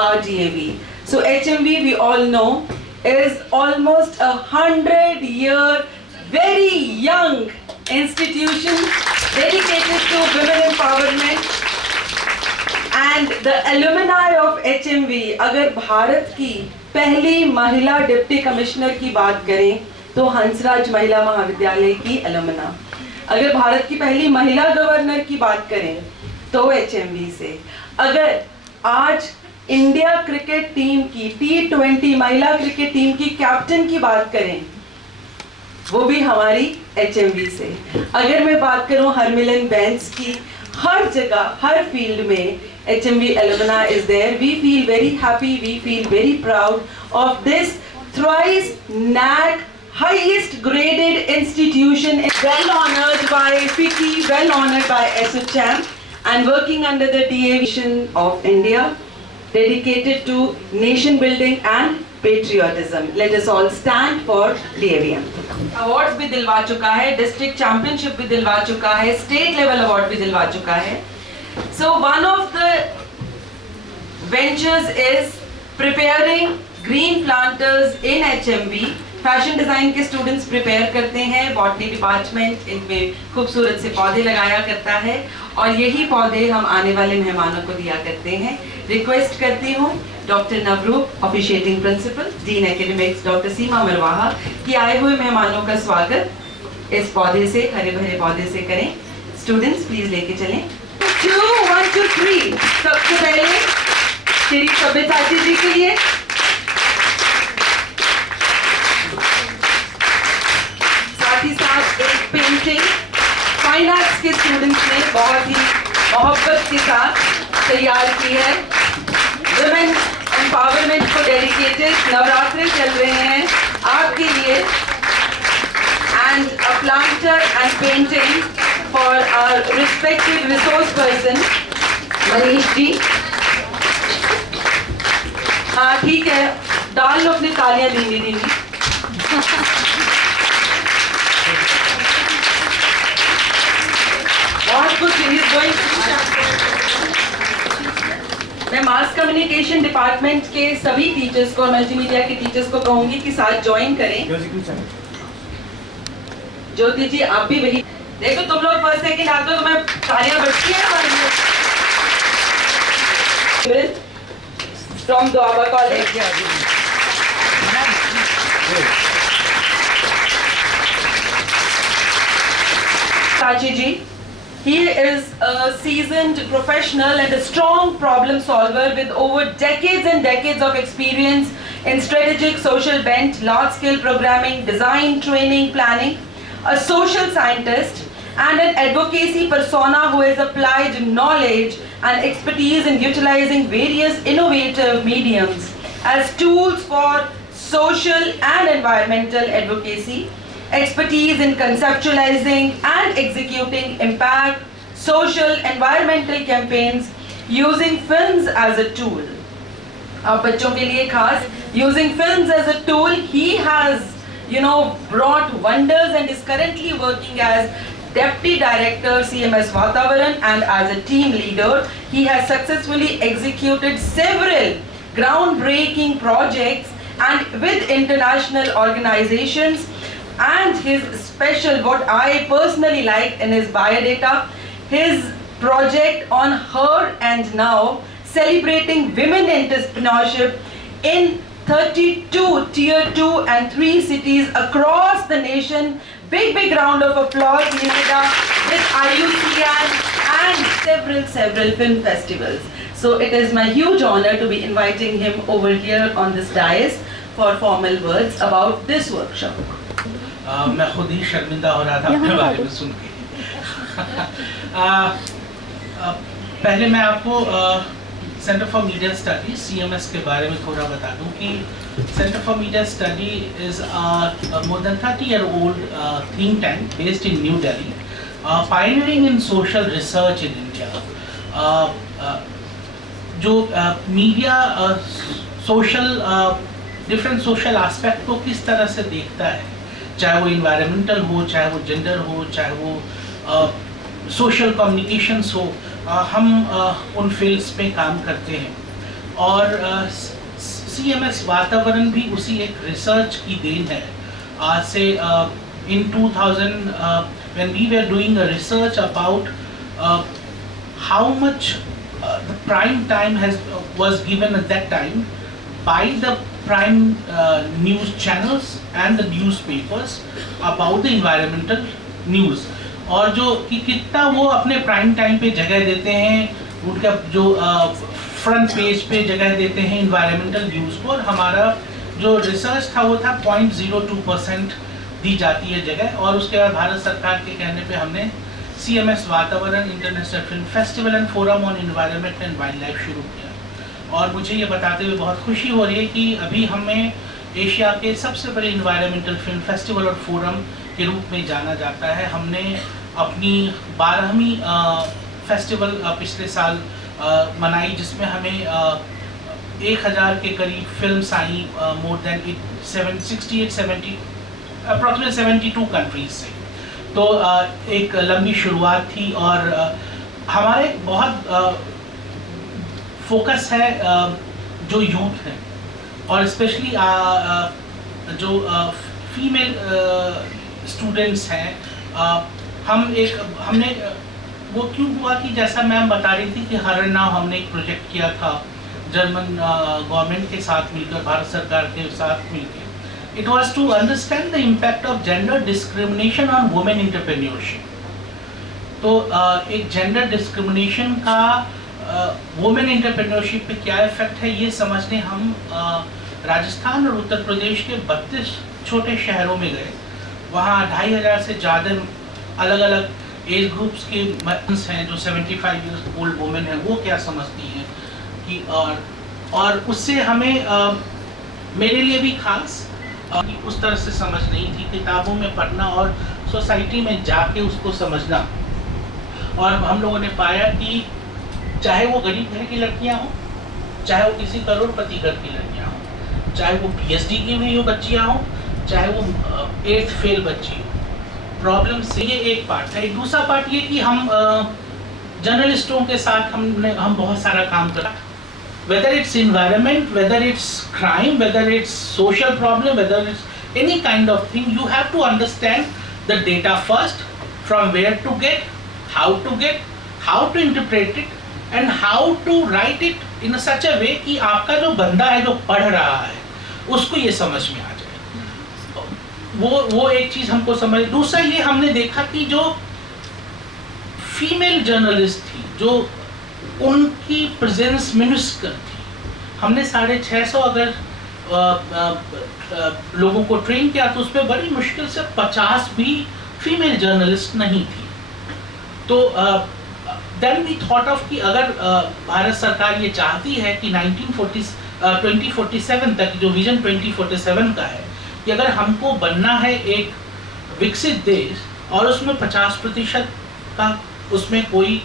our DAV. So HMV, we all know, is almost 100-year, very young institution dedicated to women empowerment. And the alumni of HMV, अगर भारत की पहली महिला deputy commissioner की बात करें तो हंसराज महिला महाविद्यालय की अलुमना, अगर भारत की पहली महिला गवर्नर की बात करें तो HMV से, अगर आज इंडिया क्रिकेट टीम की T20 महिला क्रिकेट टीम की कैप्टन की बात करें वो भी हमारी HMV से, अगर मैं बात करूं हरमिलन बैंस की, हर जगह हर फील्ड में HMV alumni is there. We feel very happy, we feel very proud of this thrice NAAC highest graded institution, well honored by FICCI, well honored by SOCHAM, and working under the DAV of India, dedicated to nation building and patriotism. Let us all stand for DAVM. Awards भी दिलवा चुका है, district championship भी दिलवा चुका है, state level award भी दिलवा चुका है. So one of the ventures is preparing green planters in HMV. Fashion design के स्टूडेंट्स प्रिपेयर करते हैं, बॉटनी डिपार्टमेंट इनमें खूबसूरत से पौधे लगाया करता है और यही पौधे हम आने वाले मेहमानों को दिया करते हैं. रिक्वेस्ट करती हूँ doctor Navroop, officiating principal, dean academics doctor Seema Marwaha, कि आए हुए मेहमानों का स्वागत इस पौधे से, हरे भरे पौधे से करें. स्टूडेंट्स प्लीज लेके चलें. 2 1 2 3. सबसे पहले श्री सब्यसाची जी के लिए, साथ ही साथ एक पेंटिंग फाइन आर्ट्स के स्टूडेंट्स ने बहुत ही मोहब्बत के साथ तैयार की है. वुमेन एम्पावरमेंट को डेडिकेटेड, नवरात्रे चल रहे हैं आपके लिए. And a planter and painting for our respected resource person Manish ji. हाँ ठीक है, डाल लो अपनी तालियां धीमी धीमी. बहुत कुछ मैं मास कम्युनिकेशन डिपार्टमेंट के सभी टीचर्स को और मल्टीमीडिया के टीचर्स को कहूंगी कि साथ ज्वाइन करें. ज्योति जी आप भी वही देखो, तुम लोग फर्स्ट सेकंड आते हो तो मैं तालियां बजती है. फ्रॉम दोआबा कॉलेज, साची जी. He is a seasoned professional and a strong problem solver with over decades and decades of experience in strategic, social bent, large-scale programming, design, training, planning, a social scientist and an advocacy persona who has applied knowledge and expertise in utilizing various innovative mediums as tools for social and environmental advocacy, expertise in conceptualizing and executing impact, social, environmental campaigns using films as a tool. अब बच्चों के लिए खास, using films as a tool, he has, brought wonders and is currently working as Deputy Director CMS Vatavaran, and as a team leader, he has successfully executed several groundbreaking projects and with international organizations. And his special, what I personally liked in his biodata, his project on Her and Now, celebrating women entrepreneurship in 32 tier 2 and 3 cities across the nation. Big round of applause, Niveda, with IUCN and several film festivals. So it is my huge honor to be inviting him over here on this dais for formal words about this workshop. मैं खुद ही शर्मिंदा हो रहा था अपने बारे में सुन के. पहले मैं आपको centre for media study CMS के बारे में थोड़ा बता दूं कि centre for media study is more than 30-year-old think tank based in New Delhi, pioneering in social research in India. जो मीडिया डिफरेंट सोशल एस्पेक्ट को किस तरह से देखता है, चाहे वो इन्वायरमेंटल हो, चाहे वो जेंडर हो, चाहे वो सोशल कम्युनिकेशंस हो, हम उन फील्ड्स पे काम करते हैं. और CMS वातावरण भी उसी एक रिसर्च की देन है। आज से in 2000 when we were doing a research about how much the prime time was given at that time by the prime news channels and the newspapers about the environmental news, और जो कि कितना वो अपने prime time पे जगह देते हैं, उनका जो फ्रंट पेज पे जगह देते हैं इन्वायरमेंटल न्यूज़ को। और हमारा जो रिसर्च था वो था 0.02% दी जाती है जगह। और उसके बाद भारत सरकार के कहने पे हमने CMS वातावरण international film festival and forum on environment and wild life शुरू किया। और मुझे ये बताते हुए बहुत खुशी हो रही है कि अभी हमें एशिया के सबसे बड़े इन्वायरमेंटल फिल्म फेस्टिवल और फोरम के रूप में जाना जाता है। हमने अपनी 12वीं फेस्टिवल पिछले साल मनाई, जिसमें हमें 1000 के करीब फिल्म्स आई, मोर देन 68-70 अप्रॉक्सीमेट 72 कंट्रीज से। तो एक लंबी शुरुआत थी और हमारे बहुत फोकस है जो यूथ है और स्पेशली जो फीमेल स्टूडेंट्स हैं। हमने वो क्यों हुआ कि जैसा मैम बता रही थी कि हरनाव हमने एक प्रोजेक्ट किया था जर्मन गवर्नमेंट के साथ मिलकर, भारत सरकार के साथ मिलकर। It was to understand the impact of gender discrimination on women entrepreneurship. तो एक जेंडर डिस्क्रिमिनेशन का वुमेन एंटरप्रेन्योरशिप पे क्या इफेक्ट है ये समझने हम राजस्थान और उत्तर प्रदेश के 32 छोटे शहरों में गए। वहाँ 2500 से ज़्यादा अलग अलग एज ग्रुप्स के मर्दस हैं, जो 75 ईयर्स ओल्ड वुमेन हैं, वो क्या समझती हैं कि और उससे हमें मेरे लिए भी खास उस तरह से समझ नहीं थी, किताबों में पढ़ना और सोसाइटी में जाके उसको समझना। और हम लोगों ने पाया कि चाहे वो गरीब घर की लड़कियां हों, चाहे वो किसी करोड़पति घर की लड़कियां हों, चाहे वो PhD की हुई हो बच्चियां हों, चाहे वो 8th फेल बच्ची हो, प्रॉब्लम से ये एक पार्ट है। एक दूसरा पार्ट ये कि हम जर्नलिस्टों के साथ हम बहुत सारा काम करा, whether it's environment, whether it's crime, whether it's social problem, whether it's any kind of thing, you have to understand the data first, from where to get, how to interpret it, and how to write it in such a way कि आपका जो बंदा है जो पढ़ रहा है उसको ये समझ में आ जाए। वो एक चीज़ हमको समझ। दूसरा ये हमने देखा कि जो फीमेल जर्नलिस्ट थी, जो उनकी प्रेजेंस मिनिस्कर थी। हमने 650 अगर लोगों को ट्रेन किया तो उसमें बड़ी मुश्किल से 50 भी फीमेल जर्नलिस्ट नहीं थी। तो देन वी थॉट ऑफ कि अगर भारत सरकार ये चाहती है कि 2047 तक, जो विजन 2047 का है, कि अगर हमको बनना है एक विकसित देश और उसमें 50% का उसमें कोई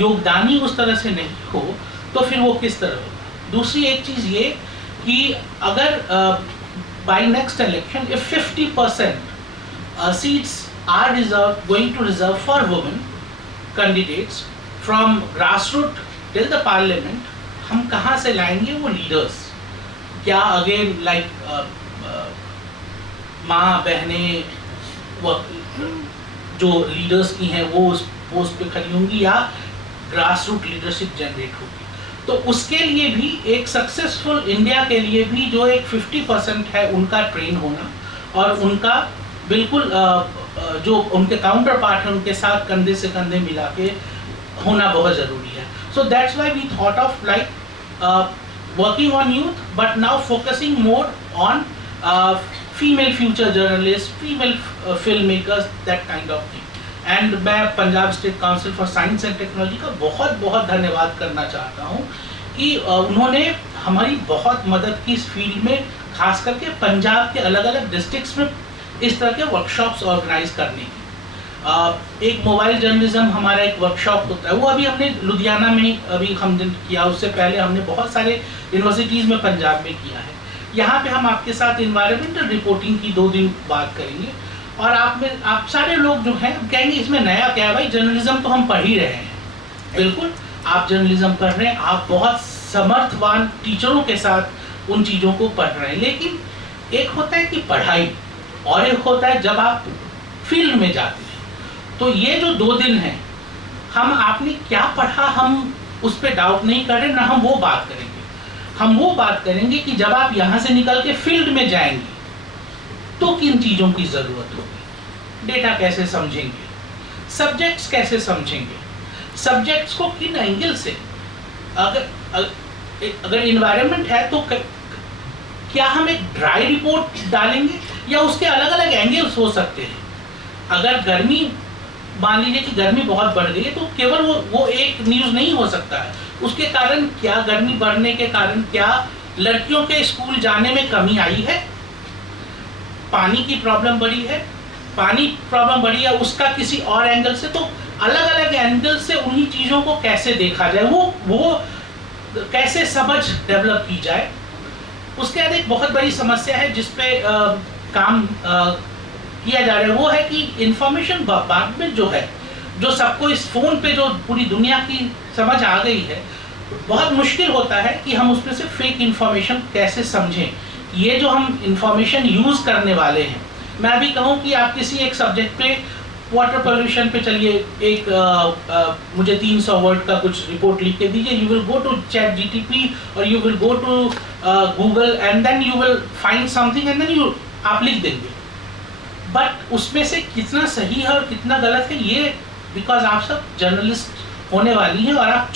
योगदान ही उस तरह से नहीं हो, तो फिर वो किस तरह होगा। दूसरी एक चीज़ ये कि अगर by next election if 50% seats are going to reserve for women candidates from grassroot till the parliament, हम कहाँ से लाएंगे वो लीडर्स? क्या अगेन लाइक माँ बहनें जो लीडर्स की हैं वो उस पोस्ट पे खड़ी होंगी या ग्रास रूट लीडरशिप जनरेट होगी? तो उसके लिए भी एक सक्सेसफुल इंडिया के लिए भी जो एक 50% है उनका ट्रेन होना और उनका बिल्कुल जो उनके काउंटर पार्ट है उनके साथ कंधे से कंधे मिला के होना बहुत ज़रूरी है। So that's why we thought of like working on youth but now focusing more on female future journalist, female film makers, that kind of thing. And मैं Punjab state council for science and technology का बहुत बहुत धन्यवाद करना चाहता हूँ कि उन्होंने हमारी बहुत मदद की इस फील्ड में, खास करके पंजाब के अलग अलग डिस्ट्रिक्ट्स में इस तरह के वर्कशॉप्स ऑर्गेनाइज करने की। एक मोबाइल जर्नलिज्म हमारा एक वर्कशॉप होता है, वो अभी हमने लुधियाना में अभी हम दिन किया, उससे पहले हमने बहुत सारे यूनिवर्सिटीज़ में पंजाब में किया है। यहाँ पे हम आपके साथ इन्वायरमेंटल रिपोर्टिंग की 2 दिन बात करेंगे और आप सारे लोग जो हैं कहेंगे इसमें नया क्या है भाई, जर्नलिज्म तो हम पढ़ ही रहे हैं। बिल्कुल, आप जर्नलिज्म पढ़ रहे हैं, आप बहुत समर्थवान टीचरों के साथ उन चीज़ों को पढ़ रहे हैं। लेकिन एक होता है कि पढ़ाई और एक होता है जब आप फील्ड में जाते हैं। तो ये जो 2 दिन हैं, हम आपने क्या पढ़ा हम उस पर डाउट नहीं कर रहे, ना हम वो बात करेंगे। हम वो बात करेंगे कि जब आप यहाँ से निकल के फील्ड में जाएंगे तो किन चीज़ों की ज़रूरत होगी, डेटा कैसे समझेंगे, सब्जेक्ट्स कैसे समझेंगे, सब्जेक्ट्स को किन एंगल से, अगर इन्वायरमेंट है तो क्या हम एक ड्राई रिपोर्ट डालेंगे या उसके अलग अलग एंगल्स हो सकते हैं। अगर गर्मी, मान लीजिए कि गर्मी बहुत बढ़ गई है तो केवल वो एक न्यूज़ नहीं हो सकता है, उसके कारण क्या, गर्मी बढ़ने के कारण क्या लड़कियों के स्कूल जाने में कमी आई है, पानी की प्रॉब्लम बढ़ी है, पानी प्रॉब्लम बढ़ी है उसका किसी और एंगल से। तो अलग अलग एंगल से उन्हीं चीज़ों को कैसे देखा जाए, वो कैसे समझ डेवलप की जाए। उसके बाद एक बहुत बड़ी समस्या है जिस पे काम किया जा रहा है, वो है कि इंफॉर्मेशन बाद में जो है, जो सबको इस फोन पे जो पूरी दुनिया की समझ आ गई है, बहुत मुश्किल होता है कि हम उसमें से फेक इंफॉर्मेशन कैसे समझें। ये जो हम इंफॉर्मेशन यूज़ करने वाले हैं, मैं अभी कहूँ कि आप किसी एक सब्जेक्ट पे, वाटर पोल्यूशन पे चलिए, एक मुझे 300 वर्ड का कुछ रिपोर्ट लिख के दीजिए, you will go to chat GTP और you will go to Google and then you will find something and then आप लिख देंगे। बट उसमें से कितना सही है और कितना गलत है, ये बिकॉज आप सब जर्नलिस्ट होने वाली हैं और आप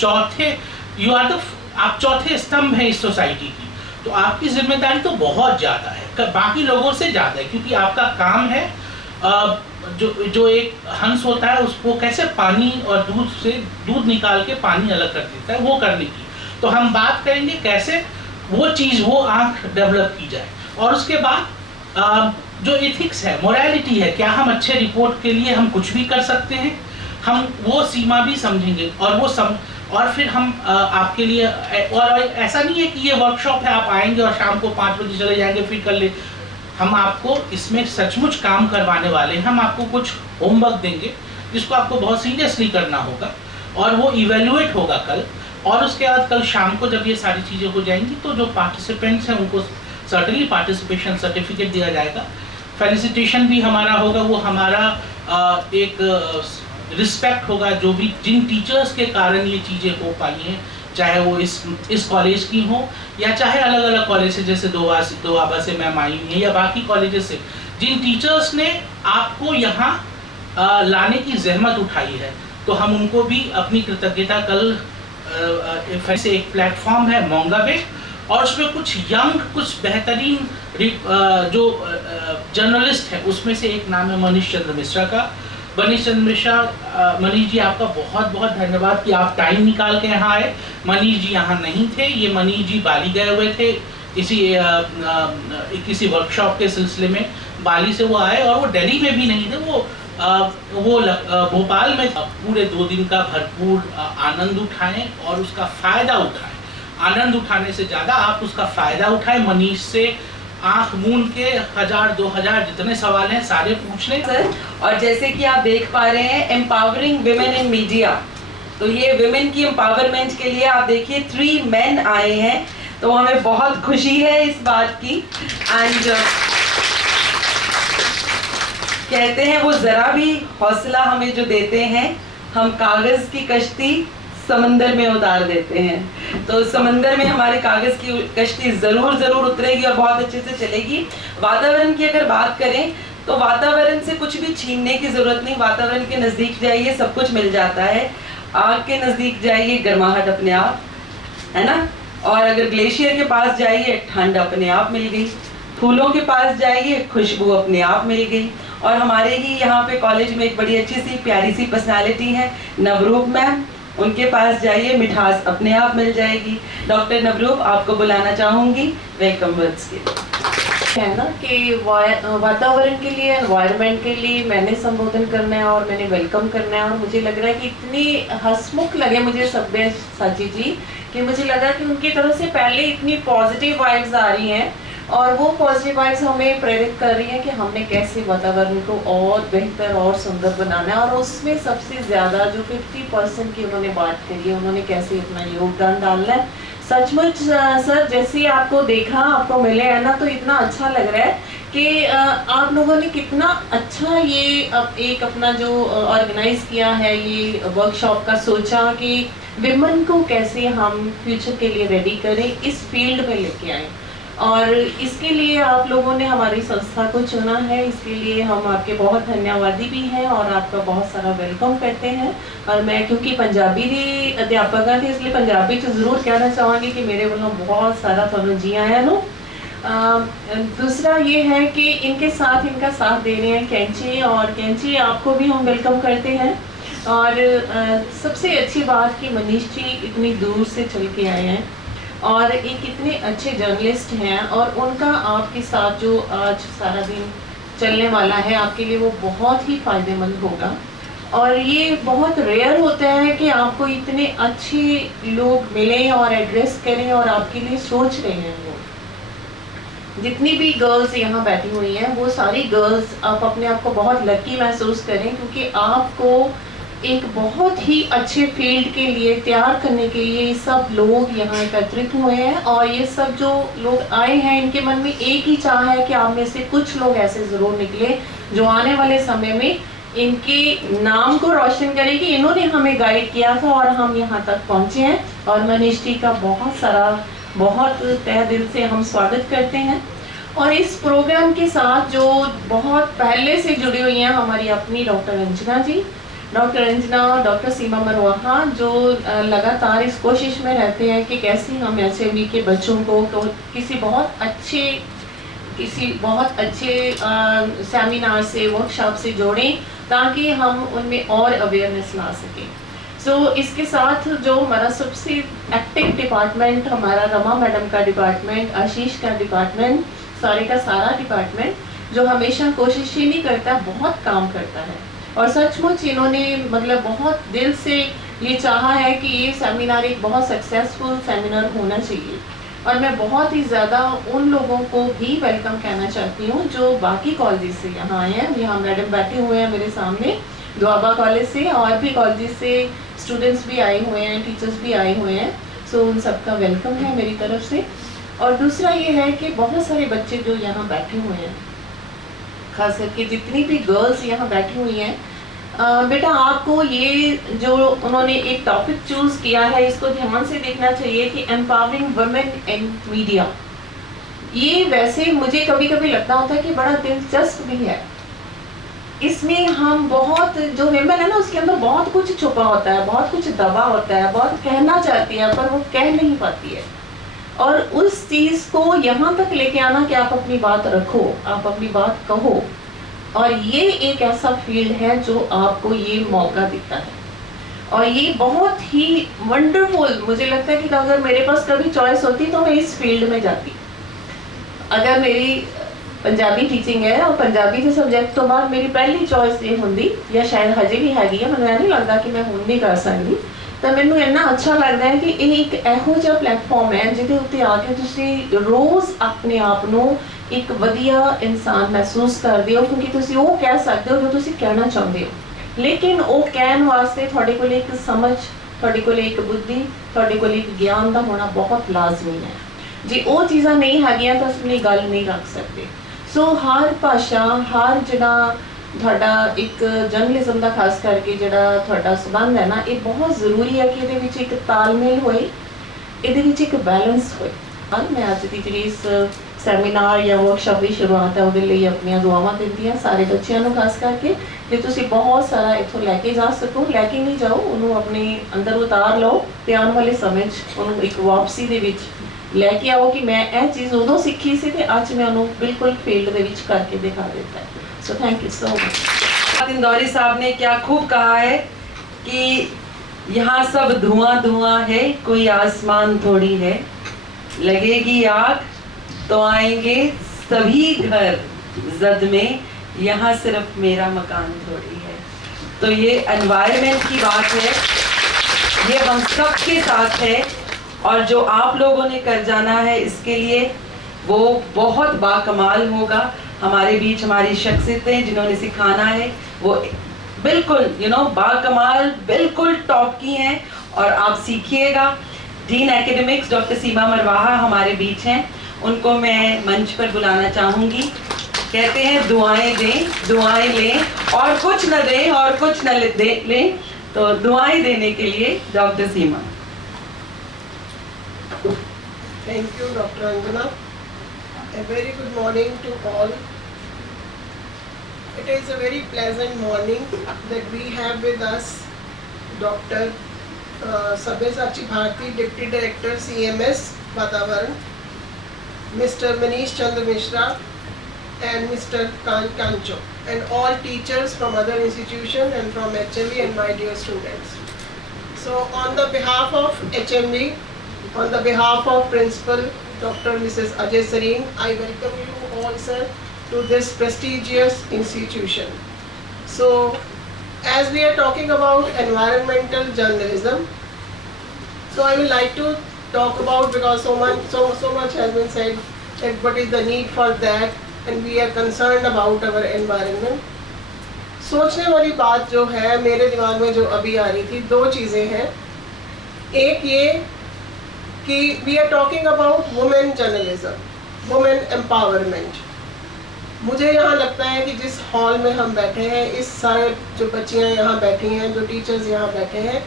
चौथे स्तंभ हैं इस सोसाइटी की, तो आपकी जिम्मेदारी तो बहुत ज़्यादा है, बाकी लोगों से ज़्यादा है, क्योंकि आपका काम है जो एक हंस होता है उसको कैसे पानी और दूध से दूध निकाल के पानी अलग कर देता है, वो करने की। तो हम बात करेंगे कैसे वो चीज़, वो आँख डेवलप की जाए। और उसके बाद जो एथिक्स है, मोरालिटी है, क्या हम अच्छे रिपोर्ट के लिए हम कुछ भी कर सकते हैं, हम वो सीमा भी समझेंगे। और फिर हम आपके लिए, और ऐसा नहीं है कि ये वर्कशॉप है आप आएंगे और शाम को 5 बजे चले जाएंगे फिर कर ले। हम आपको इसमें सचमुच काम करवाने वाले हैं। हम आपको कुछ होमवर्क देंगे जिसको आपको बहुत सीरियसली करना होगा और वो इवेल्युएट होगा कल। और उसके बाद कल शाम को जब ये सारी चीज़ें हो जाएंगी तो जो पार्टिसिपेंट्स हैं उनको सर्टनली पार्टिसिपेशन सर्टिफिकेट दिया जाएगा, फेलिसिटेशन भी हमारा होगा, वो हमारा एक रिस्पेक्ट होगा जो भी जिन टीचर्स के कारण ये चीज़ें हो पाई हैं, चाहे वो इस कॉलेज की हो या चाहे अलग अलग कॉलेज से, जैसे दोआबा से मैम आई हुई है या बाकी कॉलेजेस से, जिन टीचर्स ने आपको यहाँ लाने की जहमत उठाई है, तो हम उनको भी अपनी कृतज्ञता कल फिर से एक प्लेटफॉर्म है मोंगाबे, और उसमें कुछ यंग, कुछ बेहतरीन जो जर्नलिस्ट हैं, उसमें से एक नाम है मनीष चंद्र मिश्रा का। मनीष चंद्र मिश्रा, मनीष जी आपका बहुत बहुत धन्यवाद कि आप टाइम निकाल के यहाँ आए। मनीष जी यहाँ नहीं थे, ये मनीष जी बाली गए हुए थे किसी वर्कशॉप के सिलसिले में, बाली से वो आए और वो दिल्ली में भी नहीं थे, वो भोपाल में पूरे 2 दिन का भरपूर आनंद उठाएं और उसका फ़ायदा उठाएं। आनंद उठाने से ज़्यादा आप उसका फ़ायदा उठाएं। मनीष से आँख मूंद के 1000-2000 जितने सवाल हैं सारे पूछ लें सर। और जैसे कि आप देख पा रहे हैं, एम्पावरिंग विमेन इन मीडिया, तो ये विमेन की एम्पावरमेंट के लिए आप देखिए 3 मेन आए हैं, तो हमें बहुत खुशी है इस बात की। एंड कहते हैं वो जरा भी हौसला हमें जो देते हैं, हम कागज की कश्ती समंदर में उतार देते हैं। तो समंदर में हमारे कागज की कश्ती जरूर उतरेगी और बहुत अच्छे से चलेगी। वातावरण की अगर बात करें तो वातावरण से कुछ भी छीनने की जरूरत नहीं, वातावरण के नजदीक जाइए सब कुछ मिल जाता है। आग के नजदीक जाइए, गर्माहट अपने आप, है ना। और अगर ग्लेशियर के पास जाइए, ठंड अपने आप मिल गई। फूलों के पास जाइए, खुशबू अपने आप मिल गई। और हमारे ही यहाँ पे कॉलेज में एक बड़ी अच्छी सी प्यारी सी पर्सनालिटी है नवरूप मैम, उनके पास जाइए, मिठास अपने आप मिल जाएगी। डॉक्टर नवरूप, आपको बुलाना चाहूँगी वेलकम वर्ड्स के लिए। है ना कि वातावरण के लिए, एनवायरनमेंट के लिए मैंने संबोधन करना है और मैंने वेलकम करना है। और मुझे लग रहा है कि इतनी हंसमुख लगे मुझे सब्यसाची जी, कि मुझे लगा कि उनकी तरफ से पहले इतनी पॉजिटिव वाइब्स आ रही हैं और वो पॉजिटिव वाइब्स हमें प्रेरित कर रही हैं कि हमने कैसे वातावरण को और बेहतर और सुंदर बनाना है। और उसमें सबसे ज़्यादा जो 50% की उन्होंने बात करी है, उन्होंने कैसे अपना योगदान डालना है, सचमुच सर, जैसे आपको देखा, आपको मिले हैं ना, तो इतना अच्छा लग रहा है कि आप लोगों ने कितना अच्छा ये एक अपना जो ऑर्गेनाइज किया है, ये वर्कशॉप का सोचा कि विमेन को कैसे हम फ्यूचर के लिए रेडी करें, इस फील्ड में लेके आए। और इसके लिए आप लोगों ने हमारी संस्था को चुना है, इसके लिए हम आपके बहुत धन्यवादी भी हैं और आपका बहुत सारा वेलकम करते हैं। और मैं क्योंकि पंजाबी दी अध्यापक थी, इसलिए पंजाबी च जरूर कहना चाहूँगी कि मेरे वालों बहुत सारा थोड़ा जी आया नो। दूसरा ये है कि इनके साथ इनका साथ दे रहे हैं कैंची, और कैंची आपको भी हम वेलकम करते हैं। और सबसे अच्छी बात कि मनीष जी इतनी दूर से चल के आए हैं और एक इतने अच्छे जर्नलिस्ट हैं, और उनका आपके साथ जो आज सारा दिन चलने वाला है आपके लिए वो बहुत ही फायदेमंद होगा। और ये बहुत रेयर होता है कि आपको इतने अच्छे लोग मिलें और एड्रेस करें और आपके लिए सोच रहे हैं। वो जितनी भी गर्ल्स यहाँ बैठी हुई हैं वो सारी गर्ल्स आप अपने आप को बहुत लकी महसूस करें, क्योंकि आपको एक बहुत ही अच्छे फील्ड के लिए तैयार करने के लिए सब लोग यहाँ एकत्रित हुए हैं। और ये सब जो लोग आए हैं इनके मन में एक ही चाह है कि आप में से कुछ लोग ऐसे ज़रूर निकले जो आने वाले समय में इनके नाम को रोशन करें कि इन्होंने हमें गाइड किया था और हम यहाँ तक पहुँचे हैं। और मनीष जी का बहुत तहे दिल से हम स्वागत करते हैं। और इस प्रोग्राम के साथ जो बहुत पहले से जुड़ी हुई हैं हमारी अपनी डॉक्टर अंजना जी, डॉक्टर सीमा मरवाहा, जो लगातार इस कोशिश में रहते हैं कि कैसे हम एचएमवी के बच्चों को किसी बहुत अच्छे सेमिनार से, वर्कशॉप से जोड़ें ताकि हम उनमें और अवेयरनेस ला सकें। इसके साथ जो हमारा सबसे एक्टिव डिपार्टमेंट, हमारा रमा मैडम का डिपार्टमेंट, आशीष का डिपार्टमेंट, सारे का सारा डिपार्टमेंट जो हमेशा कोशिश ही नहीं करता, बहुत काम करता है। और सचमुच इन्होंने मतलब बहुत दिल से ये चाहा है कि ये सेमिनार एक बहुत सक्सेसफुल सेमिनार होना चाहिए। और मैं बहुत ही ज़्यादा उन लोगों को भी वेलकम कहना चाहती हूँ जो बाकी कॉलेज से यहाँ आए हैं। यहाँ मैडम बैठे हुए हैं मेरे सामने, दुआबा कॉलेज से, और भी कॉलेज से स्टूडेंट्स भी आए हुए हैं, टीचर्स भी आए हुए हैं। उन सबका वेलकम है मेरी तरफ से। और दूसरा ये है कि बहुत सारे बच्चे जो यहाँ बैठे हुए हैं, खास करके जितनी भी गर्ल्स यहाँ बैठी हुई हैं, बेटा आपको ये जो उन्होंने एक टॉपिक चूज किया है इसको ध्यान से देखना चाहिए कि एम्पावरिंग वुमेन इन मीडिया। ये वैसे मुझे कभी कभी लगता होता है कि बड़ा दिलचस्प भी है। इसमें हम बहुत जो विमेन है ना उसके अंदर बहुत कुछ छुपा होता है, बहुत कुछ दबा होता है, बहुत कहना चाहती है पर वो कह नहीं पाती है। और उस चीज़ को यहाँ तक लेके आना कि आप अपनी बात रखो, आप अपनी बात कहो। और ये एक ऐसा फील्ड है जो आपको ये मौका देता है। और ये बहुत ही वंडरफुल, मुझे लगता है कि अगर मेरे पास कभी चॉइस होती तो मैं इस फील्ड में जाती। अगर मेरी पंजाबी टीचिंग है और पंजाबी के सब्जेक्ट तो बाद मेरी पहली चॉइस ये होंगी, या शायद हजे भी हैगी है, मैं नहीं लगता कि मैं हुण नहीं कर सकती। तो मैनू इन्ना अच्छा लगता है कि ये एक एहो जिहा प्लेटफॉर्म है जिहदे उत्ते आके तुसीं रोज़ अपने आप नूं एक वधिया इंसान महसूस करते हो, क्योंकि तुसीं वो कह सकते हो जो तुसीं कहना चाहते हो। लेकिन वो कहण वास्ते तुहाडे कोल एक समझ, तुहाडे कोल एक बुद्धि, तुहाडे कोल एक ज्ञान का होना बहुत लाजमी है। जे वो चीज़ां नहीं हैगियां तो अपनी गल नहीं रख सकते। हर भाषा, हर जिहड़ा ਤੁਹਾਡਾ एक जर्नलिज्म का खास करके ਜਿਹੜਾ ਤੁਹਾਡਾ संबंध है ना, ये बहुत ज़रूरी है कि ਇਹਦੇ ਵਿੱਚ ਇੱਕ ਤਾਲਮੇਲ ਹੋਏ, ਇਹਦੇ ਵਿੱਚ ਇੱਕ बैलेंस ਹੋਏ। मैं ਅੱਜ ਦੀ ਜਿਹੜੀ ਇਸ ਸੈਮੀਨਾਰ ਜਾਂ ਵਰਕਸ਼ਾਪ ਦੀ शुरुआत है ਉਹਦੇ ਲਈ ਆਪਣੀਆਂ ਦੁਆਵਾਂ ਦਿੰਦੀ ਹਾਂ ਸਾਰੇ ਬੱਚਿਆਂ ਨੂੰ, ਖਾਸ ਕਰਕੇ ਜੇ ਤੁਸੀਂ ਬਹੁਤ ਸਾਰਾ ਇੱਥੋਂ ਲੈ ਕੇ ਜਾ ਸਕੋ। ਲੈ ਕੇ ਨਹੀਂ ਜਾਓ, ਉਹਨੂੰ ਆਪਣੇ ਅੰਦਰ ਉਤਾਰ ਲਓ ਤੇ ਆਉਣ ਵਾਲੇ ਸਮੇਂ 'ਚ ਉਹਨੂੰ ਇੱਕ ਵਾਪਸੀ ਦੇ ਵਿੱਚ ਲੈ ਕੇ ਆਓ ਕਿ ਮੈਂ ਇਹ ਚੀਜ਼ ਉਦੋਂ ਸਿੱਖੀ ਸੀ ਤੇ ਅੱਜ मैं ਉਹਨੂੰ बिल्कुल फील्ड ਦੇ ਵਿੱਚ करके दिखा देता है। So thank you so much। Indori साहब ने क्या खूब कहा है कि यहाँ सब धुआं धुआं है, कोई आसमान थोड़ी है, लगेगी आग तो आएंगे सभी घर जद में, यहाँ सिर्फ मेरा मकान थोड़ी है। तो ये एनवायरनमेंट की बात है, ये हम सब के साथ है। और जो आप लोगों ने कर जाना है इसके लिए वो बहुत बाकमाल होगा। हमारे बीच हमारी शख्सियतें जिन्होंने सिखाना है वो बिल्कुल बाकमाल, बिल्कुल टॉप की हैं। और आप सीखिएगा dean academics doctor Seema Marwaha हमारे बीच हैं। उनको मैं मंच पर बुलाना चाहूँगी। कहते हैं दुआएं दें, दुआएं लें, और कुछ न दें और कुछ न लें, तो दुआएं देने के लिए doctor Seema. Thank you, Dr. Anjana. A very good morning to all. It is a very pleasant morning that we have with us Dr. Sabyasachi Bharti, Deputy Director CMS Vatavaran, Mr. Manish Chandra Mishra, and Mr. Kancho, and all teachers from other institutions and from HMV, and my dear students. So on the behalf of HMV, on the behalf of Principal Dr. Mrs. Ajay Sareen, I welcome you all, sir, to this prestigious institution. So, as we are talking about environmental journalism, so I would like to talk about, because so much has been said, that what is the need for that, and we are concerned about our environment. सोचने वाली बात जो है मेरे दिमाग में जो अभी आ रही थी, दो चीज़ें हैं। एक ये कि we are talking about women journalism, women empowerment. मुझे यहाँ लगता है कि जिस हॉल में हम बैठे हैं, इस सारे जो बच्चियाँ यहाँ बैठी हैं, जो टीचर्स यहाँ बैठे हैं,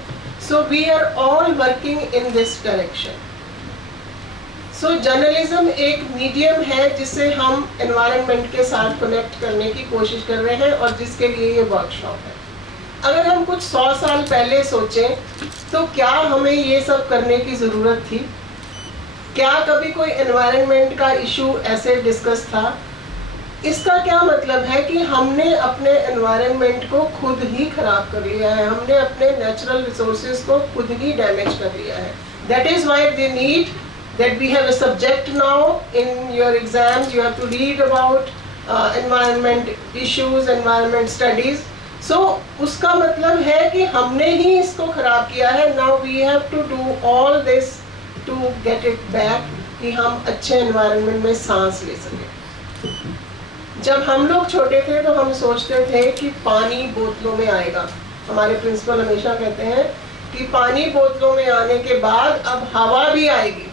so we are all working in this direction. So journalism एक मीडियम है जिससे हम एनवायरनमेंट के साथ कनेक्ट करने की कोशिश कर रहे हैं, और जिसके लिए ये वर्कशॉप है। अगर हम कुछ 100 साल पहले सोचें तो क्या हमें ये सब करने की ज़रूरत थी? क्या कभी कोई एनवायरनमेंट का इशू ऐसे डिस्कस था? इसका क्या मतलब है कि हमने अपने एनवायरनमेंट को खुद ही खराब कर लिया है, हमने अपने नेचुरल रिसोर्सेज को खुद ही डैमेज कर लिया है। That is why they need that we have a subject now in your exams. You have to read about environment issues, environment studies. So उसका मतलब है कि हमने ही इसको खराब किया है। Now we have to do all this to get it back, कि हम अच्छे environment में सांस ले सकें। जब हम लोग छोटे थे तो हम सोचते थे कि पानी बोतलों में आएगा। हमारे प्रिंसिपल हमेशा कहते हैं कि पानी बोतलों में आने के बाद अब हवा भी आएगी।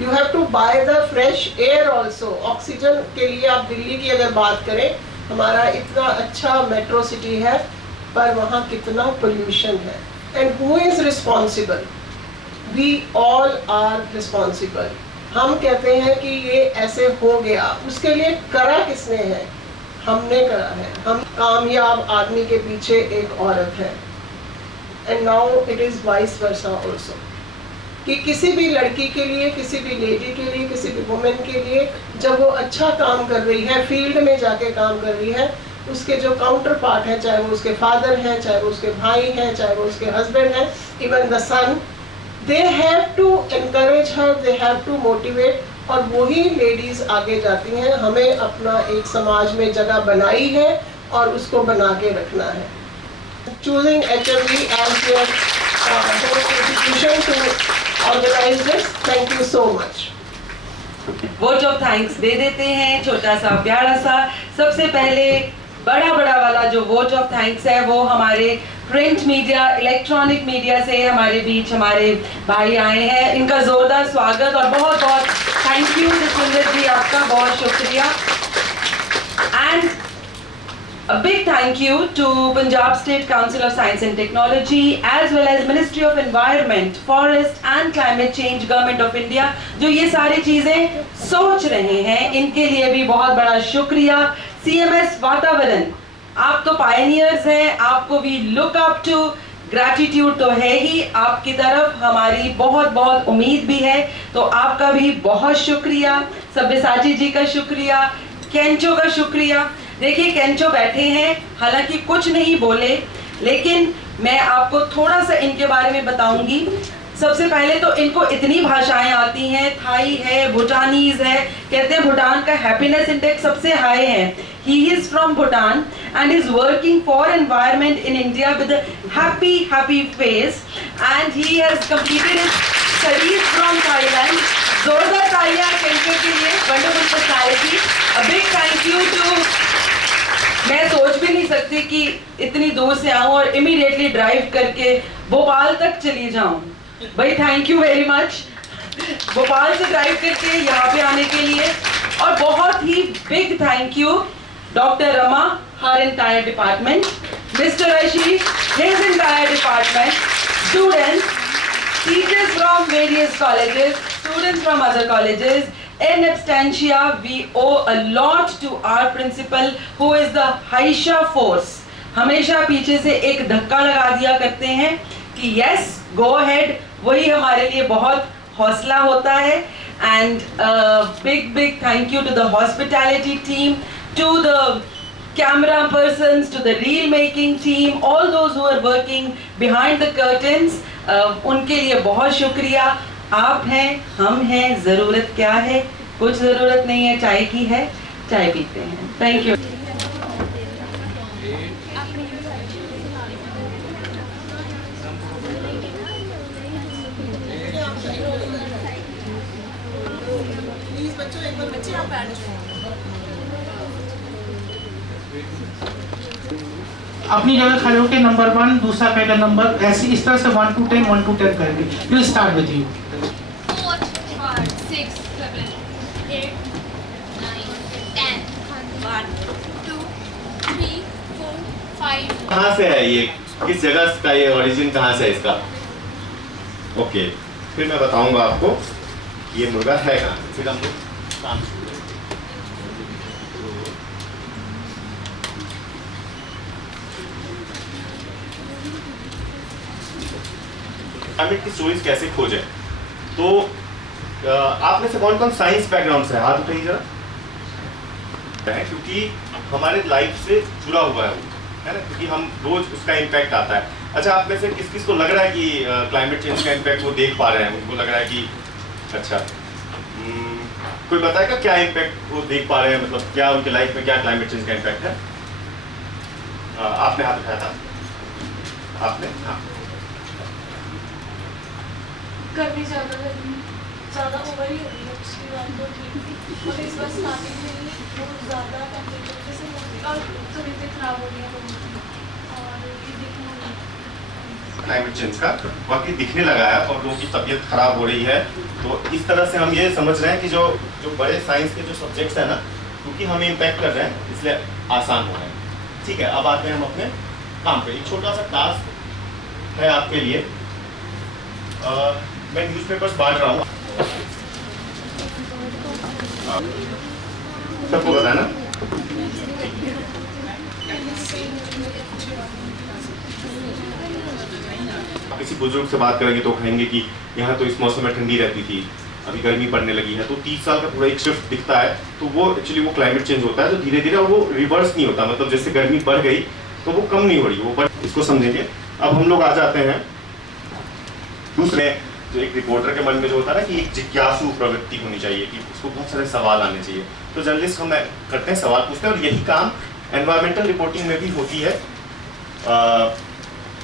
You have to buy the fresh air also. Oxygen के लिए आप दिल्ली की अगर बात करें, हमारा इतना अच्छा मेट्रो सिटी है, पर वहाँ कितना पोल्यूशन है। And who is responsible? We all are responsible. हम कहते हैं कि ये ऐसे हो गया, उसके लिए करा किसने है? हमने करा है। हम कामयाब आदमी के पीछे एक औरत है। And now it is vice versa also. कि किसी भी लड़की के लिए, किसी भी लेडी के लिए, किसी भी वुमेन के लिए, जब वो अच्छा काम कर रही है, फील्ड में जाके काम कर रही है, उसके जो काउंटर पार्ट है, चाहे वो उसके फादर हैं, चाहे वो उसके भाई हैं, चाहे वो उसके हस्बैंड हैं, even the son, they have to encourage her, they have to motivate, और वही लेडीज आगे जाती हैं। हमें अपना एक समाज में जगह बनाई है और उसको बना के रखना है। Choosing HMV as your institution to organize this, thank you so much. Vote of thanks दे देते हैं, छोटा सा प्यारा सा। सबसे पहले बड़ा वाला जो वोट ऑफ थैंक्स है वो हमारे प्रिंट मीडिया, इलेक्ट्रॉनिक मीडिया से हमारे बीच हमारे भाई आए हैं। इनका जोरदार स्वागत और बहुत थैंक यू सुंदर जी, आपका बहुत शुक्रिया। And a big thank you to Punjab State Council of Science and Technology as well as Ministry of Environment, Forest and Climate Change, Government of India, जो ये सारी चीजें सोच रहे हैं, इनके लिए भी बहुत बड़ा शुक्रिया। CMS वातावरण, आप तो पायनियर्स हैं, आपको भी लुक अप टू, ग्रैटिट्यूड तो है ही आपकी तरफ, हमारी बहुत उम्मीद भी है, तो आपका भी बहुत शुक्रिया। सब्यसाची जी का शुक्रिया, केंचो का शुक्रिया। देखिए केंचो बैठे हैं, हालांकि कुछ नहीं बोले, लेकिन मैं आपको थोड़ा सा इनके बारे में बताऊंगी। सबसे पहले तो इनको इतनी भाषाएं आती हैं, थाई है, भूटानीज है, कहते हैं भूटान का हैप्पीनेस इंडेक्स सबसे हाई है। He is from Bhutan and is working for environment in India with a happy face, and he has completed his studies from Thailand. जोरदार तालियां केंचो के लिए, wonderful personality. A big thank you to, मैं सोच भी नहीं सकती कि इतनी दूर से आऊं और इमीडिएटली ड्राइव करके भोपाल तक चली जाऊं। भाई thank you very much Bhopal से ड्राइव करके यहाँ पे आने के लिए, और बहुत ही big thank you doctor Rama, हर entire department, mister Ashish, his entire department, students, teachers from various colleges, students from other colleges. In absentia, we owe a lot to our principal, who is the Haisha force. हमेशा पीछे से एक धक्का लगा दिया करते हैं कि yes, go ahead. वही हमारे लिए बहुत हौसला होता है. And big thank you to the hospitality team, to the camera persons, to the reel making team, all those who are working behind the curtains. उनके लिए बहुत शुक्रिया. आप हैं, हम हैं, ज़रूरत क्या है? कुछ ज़रूरत नहीं है, चाय की है, चाय पीते हैं. Thank you. प्लीज बच्चों एक बार बच्चे आप बैठ जाओ. अपनी जगह खड़े होकर नंबर 1, दूसरा पहला नंबर, ऐसे इस तरह से 1 to 10, 1 to 10 करेंगे. Will start with you. 4, 5, 6, 7, 8, 9, 10, 1, 2, 3, 4, 5. कहाँ से है ये, किस जगह का ये ओरिजिन कहाँ से है इसका? ओके, फिर मैं बताऊंगा आपको ये मुर्गा है कहाँ से. फिर हम लोग काम शुरू करेंगे. क्लाइमेट की स्टोरीज कैसे खोजें? तो आप में से कौन कौन साइंस बैकग्राउंड से है? हाथ उठाइए जरा. क्योंकि हमारे लाइफ से जुड़ा हुआ है वो, है ना, क्योंकि हम रोज उसका इम्पैक्ट आता है. अच्छा, आप में से किस किस को लग रहा है कि क्लाइमेट चेंज का इम्पैक्ट वो देख पा रहे हैं? उनको लग रहा है कि अच्छा, कोई बताएगा क्या इम्पैक्ट वो देख पा रहे हैं? मतलब क्या उनके लाइफ में क्या क्लाइमेट चेंज का इम्पैक्ट है? आपने हाथ उठाया था. आपने? हाँ. गर्मी ज़्यादा ओवर ही हो रही है. पिछली बार तो ठीक थी, और इस बार स्टार्टिंग में ही बहुत ज़्यादा टेम्परेचर जैसे और तबीयतें खराब हो रही हैं लोगों की, और ये दिखने लगा. क्लाइमेट चेंज का वाकई दिखने लगा है और लोगों की तबीयत खराब हो रही है. तो इस तरह से हम ये समझ रहे हैं कि जो बड़े साइंस के जो सब्जेक्ट्स हैं ना, क्योंकि हम इम्पैक्ट कर रहे हैं इसलिए आसान हो रहे हैं. ठीक है, अब आते हैं हम अपने काम पे. एक छोटा सा टास्क है आपके लिए. मैं न्यूज़पेपर्स बांट रहा हूँ. सबको बताना. किसी बुजुर्ग से बात करेंगे तो कहेंगे कि यहाँ तो इस मौसम में ठंडी रहती थी, अभी गर्मी पड़ने लगी है. तो 30 साल का पूरा एक शिफ्ट दिखता है. तो वो एक्चुअली वो क्लाइमेट चेंज होता है. तो धीरे धीरे वो रिवर्स नहीं होता, मतलब जैसे गर्मी बढ़ गई तो वो कम नहीं हो रही, वो बढ़. इसको समझेंगे. अब हम लोग आ जाते हैं दूसरे, जो एक रिपोर्टर के मन में जो होता है ना कि एक जिज्ञासु प्रवृत्ति होनी चाहिए, कि उसको बहुत सारे सवाल आने चाहिए. तो जर्नलिस्ट हम करते हैं, सवाल पूछते हैं, और यही काम एनवायरमेंटल रिपोर्टिंग में भी होती है.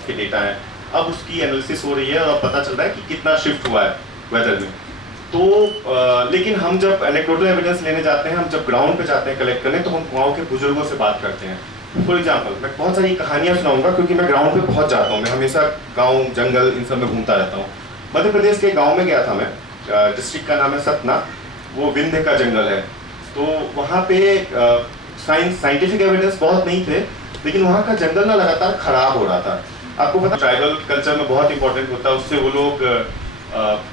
कि डेटा है, अब उसकी एनालिसिस हो रही है और पता चल रहा है कि कितना शिफ्ट हुआ है वेदर में. तो लेकिन हम जब एनेक्डोटल एविडेंस लेने जाते हैं, हम जब ग्राउंड पे जाते हैं कलेक्ट करने, तो हम गाँव के बुजुर्गों से बात करते हैं. फॉर एग्जाम्पल, मैं बहुत सारी कहानियाँ सुनाऊंगा क्योंकि मैं ग्राउंड पे बहुत जाता हूँ. मैं हमेशा गाँव, जंगल, इन सब में घूमता रहता हूँ. मध्य प्रदेश के गांव में गया था मैं. डिस्ट्रिक्ट का नाम है सतना. वो विंध्य का जंगल है. तो वहाँ पे साइंटिफिक एविडेंस बहुत नहीं थे, लेकिन वहाँ का जंगल ना लगातार खराब हो रहा था. आपको पता, ट्राइबल कल्चर में बहुत इंपॉर्टेंट होता है. उससे वो लोग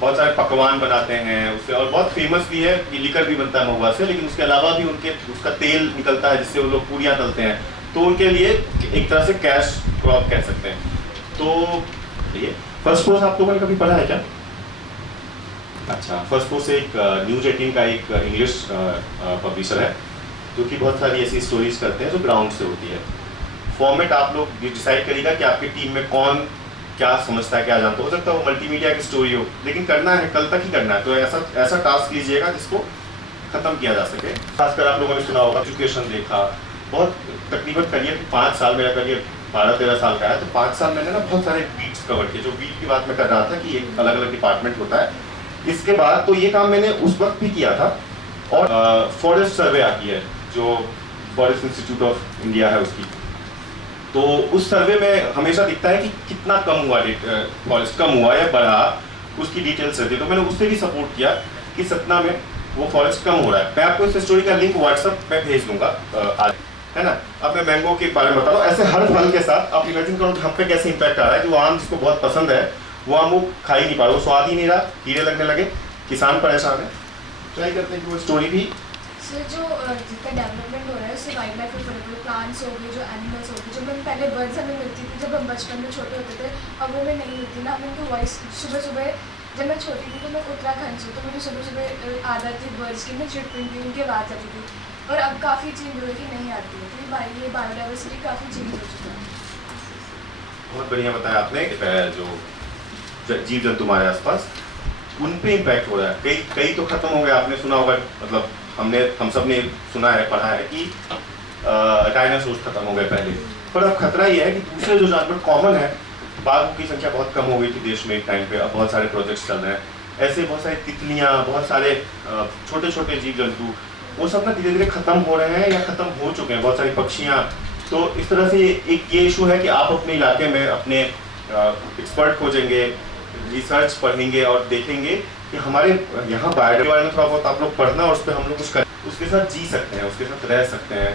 बहुत सारे पकवान बनाते हैं उससे, और बहुत फेमस भी है कि लिकर भी बनता है महुआ से. लेकिन उसके अलावा भी उसका तेल निकलता है जिससे वो लोग पूरियाँ तलते हैं. तो उनके लिए एक तरह से कैश क्रॉप कह सकते हैं. तो ये फर्स्ट पोस्ट आप लोगों ने कभी पढ़ा है क्या? अच्छा, फर्स्ट पोस्ट एक न्यूज़ 18 का एक इंग्लिश पब्लिशर है, जो कि बहुत सारी ऐसी स्टोरीज करते हैं जो ग्राउंड से होती है. फॉर्मेट आप लोग डिसाइड करिएगा कि आपकी टीम में कौन क्या समझता है, क्या जानता हो सकता है वो मल्टीमीडिया की स्टोरी हो, लेकिन करना है, कल तक ही करना है. तो ऐसा टास्क लीजिएगा जिसको खत्म किया जा सके. खासकर आप लोगों ने सुना होगा, एजुकेशन देखा, बहुत तकरीबन करियर 5 साल, मेरा करियर 12-13 साल का है. तो 5 साल मैंने ना बहुत सारे बीट्स कवर किए. जो बीट की बात मैं कर रहा था कि एक अलग अलग डिपार्टमेंट होता है. इसके बाद तो ये काम मैंने उस वक्त भी किया था. और फॉरेस्ट सर्वे आती है जो फॉरेस्ट इंस्टीट्यूट ऑफ इंडिया है उसकी. तो उस सर्वे में हमेशा दिखता है कि कितना कम हुआ फॉरेस्ट, कम हुआ या बढ़ा. उसकी डिटेल्स रहती है, तो मैंने उससे भी सपोर्ट किया कि सतना में वो फॉरेस्ट कम हो रहा है। मैं आपको इस स्टोरी का लिंक व्हाट्सएप पे भेज दूंगा आज, है ना। अब मैं मैंगो के बारे में बता रहा हूँ। ऐसे हर फल के साथ आप इमेजिन करो कि हम पे कैसे इंपैक्ट आ रहा है कि वो आम जिसको बहुत पसंद है वो आम वो खा ही नहीं पा रहा, वो स्वाद ही नहीं रहा, कीड़े लगने लगे, किसान परेशान है। ट्राई करते हैं कि वो स्टोरी भी सर जो जितना डेवलपमेंट हो रहा है उससे वाइल्ड लाइफ में प्लांट्स हो गए, जो एनिमल्स हो गए, जो मैं पहले बर्ड्स हमें मिलती थी जब हम बचपन में छोटे होते थे, अब वो में नहीं मिलती ना। हमें उनकी वॉइस सुबह सुबह, जब मैं छोटी थी तो मैं उत्तराखंड से, तो मुझे सुबह सुबह आदत थी बर्ड्स की, मैं चिड़पिंग थी, उनकी आवाज़ आती थी। और अब काफ़ी चेंज हो कि नहीं आती है, तो ये बायोडाइवर्सिटी काफ़ी चेंज हो चुका है। बहुत बढ़िया बताया आपने कि जो जीव जंतु हमारे आसपास उन पे इम्पैक्ट हो रहा है। कई तो खत्म हो गए, आपने सुना होगा, मतलब हम सब ने सुना है, पढ़ा है कि डायनासोर्स खत्म हो गए पहले, पर अब खतरा ये है कि दूसरे जो जानवर कॉमन है, बाघों की संख्या बहुत कम हो गई थी देश में एक टाइम पे, अब बहुत सारे प्रोजेक्ट्स चल रहे हैं, ऐसे बहुत सारी तितलियाँ, बहुत सारे छोटे छोटे जीव जंतु, वो सब ना धीरे धीरे खत्म हो रहे हैं या खत्म हो चुके हैं, बहुत सारी पक्षियाँ। तो इस तरह से एक ये इशू है कि आप अपने इलाके में अपने एक्सपर्ट खोजेंगे, रिसर्च पढ़ेंगे और देखेंगे कि हमारे यहाँ बायोडाइवर्सिटी के बारे में थोड़ा बहुत आप लोग पढ़ना और उस पर हम लोग कुछ करें, उसके साथ जी सकते हैं, उसके साथ रह सकते हैं,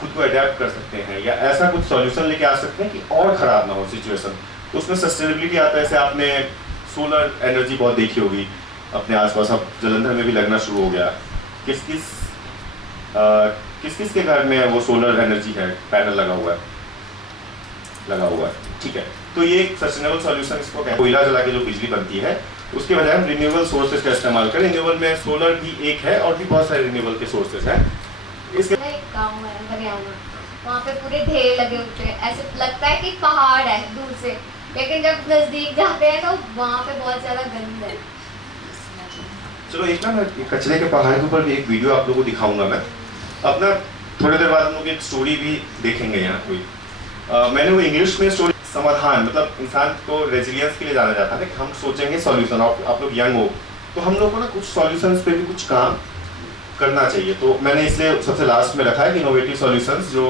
खुद को अडेप्ट कर सकते हैं, या ऐसा कुछ सॉल्यूशन लेके आ सकते हैं कि और ख़राब ना हो सिचुएशन। तो उसमें सस्टेनेबिलिटी आता है। जैसे आपने सोलर एनर्जी बहुत देखी होगी अपने आसपास, अब जलंधर में भी लगना शुरू हो गया। किस किस के घर में वो सोलर एनर्जी है, पैनल लगा हुआ है, ठीक है। तो ये एक सस्टेनेबल सॉल्यूशन इसको कहते हैं। कोयला जला के जो बिजली बनती है उसके बजाय हम रिन्यूएबल सोर्सेज का इस्तेमाल करें। रिन्यूएबल में सोलर भी एक है और भी बहुत सारे रिन्यूएबल के सोर्सेज हैं। इसके एक गाँव है हरियाणा, वहाँ पे पूरे ढेर लगे होते हैं, ऐसे लगता है कि पहाड़ है दूर से, लेकिन जब नजदीक जाते हैं तो वहाँ पे बहुत ज्यादा गंद है। चलो एक ना मैं कचरे के पहाड़ के ऊपर भी एक वीडियो आप लोगों को दिखाऊंगा। मैं अपना थोड़ी देर बाद हम लोग एक स्टोरी भी देखेंगे यहाँ कोई। मैंने वो इंग्लिश में स्टोरी समाधान, मतलब इंसान को रेजिलियंस के लिए जाना जाता है कि हम सोचेंगे सॉल्यूशन। आप लोग यंग हो तो हम लोग को ना कुछ सॉल्यूशंस पे भी कुछ काम करना चाहिए। तो मैंने इसलिए सबसे लास्ट में रखा है कि इनोवेटिव सॉल्यूशंस जो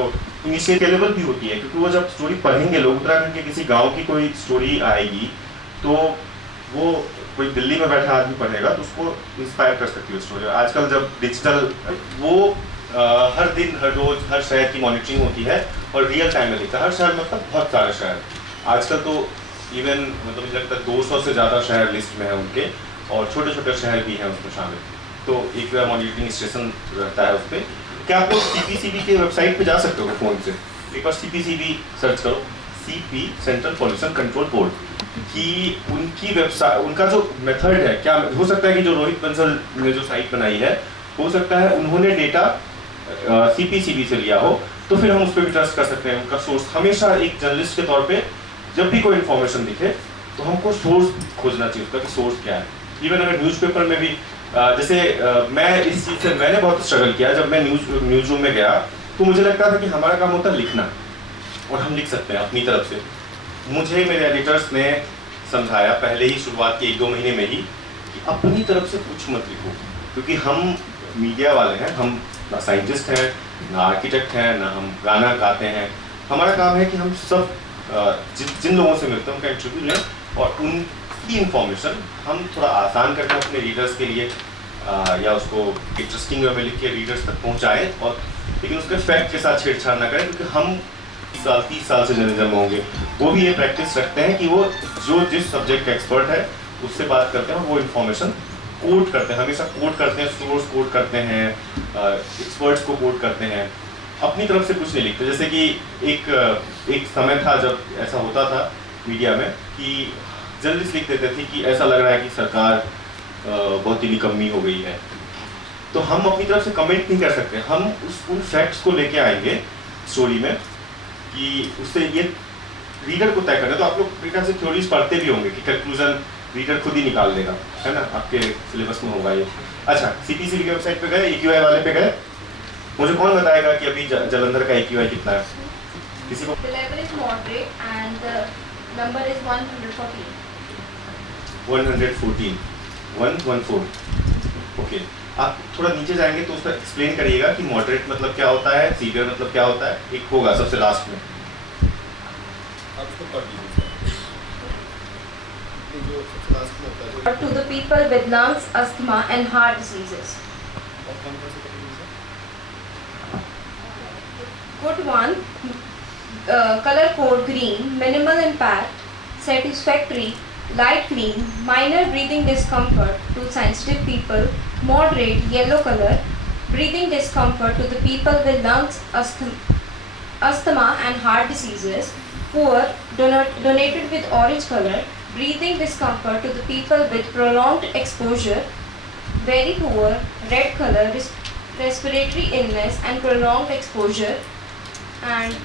इनिशिएटेबल भी होती है, क्योंकि वो जब स्टोरी पढ़ेंगे लोग, उत्तराखंड के किसी गाँव की कोई स्टोरी आएगी तो वो कोई दिल्ली में बैठा आदमी पढ़ेगा तो उसको इंस्पायर कर सकती है स्टोरी। आजकल जब डिजिटल वो हर दिन हर रोज हर शहर की मॉनिटरिंग होती है और रियल टाइम में दिखता है। हर शहर मतलब बहुत सारे शहर, आजकल तो इवन मतलब मुझे लगता है 200 से ज़्यादा शहर लिस्ट में है उनके, और छोटे छोटे शहर भी हैं उसमें शामिल। तो एक मॉनिटरिंग स्टेशन रहता है उस पर। क्या आप लोग CPCB के वेबसाइट पे जा सकते हो फ़ोन से? एक बार CPCB सर्च करो, CP central pollution control board, कि उनकी वेबसाइट, उनका जो मेथड है, क्या हो सकता है कि जो रोहित बंसल ने जो साइट बनाई है, हो सकता है उन्होंने डेटा CPCB से लिया हो, तो फिर हम उस पर भी ट्रस्ट कर सकते हैं। उनका सोर्स हमेशा एक जर्नलिस्ट के तौर पे जब भी कोई इन्फॉर्मेशन दिखे तो हमको सोर्स खोजना चाहिए उसका कि सोर्स क्या है। इवन अगर न्यूज़पेपर में भी जैसे मैं इस चीज़ से मैंने बहुत स्ट्रगल किया। जब मैं न्यूज़ रूम में गया तो मुझे लगता था कि हमारा काम होता है लिखना और हम लिख सकते हैं अपनी तरफ से। मुझे मेरे एडिटर्स ने समझाया पहले ही शुरुआत के 1-2 महीने में ही कि अपनी तरफ से कुछ मत लिखो, क्योंकि हम मीडिया वाले हैं, हम ना साइंटिस्ट हैं, ना आर्किटेक्ट हैं, ना हम गाना गाते हैं। हमारा काम है कि हम सब जिन लोगों से मिलते हैं उनका इंटरव्यू लें और उनकी इंफॉर्मेशन हम थोड़ा आसान करके अपने रीडर्स के लिए या उसको इंटरेस्टिंग वे में लिख के रीडर्स तक पहुँचाएँ, और लेकिन उसके फैक्ट के साथ छेड़छाड़ ना करें, क्योंकि हम 30 साल से जर्नलिज्म में होंगे, वो भी ये प्रैक्टिस रखते हैं कि वो जो जिस सब्जेक्ट का एक्सपर्ट है उससे बात करते हैं, वो इन्फॉर्मेशन कोट करते हैं, हमेशा कोट करते हैं, सोर्स कोट करते हैं, एक्सपर्ट्स को कोट करते हैं, अपनी तरफ से कुछ नहीं लिखते। जैसे कि एक समय था जब ऐसा होता था मीडिया में कि जर्नलिस्ट लिख देते थे कि ऐसा लग रहा है कि सरकार बहुत ही निकम्मी हो गई है, तो हम अपनी तरफ से कमेंट नहीं कर सकते। हम उन फैक्ट्स को लेके आएंगे स्टोरी में कि उससे ये रीडर को तय करना। तो आप लोग मेरे से थ्योरीज पढ़ते भी होंगे कि कंक्लूजन रीडर खुद ही निकाल लेगा, है ना, आपके सिलेबस में होगा ये। अच्छा, CPCB की वेबसाइट पे गए, AQI वाले पे गए, मुझे कौन बताएगा कि अभी जलंधर का AQI कितना है? किसी को? The level is moderate and the number is 114. 114, 114, okay. आप थोड़ा नीचे जाएंगे तो उसका एक्सप्लेन करिएगा कि मॉडरेट मतलब क्या होता है, सीवियर मतलब क्या होता है। एक होगा सबसे लास्ट में, आप उसको पढ़ लीजिए। to the people with lungs, asthma and heart diseases. Good one, color code green, minimal impact, satisfactory, light green, minor breathing discomfort to sensitive people, moderate yellow color, breathing discomfort to the people with lungs, asthma and heart diseases. Poor, donated with orange color, breathing discomfort to the people with prolonged exposure. Very poor, red color, respiratory illness and prolonged exposure. And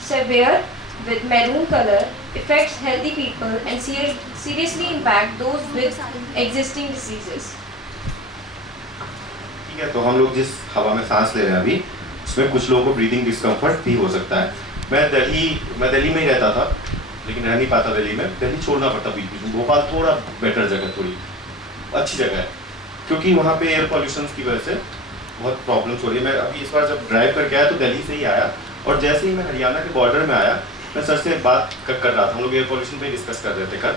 severe with maroon color, affects healthy people and seriously impact those with existing diseases. ठीक है, तो हम लोग जिस हवा में सांस ले रहे हैं अभी, उसमें कुछ लोगों को ब्रीदिंग डिस्कम्फर्ट भी हो सकता है। मैं दिल्ली में ही रहता था, लेकिन रह नहीं पाता दिल्ली में, दिल्ली छोड़ना पड़ता बीच बीच में। भोपाल थोड़ा बेटर जगह, थोड़ी अच्छी जगह है, क्योंकि वहाँ पे एयर पॉल्यूशन की वजह से बहुत प्रॉब्लम्स हो रही है। मैं अभी इस बार जब ड्राइव करके आया तो दिल्ली से ही आया, और जैसे ही मैं हरियाणा के बॉर्डर में आया, मैं सर से बात कर रहा था, हम लोग एयर पॉल्यूशन पे डिस्कस कर रहे थे कल,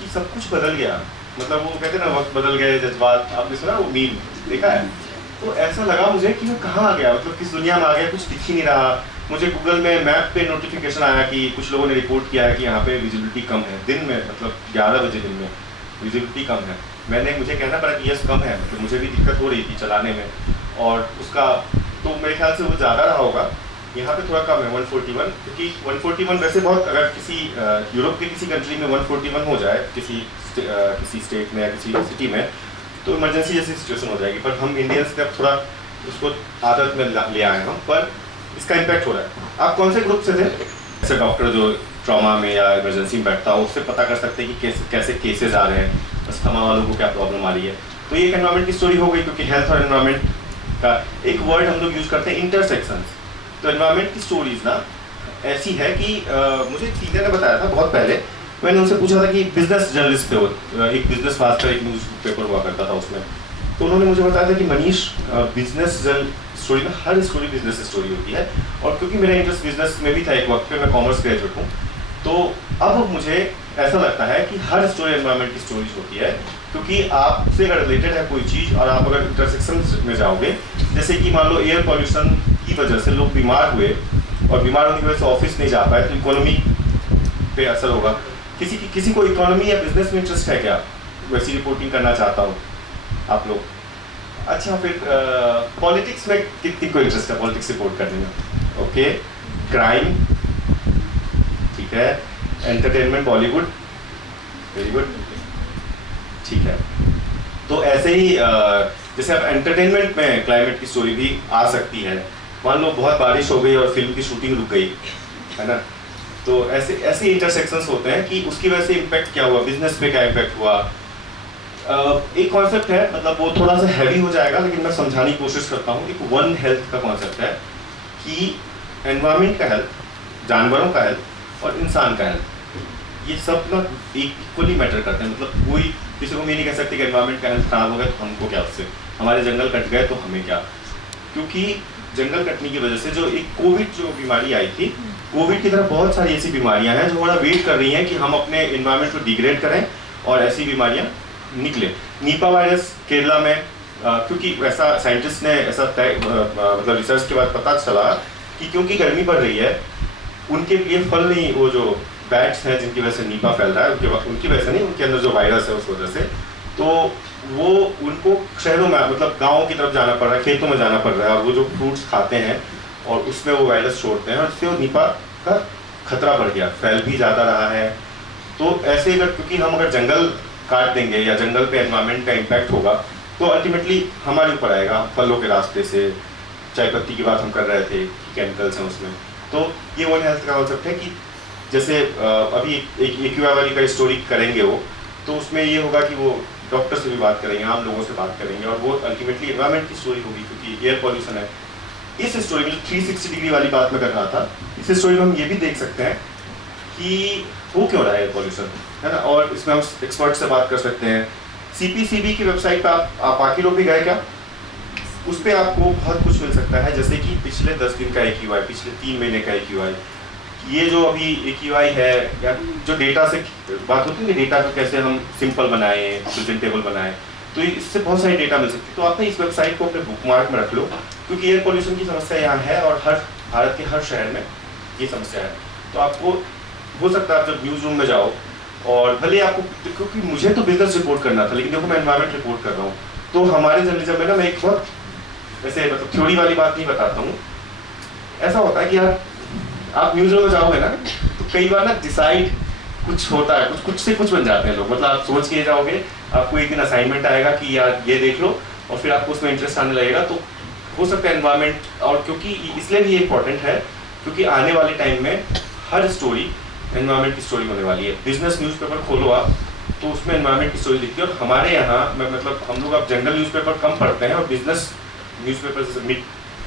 कि सब कुछ बदल गया। मतलब वो कहते हैं ना, वक्त बदल गए जज्बात, आपने सुना वो मीम देखा है? तो ऐसा लगा मुझे कि मैं कहाँ आ गया, मतलब किस दुनिया में आ गया, कुछ दिख ही नहीं रहा। मुझे गूगल में मैप पे नोटिफिकेशन आया कि कुछ लोगों ने रिपोर्ट किया है कि यहाँ पे विजिबिलिटी कम है दिन में, मतलब 11 बजे दिन में विजिबिलिटी कम है। मुझे कहना पड़ा कि यस कम है, मतलब मुझे भी दिक्कत हो रही थी चलाने में, और उसका तो मेरे ख्याल से वो ज़्यादा रहा होगा। यहाँ पे थोड़ा कम है 141, क्योंकि 141 वैसे बहुत, अगर किसी यूरोप के किसी कंट्री में 141 हो जाए किसी स्टेट में या किसी सिटी में, तो इमरजेंसी जैसी सिचुएशन हो जाएगी। पर हम इंडियंस ने थोड़ा उसको आदत में ले आए हम, पर इसका इम्पैक्ट हो रहा है। आप कौन से ग्रुप से थे? ऐसे डॉक्टर जो ट्रॉमा में या इमरजेंसी में बैठता हो, उससे पता कर सकते हैं कि कैसे केसेस आ रहे हैं, अस्थमा वालों को क्या प्रॉब्लम आ रही है। तो ये एक एनवायरमेंट की स्टोरी हो गई, क्योंकि हेल्थ और एनवायरमेंट का एक वर्ड हम लोग यूज़ करते हैं, इंटरसेक्शंस। तो एनवायरमेंट की स्टोरीज ना ऐसी है कि मुझे सीनियर ने बताया था बहुत पहले, मैंने उनसे पूछा था कि बिजनेस जर्नलिस्ट पे हो, एक बिजनेस भास्कर एक न्यूज़ पेपर हुआ करता था उसमें, तो उन्होंने मुझे बताया था कि मनीष, बिजनेस स्टोरी में हर स्टोरी बिजनेस स्टोरी होती है। और क्योंकि मेरा इंटरेस्ट बिजनेस में भी था एक वक्त पे, मैं कॉमर्स ग्रेजुएट हूँ, तो अब मुझे ऐसा लगता है कि हर स्टोरी एनवायरमेंट की स्टोरीज होती है, क्योंकि आपसे अगर रिलेटेड है कोई चीज़ और आप अगर इंटरसेक्शन में जाओगे, जैसे कि मान लो एयर पॉल्यूशन की वजह से लोग बीमार हुए, और बीमार होने की वजह से ऑफिस नहीं जा पाए, तो इकोनॉमी पे असर होगा। किसी को इकोनॉमी या बिजनेस में इंटरेस्ट है क्या? वैसी रिपोर्टिंग करना चाहता हूँ आप लोग। अच्छा, फिर पॉलिटिक्स में कितनी को इंटरेस्ट है पॉलिटिक्स रिपोर्ट करने में? ओके, क्राइम, ठीक है, एंटरटेनमेंट, बॉलीवुड, वेरी गुड, ठीक है। तो ऐसे ही जैसे अब एंटरटेनमेंट में क्लाइमेट की स्टोरी भी आ सकती है। मान लो बहुत बारिश हो गई और फिल्म की शूटिंग रुक गई, है ना, तो ऐसे इंटरसेक्शंस होते हैं कि उसकी वजह से इम्पैक्ट क्या हुआ, बिजनेस पे क्या इम्पैक्ट हुआ। एक कॉन्सेप्ट है, मतलब वो थोड़ा सा हैवी हो जाएगा, लेकिन मैं समझाने की कोशिश करता हूँ। एक वन हेल्थ का कॉन्सेप्ट है कि एनवायरमेंट का हेल्थ, जानवरों का हेल्थ और इंसान का हेल्थ, ये सब ना इक्वली मैटर करते हैं। मतलब कोई किसी को मैं नहीं कह सकते कि एनवायरमेंट का हेल्थ खराब हो गया तो हमको क्या, उससे हमारे जंगल कट गए तो हमें क्या, क्योंकि जंगल कटने की वजह से जो एक कोविड जो बीमारी आई थी, कोविड की तरह बहुत सारी ऐसी बीमारियां हैं जो बड़ा वेट कर रही हैं कि हम अपने एनवायरमेंट को डिग्रेड करें और ऐसी बीमारियां निकले। नीपा वायरस केरला में, क्योंकि ऐसा साइंटिस्ट ने ऐसा मतलब रिसर्च के बाद पता चला कि क्योंकि गर्मी बढ़ रही है, उनके लिए फल नहीं, वो जो बैट्स हैं जिनकी वजह से नीपा फैल रहा है, उनकी वजह से नहीं, उनके अंदर जो वायरस है उस वजह से, तो वो उनको शहरों में, मतलब गाँव की तरफ जाना पड़ रहा है, खेतों में जाना पड़ रहा है, और वो जो फ्रूट्स खाते हैं और उसमें वो वायरस छोड़ते हैं, और इससे वो नीपा का खतरा बढ़ गया, फैल भी ज़्यादा रहा है। तो ऐसे अगर, क्योंकि हम अगर जंगल काट देंगे या जंगल पे एनवायरमेंट का इम्पैक्ट होगा, तो अल्टीमेटली हमारे ऊपर आएगा, फलों के रास्ते से, चाय पत्ती की बात हम कर रहे थे, केमिकल्स हैं उसमें। तो ये वन हेल्थ का कॉन्सेप्ट है कि जैसे अभी एक AQI वाली का स्टोरी करेंगे वो, तो उसमें ये होगा कि वो डॉक्टर से भी बात करेंगे, आम लोगों से बात करेंगे, और वो अल्टीमेटली एनवायरमेंट की स्टोरी होगी, क्योंकि एयर पॉल्यूशन है। इस स्टोरी में 360 डिग्री वाली बात मैं कर रहा था, इस स्टोरी में हम ये भी देख सकते हैं कि हो क्यों रहा है एयर पॉल्यूशन, है ना, और इसमें हम एक्सपर्ट से बात कर सकते हैं। CPCB की वेबसाइट पर आप बाकी लोग भी गए क्या? उस पर आपको बहुत कुछ मिल सकता है, जैसे कि पिछले 10 दिन का AQI, पिछले 3 महीने का AQI, ये जो अभी AQI है या जो डेटा से बात होती है कि डेटा को कैसे हम सिंपल बनाएं, प्रेजेंटेबल बनाएं, तो इससे बहुत सारी डेटा मिल सकती है। तो आप इस वेबसाइट को अपने बुकमार्क में रख लो, क्योंकि एयर पोल्यूशन की समस्या यहाँ है और हर भारत के हर शहर में ये समस्या है। तो आपको हो सकता है आप जब न्यूज़ रूम में जाओ और भले आपको, क्योंकि मुझे तो बिजनेस रिपोर्ट करना था, लेकिन देखो मैं एनवायरमेंट रिपोर्ट कर रहा हूँ, तो हमारे जर्नलिज्म में ना मैं एक बहुत वैसे मतलब थ्योरी वाली बात नहीं बताता हूँ। ऐसा होता है कि यार आप न्यूज़ रूम में जाओगे ना, तो कई बार ना डिसाइड कुछ होता है, कुछ से कुछ बन जाते हैं लोग। मतलब आप सोच के जाओगे, आपको एक दिन असाइनमेंट आएगा कि यार ये देख लो, और फिर आपको उसमें इंटरेस्ट आने लगेगा। तो हो सकता है एनवायरमेंट, और क्योंकि इसलिए भी ये इंपॉर्टेंट है क्योंकि आने वाले टाइम में हर स्टोरी एनवायरमेंट की स्टोरी होने वाली है। बिजनेस न्यूज़पेपर खोलो आप, तो उसमें एनवायरमेंट की स्टोरी दिखती है। और हमारे यहाँ मैं मतलब हम लोग अब जनरल न्यूज़पेपर कम पढ़ते हैं और बिजनेस न्यूज़पेपर जैसे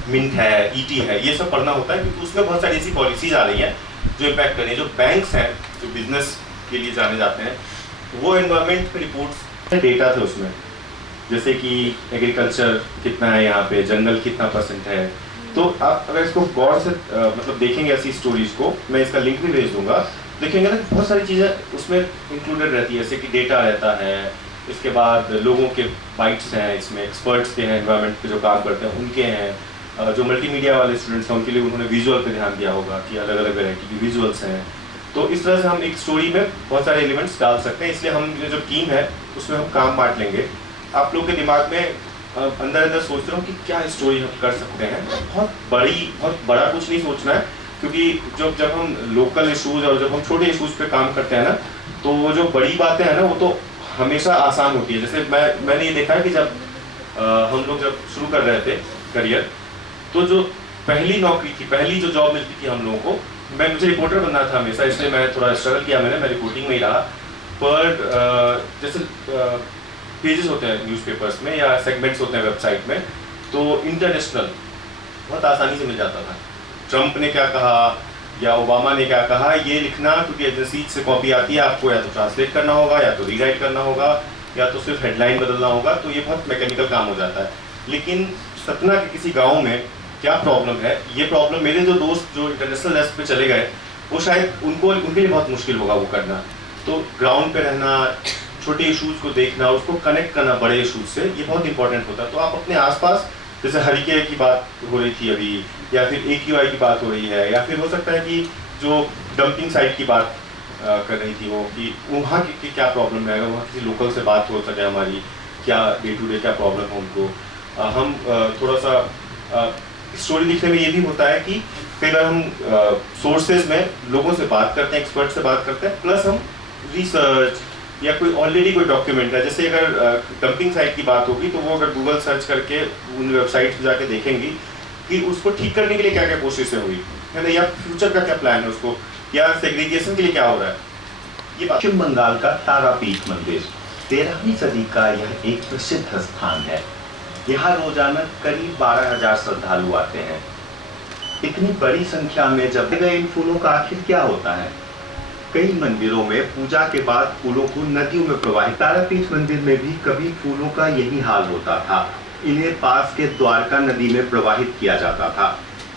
मिंट है, ET है, ये सब पढ़ना होता है, क्योंकि उसमें बहुत सारी ऐसी पॉलिसीज आ रही हैं जो इम्पैक्ट कर रही है। जो बैंक्स हैं, जो बिजनेस के लिए जाने जाते हैं, वो एनवायरमेंट रिपोर्ट्स डेटा थे उसमें, जैसे कि एग्रीकल्चर कितना है यहाँ पे, जंगल कितना % है। तो आप अगर इसको गौर से मतलब देखेंगे ऐसी स्टोरीज को, मैं इसका लिंक भी भेज दूंगा, देखेंगे ना बहुत सारी चीज़ें उसमें इंक्लूडेड रहती है, जैसे कि डेटा रहता है, इसके बाद लोगों के बाइट्स हैं, इसमें एक्सपर्ट्स के हैं, एनवायरमेंट पे जो काम करते हैं उनके हैं, जो मल्टीमीडिया वाले स्टूडेंट्स हैं उनके लिए उन्होंने विजुअल पे ध्यान दिया होगा कि अलग अलग वैरायटी की विजुअल्स हैं। तो इस तरह से हम एक स्टोरी में बहुत सारे एलिमेंट्स डाल सकते हैं। इसलिए हम जो टीम है उसमें हम काम बांट लेंगे। आप लोग के दिमाग में अंदर सोच रहा हूँ कि क्या स्टोरी हम कर सकते हैं। बहुत बड़ा कुछ नहीं सोचना है, क्योंकि जब हम लोकल इशूज़ और जब हम छोटे इशूज़ पे काम करते हैं ना, तो वो जो बड़ी बातें हैं ना वो तो हमेशा आसान होती है। जैसे मैंने ये देखा है कि जब हम लोग जब शुरू कर रहे थे करियर, तो जो पहली नौकरी थी, पहली जो जॉब मिलती थी हम लोगों को, मुझे रिपोर्टर बनना था हमेशा, इसलिए मैं थोड़ा स्ट्रगल किया मैं रिपोर्टिंग में ही रहा। पर जैसे पेजेस होते हैं न्यूज़पेपर्स में या सेगमेंट्स होते हैं वेबसाइट में, तो इंटरनेशनल बहुत आसानी से मिल जाता था। ट्रंप ने क्या कहा या ओबामा ने क्या कहा, ये लिखना, क्योंकि एजेंसी से कॉपी आती है, आपको या तो ट्रांसलेट करना होगा या तो रीराइट करना होगा या तो सिर्फ हेडलाइन बदलना होगा, तो ये बहुत मैकेनिकल काम हो जाता है। लेकिन सतना के किसी गाँव में क्या प्रॉब्लम है, ये प्रॉब्लम मेरे जो दोस्त जो इंटरनेशनल डेस्क पे चले गए, वो शायद उनके लिए बहुत मुश्किल होगा वो करना। तो ग्राउंड पे रहना, छोटे इशूज़ को देखना, उसको कनेक्ट करना बड़े इशूज़ से, ये बहुत इंपॉर्टेंट होता है। तो आप अपने आसपास, जैसे हरिकेय की बात हो रही थी अभी, या फिर AQI की बात हो रही है, या फिर हो सकता है कि जो डंपिंग साइट की बात कर रही थी वो, कि वहाँ की क्या प्रॉब्लम है, वहाँ किसी लोकल से बात हो सके हमारी, क्या डे टू डे क्या प्रॉब्लम है उनको। हम थोड़ा सा स्टोरी लिखने में ये भी होता है कि कई बार हम सोर्सेज में लोगों से बात करते हैं, एक्सपर्ट से बात करते हैं, प्लस हम रिसर्च या कोई ऑलरेडी कोई डॉक्यूमेंट है, जैसे अगर डंपिंग साइट की बात होगी तो वो अगर गूगल सर्च करके उन वेबसाइट पर जाके देखेंगी कि उसको ठीक करने के लिए क्या क्या कोशिशें हुई है ना, या फ्यूचर का क्या प्लान है उसको, या सेग्रीगेशन के लिए क्या हो रहा है, ये बात। पश्चिम बंगाल का तारापीठ मंदिर 13वीं सदी का यह एक प्रसिद्ध स्थान है। यहाँ रोजाना करीब 12,000 श्रद्धालु आते हैं। इतनी बड़ी संख्या में जब गए इन फूलों का आखिर क्या होता है? कई मंदिरों में पूजा के बाद फूलों को नदियों में प्रवाहित, तारापीठ मंदिर में भी कभी फूलों का यही हाल होता था। इन्हें पास के द्वारका नदी में प्रवाहित किया जाता था,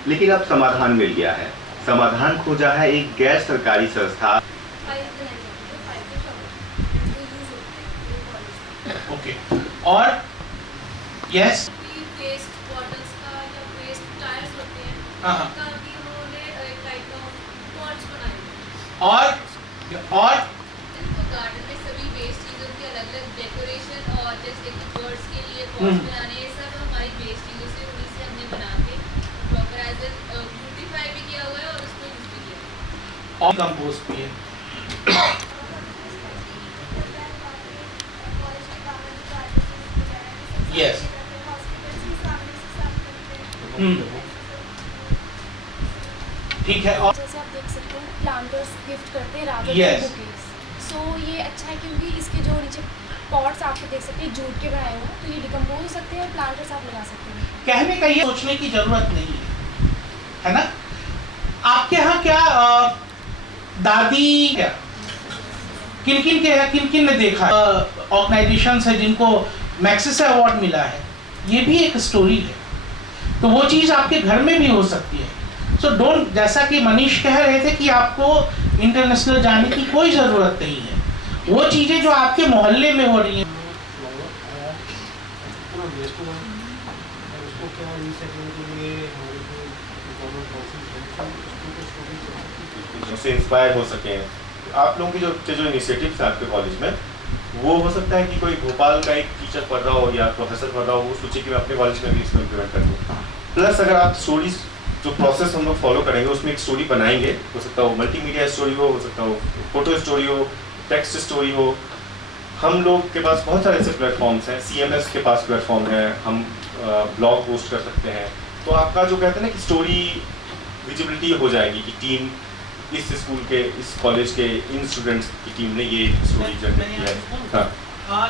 लेकिन अब समाधान मिल गया है। समाधान खोजा है एक गैर सरकारी संस्था। ओके, और यस, वेस्ट बॉटल्स का या वेस्ट टायर्स होते हैं, हाँ, उनका भी उन्होंने एक टाइप का पॉट्स बनाए हैं। और इनको गार्डन में सभी वेस्ट चीज़ों की अलग अलग डेकोरेशन और जैसे कि बर्ड्स के लिए पॉट्स बनाने, ये सब हमारी वेस्ट चीज़ों से, उन्हीं से हमने बना के प्रॉपर एज ए ब्यूटीफाई भी किया हुआ है और उसको यूज भी किया है। और कंपोस्ट भी है। यस, ठीक है। और जैसे आप देख सकते हैं प्लांटर्स गिफ्ट करते हैं rather Yes. Then bouquets. So ये अच्छा है क्योंकि इसके जो नीचे पॉट्स आपको देख सकते हैं जूट के बनाए हुए हैं, तो ये डिकम्पोज हो सकते हैं और प्लांटर्स आप लगा सकते हैं। कहने का ये सोचने की जरूरत नहीं है ना। आपके यहाँ क्या दादी क्या किन ने देखा ऑर्गेनाइजेशन है जिनको मैक्सिस अवार्ड मिला है, ये भी एक स्टोरी है। तो वो चीज़ आपके घर में भी हो सकती है। सो डोंट, जैसा कि मनीष कह रहे थे कि आपको इंटरनेशनल जाने की कोई ज़रूरत नहीं है। वो चीज़ें जो आपके मोहल्ले में हो रही हैं, उससे इंस्पायर हो सके। आप लोगों की जो इनिशिएटिव्स हैं आपके कॉलेज में, वो हो सकता है कि कोई भोपाल का एक टीचर पढ़ रहा हो या प्रोफेसर पढ़ रहा हो, वो सोचे कि मैं अपने कॉलेज में भी इसको इम्प्लीमेंट कर दूँ। प्लस अगर आप स्टोरीज जो प्रोसेस हम लोग फॉलो करेंगे उसमें एक स्टोरी बनाएंगे, हो सकता है वो मल्टीमीडिया स्टोरी हो सकता है वो फोटो स्टोरी हो, टेक्स्ट स्टोरी हो। हम लोग के पास बहुत सारे ऐसे प्लेटफॉर्म्स हैं, CMS के पास प्लेटफॉर्म है, हम ब्लॉग पोस्ट कर सकते हैं। तो आपका जो कहते हैं ना कि स्टोरी विजिबिलिटी हो जाएगी कि टीम इस स्कूल के, इस कॉलेज के इन स्टूडेंट्स की टीम ने ये स्टोरी जनरेट किया है। हाँ,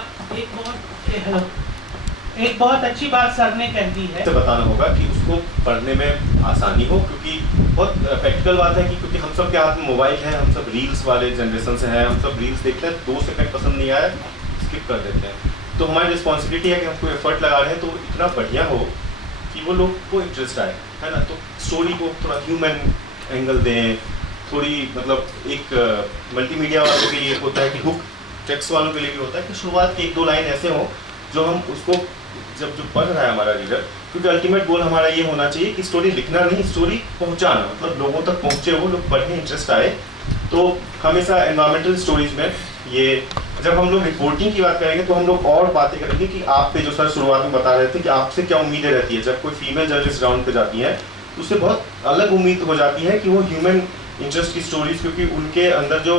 एक बहुत अच्छी बात सर ने कह दी है। तो बताना होगा कि उसको पढ़ने में आसानी हो, क्योंकि बहुत प्रैक्टिकल बात है कि क्योंकि हम सब के हाथ में मोबाइल है, हम सब रील्स वाले जनरेशन से हैं, हम सब रील्स देखते हैं, 2 सेकंड पसंद नहीं आया स्किप कर देते हैं। तो हमारी रिस्पॉन्सिबिलिटी है कि हम कोई एफर्ट लगा रहे हैं तो इतना बढ़िया हो कि वो लोग को इंटरेस्ट आए, है ना। तो स्टोरी को थोड़ा ह्यूमन एंगल दें, थोड़ी मतलब एक मल्टीमीडिया वालों के लिए होता है कि हुक, टेक्स्ट वालों के लिए भी होता है कि शुरुआत के 1-2 लाइन ऐसे हो जो हम उसको जब जो पढ़ रहा है हमारा रीडर, क्योंकि अल्टीमेट गोल हमारा ये होना चाहिए कि स्टोरी लिखना नहीं, स्टोरी पहुंचाना, मतलब लोगों तक पहुंचे, वो लोग पढ़ने इंटरेस्ट आए। तो हमेशा एनवायरमेंटल स्टोरीज में ये जब हम लोग रिपोर्टिंग की बात करेंगे तो हम लोग और बातें करेंगे कि आप पे जो सर शुरुआत में बता रहे थे कि आपसे क्या उम्मीदें रहती है जब कोई फीमेल जर्नलिस्ट राउंड पे जाती है, तो उससे बहुत अलग उम्मीद हो जाती है कि वो ह्यूमन इंटरेस्ट की स्टोरीज, क्योंकि उनके अंदर जो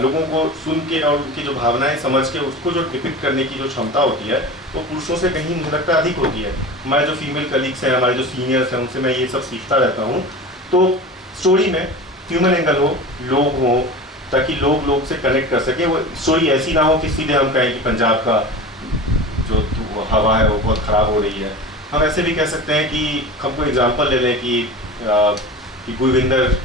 लोगों को सुन के और उनकी जो भावनाएं समझ के उसको जो डिपिक्ट करने की जो क्षमता होती है वो पुरुषों से कहीं मुझे लगता है अधिक होती है। हमारे जो फीमेल कलीग्स हैं, हमारे जो सीनियर्स हैं, उनसे मैं ये सब सीखता रहता हूँ। तो स्टोरी में ह्यूमन एंगल हो, लोग हो, ताकि लोग से कनेक्ट कर सके। वो स्टोरी ऐसी ना हो कि सीधे हम कहें कि पंजाब का जो हवा है वो बहुत ख़राब हो रही है। हम ऐसे भी कह सकते हैं कि हम कोई एग्जांपल ले लें कि गुरविंदर,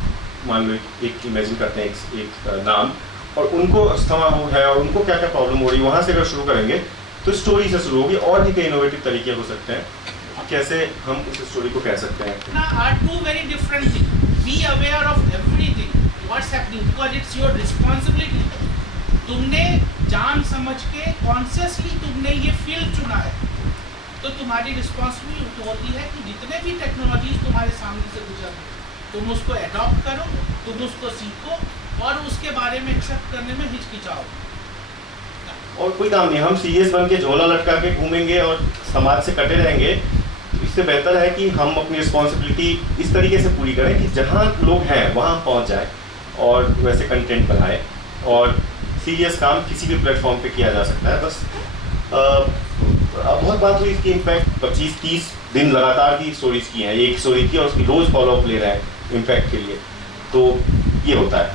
मान लो एक इमेजिन करते हैं एक नाम, और उनको अस्थमा हो है और उनको क्या क्या प्रॉब्लम हो रही है, वहाँ से अगर शुरू करेंगे तो स्टोरी से शुरू होगी। और भी कई इनोवेटिव तरीके हो सकते हैं कैसे हम उस स्टोरी को कह सकते हैं। are two very different things. Be aware of everything what's happening because it's your responsibility. तुमने जान समझ के कॉन्शियसली तुमने ये फील्ड चुना है, तो तुम्हारी रिस्पॉन्सिबिलिटी होती है कि जितने भी टेक्नोलॉजीज तुम्हारे सामने से गुजर रही तुम उसको अडॉप्ट करो, तुम उसको सीखो और उसके बारे में एक्सेप्ट करने में हिचकिचाओ। और कोई काम नहीं, हम सीरियस बन के झोला लटका के घूमेंगे और समाज से कटे रहेंगे। तो इससे बेहतर है कि हम अपनी रिस्पॉन्सिबिलिटी इस तरीके से पूरी करें कि जहाँ लोग हैं वहाँ पहुँच जाए और वैसे कंटेंट बनाए। और सीरियस काम किसी भी प्लेटफॉर्म पे किया जा सकता है। बस बहुत बात हुई इसकी, इम्पैक्ट 25-30 दिन लगातार की स्टोरीज की हैं, एक स्टोरी की और उसकी रोज़ फॉलोअप ले रहे हैं इम्पैक्ट के लिए, तो ये होता है।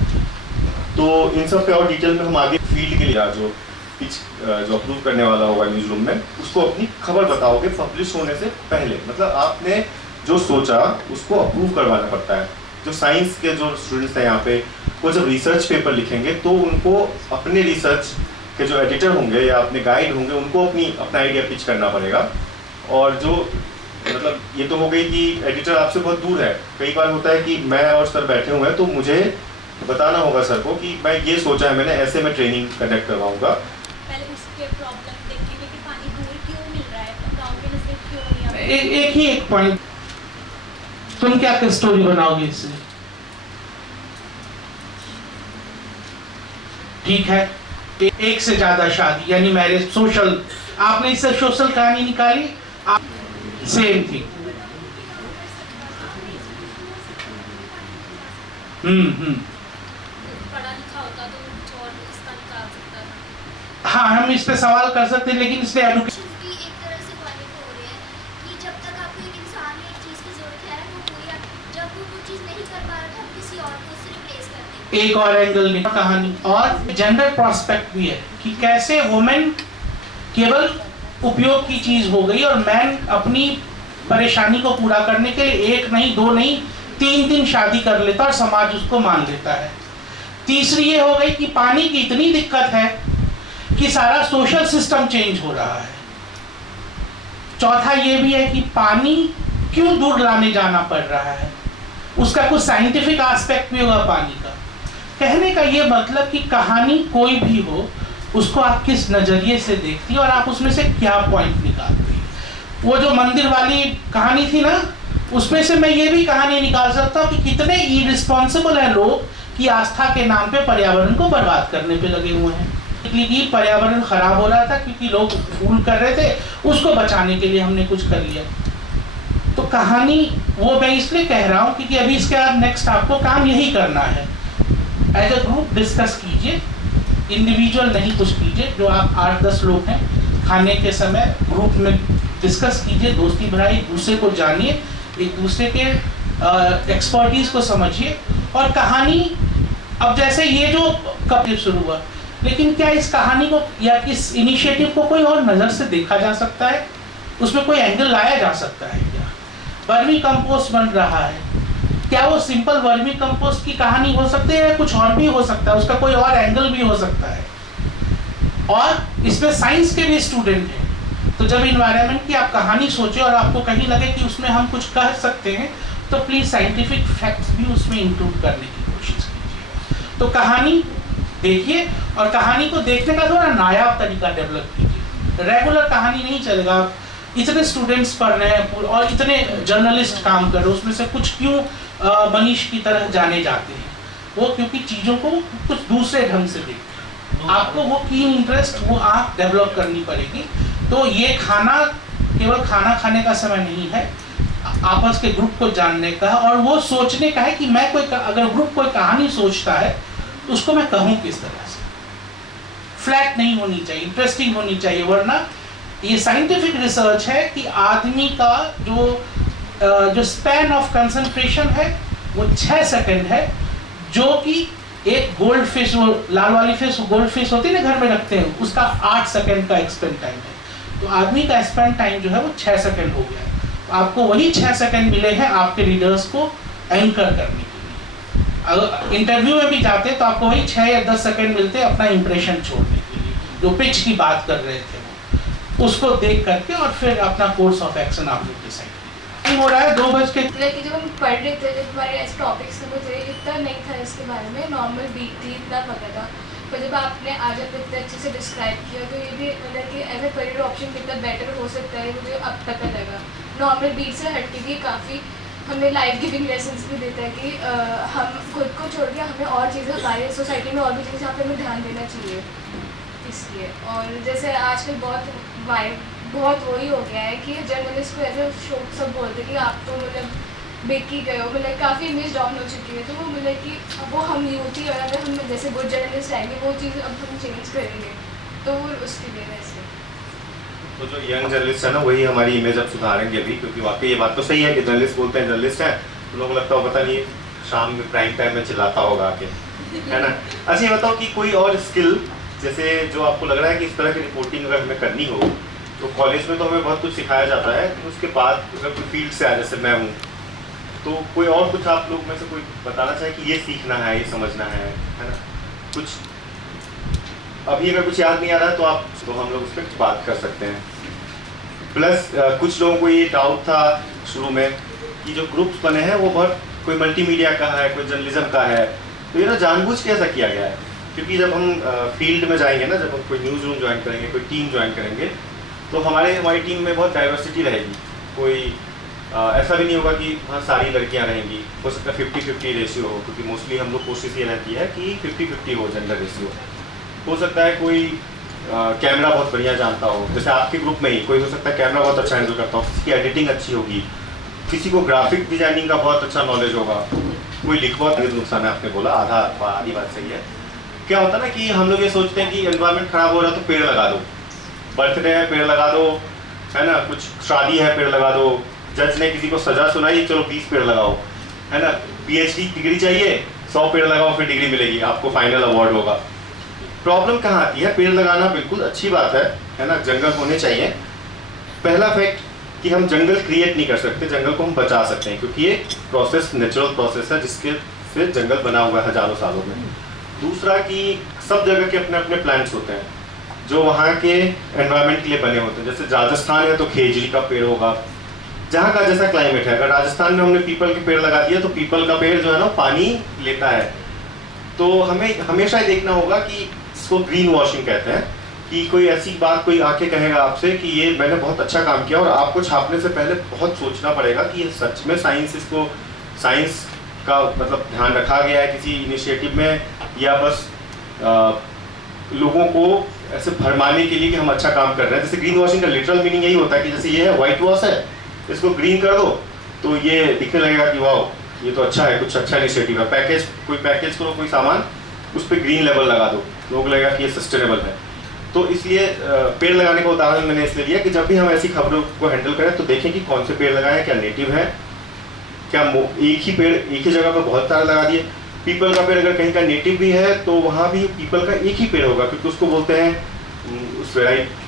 तो इन सब पे और डिटेल में हम आगे फील्ड के लिए जो पिच जो अप्रूव करने वाला होगा न्यूज़ रूम में, उसको अपनी खबर बताओगे पब्लिश होने से पहले। मतलब आपने जो सोचा उसको अप्रूव करवाना पड़ता है। जो साइंस के जो स्टूडेंट्स हैं यहाँ पे, वो जब रिसर्च पेपर लिखेंगे तो उनको अपने रिसर्च के जो एडिटर होंगे या अपने गाइड होंगे उनको अपना आइडिया पिच करना पड़ेगा। और जो मतलब ये तो हो गई कि एडिटर आपसे बहुत दूर है। कई बार होता है कि मैं और सर बैठे हुए हैं तो मुझे बताना होगा सर को कि मैं ये सोचा है, मैंने ऐसे में ट्रेनिंग कंडक्ट करवाऊंगा। पहले उसके प्रॉब्लम देखेंगे कि पानी दूर क्यों मिल रहा है, गांव के नजदीक क्यों नहीं आ रहा। एक पॉइंट, तुम क्या स्टोरी बनाओगे इससे? ठीक है, एक से ज्यादा शादी यानी मैरिज, सोशल, आपने इससे सोशल कहानी निकाली, सेम थिंग। पढ़ा लिखा होता तो कुछ और इसका निकाल सकता था। हाँ, हम इस पे सवाल कर सकते हैं, लेकिन इसलिए एजुकेशन भी एक तरह से वायलेट हो रहे हैं कि जब तक आपको एक इंसान में एक चीज़ की जरूरत है वो पूरी, जब वो कुछ चीज़ नहीं कर पा रहा था हम किसी और को उससे रिप्लेस करते हैं। एक और एंगल में कहानी और जेंडर प्रोस्पेक्ट भी है कि कैसे वुमेन केवल उपयोग की चीज हो गई और मैन अपनी परेशानी को पूरा करने के लिए 1 नहीं 2 नहीं 3 शादी कर लेता और समाज उसको मान लेता है। तीसरी ये हो गई कि पानी की इतनी दिक्कत है कि सारा सोशल सिस्टम चेंज हो रहा है। चौथा ये भी है कि पानी क्यों दूर लाने जाना पड़ रहा है, उसका कुछ साइंटिफिक एस्पेक्ट भी होगा पानी का। कहने का ये मतलब कि कहानी कोई भी हो, उसको आप किस नज़रिए से देखती है और आप उसमें से क्या पॉइंट निकालती है। वो जो मंदिर वाली कहानी थी ना, उसमें से मैं ये भी कहानी निकाल सकता हूँ कि कितने इरिस्पॉन्सिबल हैं लोग कि आस्था के नाम पे पर्यावरण को बर्बाद करने पे लगे हुए हैं। क्योंकि पर्यावरण खराब हो रहा था, क्योंकि लोग फूल कर रहे थे, उसको बचाने के लिए हमने कुछ कर लिया। तो कहानी वो मैं इसलिए कह रहा हूँ क्योंकि अभी इसके बाद नेक्स्ट आपको काम यही करना है। एज अ ग्रुप डिस्कस कीजिए, इंडिविजुअल नहीं कुछ कीजिए। जो आप 8-10 लोग हैं, खाने के समय ग्रुप में डिस्कस कीजिए, दोस्ती बढ़ाइए, एक दूसरे को जानिए, एक दूसरे के एक्सपर्टीज को समझिए। और कहानी अब जैसे ये जो कब शुरू हुआ, लेकिन क्या इस कहानी को या इस इनिशिएटिव को कोई और नज़र से देखा जा सकता है? उसमें कोई एंगल लाया जा सकता है क्या? वर्मी कंपोस्ट बन रहा है, क्या वो सिंपल वर्मी कंपोस्ट की कहानी हो सकती है या कुछ और भी हो सकता है? उसका कोई और एंगल भी हो सकता है। और इसमें साइंस के भी स्टूडेंट हैं, तो जब इन्वायरमेंट की आप कहानी सोचे और आपको कहीं लगे कि उसमें हम कुछ कह सकते हैं, तो प्लीज साइंटिफिक फैक्ट्स भी उसमें इंक्लूड करने की कोशिश कीजिए। तो कहानी देखिए और कहानी को देखने का थोड़ा नायाब तरीका डेवलप कीजिए। रेगुलर कहानी नहीं चलेगा। इतने स्टूडेंट्स पढ़ रहे हैं और इतने जर्नलिस्ट काम कर रहे हैं, उसमें से कुछ क्यों मनीष की तरह जाने जाते हैं? वो क्योंकि चीज़ों को कुछ दूसरे ढंग से देखते हैं। आपको वो कीन इंटरेस्ट वो आप डेवलप करनी पड़ेगी। तो ये खाना केवल खाना खाने का समय नहीं है, आपस के ग्रुप को जानने का और वो सोचने का है कि मैं कोई अगर ग्रुप कोई कहानी सोचता है तो उसको मैं कहूँ किस तरह से। फ्लैट नहीं होनी चाहिए, इंटरेस्टिंग होनी चाहिए। वरना ये साइंटिफिक रिसर्च है कि आदमी का जो स्पैन ऑफ कंसंट्रेशन है वो 6 सेकंड है, जो कि एक गोल्ड फिश, वो लाल वाली फिश गोल्ड फिश होती है ना घर में रखते हैं, उसका 8 सेकंड का स्पेंड टाइम है। तो आदमी का स्पेंड टाइम जो है वो 6 सेकंड हो गया है। तो आपको वही 6 सेकंड मिले हैं आपके रीडर्स को एंकर करने के लिए। अगर इंटरव्यू में भी जाते तो आपको वही 6 या 10 सेकंड मिलते हैं अपना इंप्रेशन छोड़ने के लिए, जो पिच की बात कर रहे थे वो, उसको देख करके और फिर अपना कोर्स ऑफ एक्शन आप लोग डिसाइड हो रहा है। 2 बज के लेकिन जब हम पढ़ रहे थे, जब हमारे ऐसे टॉपिक्स थे, मुझे इतना नहीं था इसके बारे में, नॉर्मल बीट थी, इतना पता था। पर जब आपने आज इतने अच्छे से डिस्क्राइब किया तो ये भी मतलब कि एज ए करियर ऑप्शन कितना बेटर हो सकता है, मुझे अब तक लगा। नॉर्मल बीट से हट के भी काफ़ी हमें लाइफ गिविंग लेसन्स भी देता है कि हम खुद को छोड़ के हमें और चीज़ें, हमारे सोसाइटी में और भी चीज़ें जहाँ पे हमें ध्यान देना चाहिए इसलिए। और जैसे आजकल बहुत वही हो गया है कि जर्नलिस्ट को ऐसे शौक सब बोलते हैं कि आप तो मतलब बेक ही गए हो, मतलब काफ़ी इमेज डाउन हो चुकी है। तो वो मतलब कि अब वो हम यूथ ही, और अगर हम जैसे गुड जर्नलिस्ट आएंगे वो चीज़ अब हम चेंज करेंगे, तो वो उसके लिए वैसे। तो जो यंग जर्नलिस्ट है ना, वही हमारी इमेज अब सुधारेंगे अभी, क्योंकि वाकई ये बात तो सही है कि जर्नलिस्ट बोलते हैं जर्नलिस्ट है, तो लोगों को लगता हो पता नहीं शाम में प्राइम टाइम में चिल्लाता होगा आके, है ना। अच्छा ये बताओ कि कोई और स्किल जैसे जो आपको लग रहा है कि इस तरह की रिपोर्टिंग अगर हमें करनी हो, तो कॉलेज में तो हमें बहुत कुछ सिखाया जाता है, तो उसके बाद अगर कोई फील्ड से आए, जैसे मैं हूँ, तो कोई और कुछ आप लोग में से कोई बताना चाहे कि ये सीखना है, ये समझना है ना। कुछ अभी अगर कुछ याद नहीं आ रहा है तो आप, तो हम लोग उस पर बात कर सकते हैं। प्लस कुछ लोगों को ये डाउट था शुरू में कि जो ग्रुप्स बने हैं वो बहुत कोई मल्टीमीडिया का है, कोई जर्नलिज्म का है, तो ये ना जानबूझ के ऐसा किया गया है। क्योंकि जब हम फील्ड में जाएंगे ना, जब हम कोई न्यूज़ रूम ज्वाइन करेंगे, कोई टीम ज्वाइन करेंगे, तो हमारी टीम में बहुत डाइवर्सिटी रहेगी। कोई ऐसा भी नहीं होगा कि वहाँ सारी लड़कियाँ रहेंगी, हो सकता है 50-50 रेशियो हो, क्योंकि मोस्टली हम लोग कोशिश ये रहती है कि 50-50 हो जेंडर रेशियो। हो सकता है कोई कैमरा बहुत बढ़िया जानता हो, जैसे आपके ग्रुप में ही कोई हो सकता है कैमरा बहुत अच्छा हैंडल करता हो, किसी की एडिटिंग अच्छी होगी, किसी को ग्राफिक डिजाइनिंग का बहुत अच्छा नॉलेज होगा, कोई लिखवा नुकसान है, आपने बोला आधी बात सही है। क्या होता है ना कि हम लोग ये सोचते हैं कि एनवायरनमेंट खराब हो रहा है तो पेड़ लगा दो, बर्थडे है पेड़ लगा दो, है ना, कुछ शादी है पेड़ लगा दो, जज ने किसी को सजा सुनाई चलो 20 पेड़ लगाओ, है ना, PhD डिग्री चाहिए 100 पेड़ लगाओ फिर डिग्री मिलेगी, आपको फाइनल अवार्ड होगा। प्रॉब्लम कहाँ आती है? पेड़ लगाना बिल्कुल अच्छी बात है ना, जंगल होने चाहिए। पहला फैक्ट कि हम जंगल क्रिएट नहीं कर सकते, जंगल को हम बचा सकते हैं, क्योंकि ये प्रोसेस नेचुरल प्रोसेस है जिसके से जंगल बना हुआ है हजारों सालों में। दूसरा कि सब जगह के अपने अपने प्लांट्स होते हैं जो वहाँ के एनवायरनमेंट के लिए बने होते हैं। जैसे राजस्थान है तो खेजड़ी का पेड़ होगा, जहाँ का जैसा क्लाइमेट है। अगर राजस्थान में हमने पीपल के पेड़ लगा दिया तो पीपल का पेड़ जो है ना पानी लेता है। तो हमें हमेशा ये देखना होगा कि इसको ग्रीन वॉशिंग कहते हैं, कि कोई ऐसी बात कोई आके कहेगा आपसे कि ये मैंने बहुत अच्छा काम किया, और आपको छापने से पहले बहुत सोचना पड़ेगा कि ये सच में साइंस का मतलब ध्यान रखा गया है किसी इनिशिएटिव में, या बस लोगों को ऐसे भरमाने के लिए कि हम अच्छा काम कर रहे हैं। जैसे ग्रीन वॉशिंग का लिटरल मीनिंग यही होता है कि जैसे ये है व्हाइट वॉश है, इसको ग्रीन कर दो तो ये दिखने लगेगा कि वाह ये तो अच्छा है, कुछ अच्छा इनिशिएटिव है। कोई पैकेज करो कोई सामान, उस पर ग्रीन लेबल लगा दो, लोग लगेगा कि ये सस्टेनेबल है। तो इसलिए पेड़ लगाने का उदाहरण मैंने इसलिए लिया कि जब भी हम ऐसी खबरों को हैंडल करें तो देखें कि कौन से पेड़ लगाए, क्या नेटिव है, क्या एक ही पेड़ एक ही जगह पर बहुत सारे लगा दिए। पीपल का पेड़ अगर कहीं का नेटिव भी है तो वहाँ भी पीपल का एक ही पेड़ होगा, क्योंकि उसको बोलते हैं उस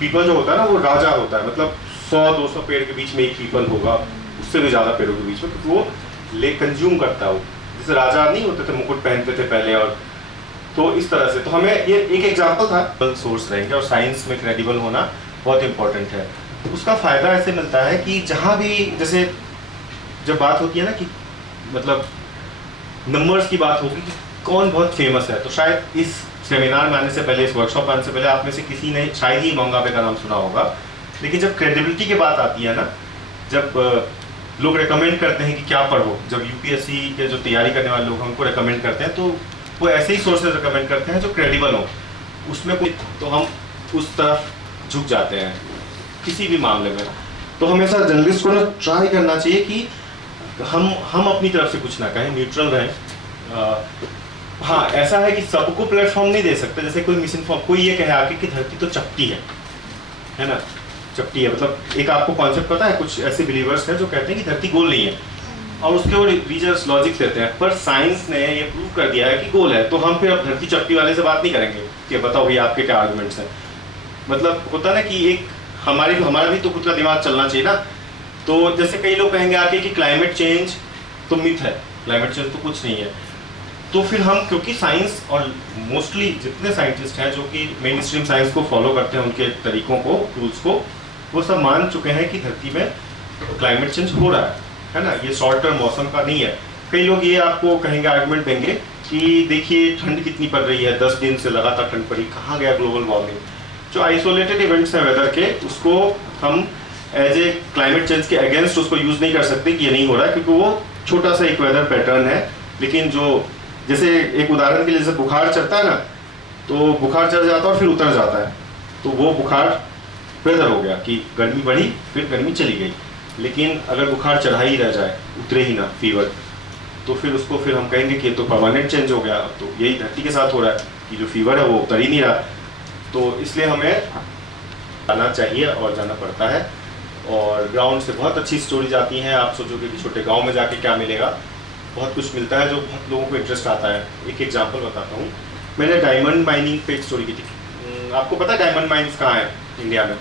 पीपल जो होता है ना वो राजा होता है, मतलब 100-200 पेड़ के बीच में एक पीपल होगा, उससे भी ज़्यादा पेड़ों के बीच में, क्योंकि वो कंज्यूम करता है। वो जैसे राजा नहीं होते थे, मुकुट पहनते थे पहले, और तो इस तरह से। तो हमें ये एक एग्जाम्पल था सोर्स रहेंगे, और साइंस में क्रेडिबल होना बहुत इंपॉर्टेंट है। उसका फ़ायदा ऐसे मिलता है कि जहाँ भी जैसे जब बात होती है ना कि मतलब नंबर्स की बात होगी कि कौन बहुत फेमस है, तो शायद इस सेमिनार में आने से पहले, इस वर्कशॉप में आने से पहले आप में से किसी ने शायद ही मोंगाबे का नाम सुना होगा। लेकिन जब क्रेडिबिलिटी की बात आती है ना, जब लोग रेकमेंड करते हैं कि क्या पढ़ो, जब यूपीएससी के जो तैयारी करने वाले लोग हैं उनको रेकमेंड करते हैं, तो वो ऐसे ही सोर्सेज रेकमेंड करते हैं जो क्रेडिबल हो, उसमें कोई, तो हम उस तरफ झुक जाते हैं किसी भी मामले में। तो हमेशा जर्नलिस्ट को ना ट्राई करना चाहिए कि हम अपनी तरफ से कुछ ना कहें, न्यूट्रल रहें। हाँ, ऐसा है कि सबको प्लेटफॉर्म नहीं दे सकते। जैसे कोई मिसइन्फॉर्म, कोई ये कहे आके कि धरती तो चपटी है ना, चपटी है, मतलब एक आपको कॉन्सेप्ट पता है, कुछ ऐसे बिलीवर्स हैं जो कहते हैं कि धरती गोल नहीं है, और उसके वो रीजन्स लॉजिक देते हैं, पर साइंस ने ये प्रूव कर दिया है कि गोल है। तो हम फिर अब धरती चपटी वाले से बात नहीं करेंगे कि बताओ भैया आपके क्या आर्गुमेंट्स हैं। मतलब होता ना कि एक हमारा भी तो खुद का दिमाग चलना चाहिए ना। तो जैसे कई लोग कहेंगे आके कि क्लाइमेट चेंज तो मिथ है, क्लाइमेट चेंज तो कुछ नहीं है, तो फिर हम, क्योंकि साइंस और मोस्टली जितने साइंटिस्ट हैं जो कि मेन स्ट्रीम साइंस को फॉलो करते हैं, उनके तरीकों को, टूल्स को, वो सब मान चुके हैं कि धरती में क्लाइमेट चेंज हो रहा है ना, ये शॉर्ट टर्म मौसम का नहीं है। कई लोग ये आपको कहेंगे, आर्गुमेंट देंगे कि देखिए ठंड कितनी पड़ रही है, 10 दिन से लगातार ठंड पड़ी, कहाँ गया ग्लोबल वार्मिंग। जो आइसोलेटेड इवेंट्स हैं वेदर के, उसको हम एज ए क्लाइमेट चेंज के अगेंस्ट उसको यूज़ नहीं कर सकते कि ये नहीं हो रहा है, क्योंकि वो छोटा सा एक वेदर पैटर्न है। लेकिन जो जैसे एक उदाहरण के लिए, जैसे बुखार चढ़ता है ना, तो बुखार चढ़ जाता है और फिर उतर जाता है, तो वो बुखार वेदर हो गया कि गर्मी बढ़ी फिर गर्मी चली गई। लेकिन अगर बुखार चढ़ा ही रह जाए, उतरे ही ना फीवर, तो फिर उसको फिर हम कहेंगे कि तो परमानेंट चेंज हो गया। तो यही धरती के साथ हो रहा है कि जो फीवर है वो उतर ही नहीं रहा। तो इसलिए हमें जाना चाहिए और जाना पड़ता है, और ग्राउंड से बहुत अच्छी स्टोरीज आती हैं। आप सोचोगे कि छोटे गांव में जाके क्या मिलेगा, बहुत कुछ मिलता है जो बहुत लोगों को इंटरेस्ट आता है। एक एग्जांपल बताता हूँ, मैंने डायमंड माइनिंग पे एक स्टोरी की थी। आपको पता है डायमंड माइंस कहाँ है इंडिया में?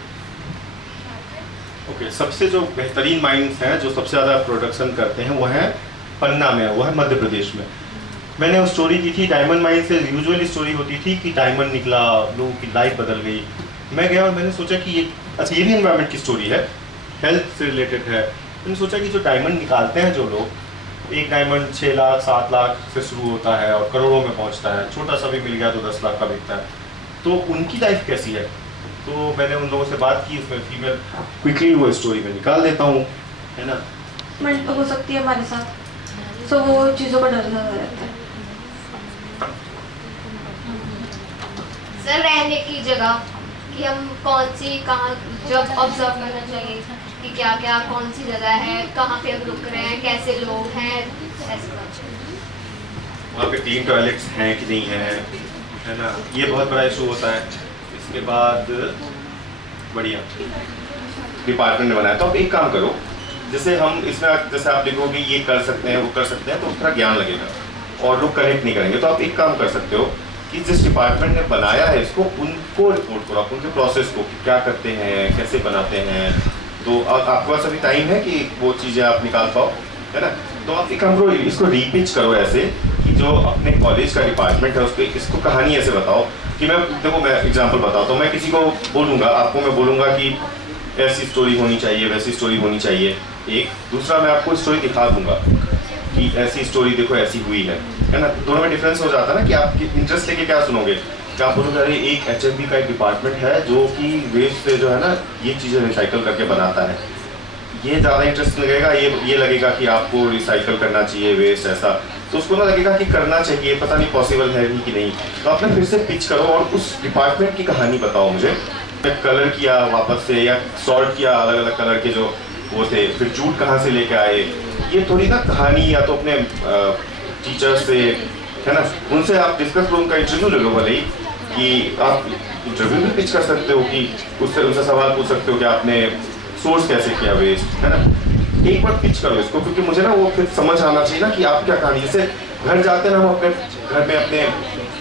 ओके, सबसे जो बेहतरीन माइंस हैं, जो सबसे ज़्यादा प्रोडक्शन करते हैं, वो है पन्ना में, वो है मध्य प्रदेश में। मैंने वो स्टोरी की थी। डायमंड माइन से यूजुअली स्टोरी होती थी कि डायमंड निकला, लोगों की लाइफ बदल गई। मैं गया और मैंने सोचा कि ये अच्छा, ये भी एनवायरनमेंट की स्टोरी है, हेल्थ से रिलेटेड है। मैंने सोचा कि जो डायमंड निकालते हैं जो लोग, एक डायमंड 6 लाख 7 लाख से शुरू होता है और करोड़ों में पहुंचता है, छोटा सा भी मिल गया तो 10 लाख का बिकता है, तो उनकी लाइफ कैसी है। तो मैंने उन लोगों से बात की, उसमें फीमेल क्विकली वो स्टोरी में निकाल देता हूँ, है ना। मंट हो सकती है हमारे साथ, तो वो चीज़ों का डर लगा रहता है। सर, रहने की जगह कि हम कौन सी कहाँ जब ऑब्जर्व करना चाहिए कि क्या क्या कौन सी जगह है, कहाँ पे हम रुक रहे हैं, कैसे लोग हैं, ऐसा वहाँ पे क्लीन टॉयलेट्स हैं कि नहीं है ना, ये बहुत बड़ा इशू होता है। इसके बाद बढ़िया डिपार्टमेंट ने बनाया, तो आप एक काम करो, जैसे हम इसमें जैसे आप लिखोगे ये कर सकते हैं वो कर सकते हैं, तो थोड़ा ज्ञान लगेगा और लोग कनेक्ट नहीं करेंगे। तो आप एक काम कर सकते हो कि जिस डिपार्टमेंट ने बनाया है इसको, उनको रिपोर्ट करो, आप उनके प्रोसेस को कि क्या करते हैं, कैसे बनाते हैं। तो आपके पास अभी टाइम है कि वो चीज़ें आप निकाल पाओ, है ना। तो आप एक काम करो, इसको रीपिच करो ऐसे कि जो अपने कॉलेज का डिपार्टमेंट है उसको इसको कहानी ऐसे बताओ कि मैं देखो, मैं एग्जाम्पल बताता हूँ। मैं किसी को बोलूँगा, आपको मैं बोलूँगा कि ऐसी स्टोरी होनी चाहिए, वैसी स्टोरी होनी चाहिए, एक दूसरा मैं आपको स्टोरी दिखा दूंगा कि ऐसी स्टोरी देखो ऐसी हुई है ना। दोनों में डिफरेंस हो जाता है ना कि आप इंटरेस्ट लेके क्या सुनोगे, क्या आप बोलोगे अरे एक HMV का एक डिपार्टमेंट है जो कि वेस्ट से जो है ना ये चीज़ें रिसाइकल करके बनाता है, ये ज़्यादा इंटरेस्ट लगेगा। ये लगेगा कि आपको रिसाइकल करना चाहिए वेस्ट ऐसा, तो उसको ना लगेगा कि करना चाहिए, पता नहीं पॉसिबल है भी कि नहीं। तो आप ना फिर से पिच करो और उस डिपार्टमेंट की कहानी बताओ मुझे। कलर किया वापस से या सॉर्ट किया अलग अलग कलर के जो वो थे, फिर जूट कहाँ से लेके आए, ये थोड़ी ना कहानी या तो अपने टीचर्स से है ना उनसे आप डिस्कस करो, उनका इंटरव्यू ले लो भले ही, कि आप इंटरव्यू भी पिच कर सकते हो कि उनसे सवाल पूछ सकते हो कि आपने सोर्स कैसे किया वेस्ट, है ना। एक बार पिच करो इसको, क्योंकि मुझे ना वो फिर समझ आना चाहिए ना कि आप क्या कहानी। जैसे घर जाते हैं ना हम अपने घर में अपने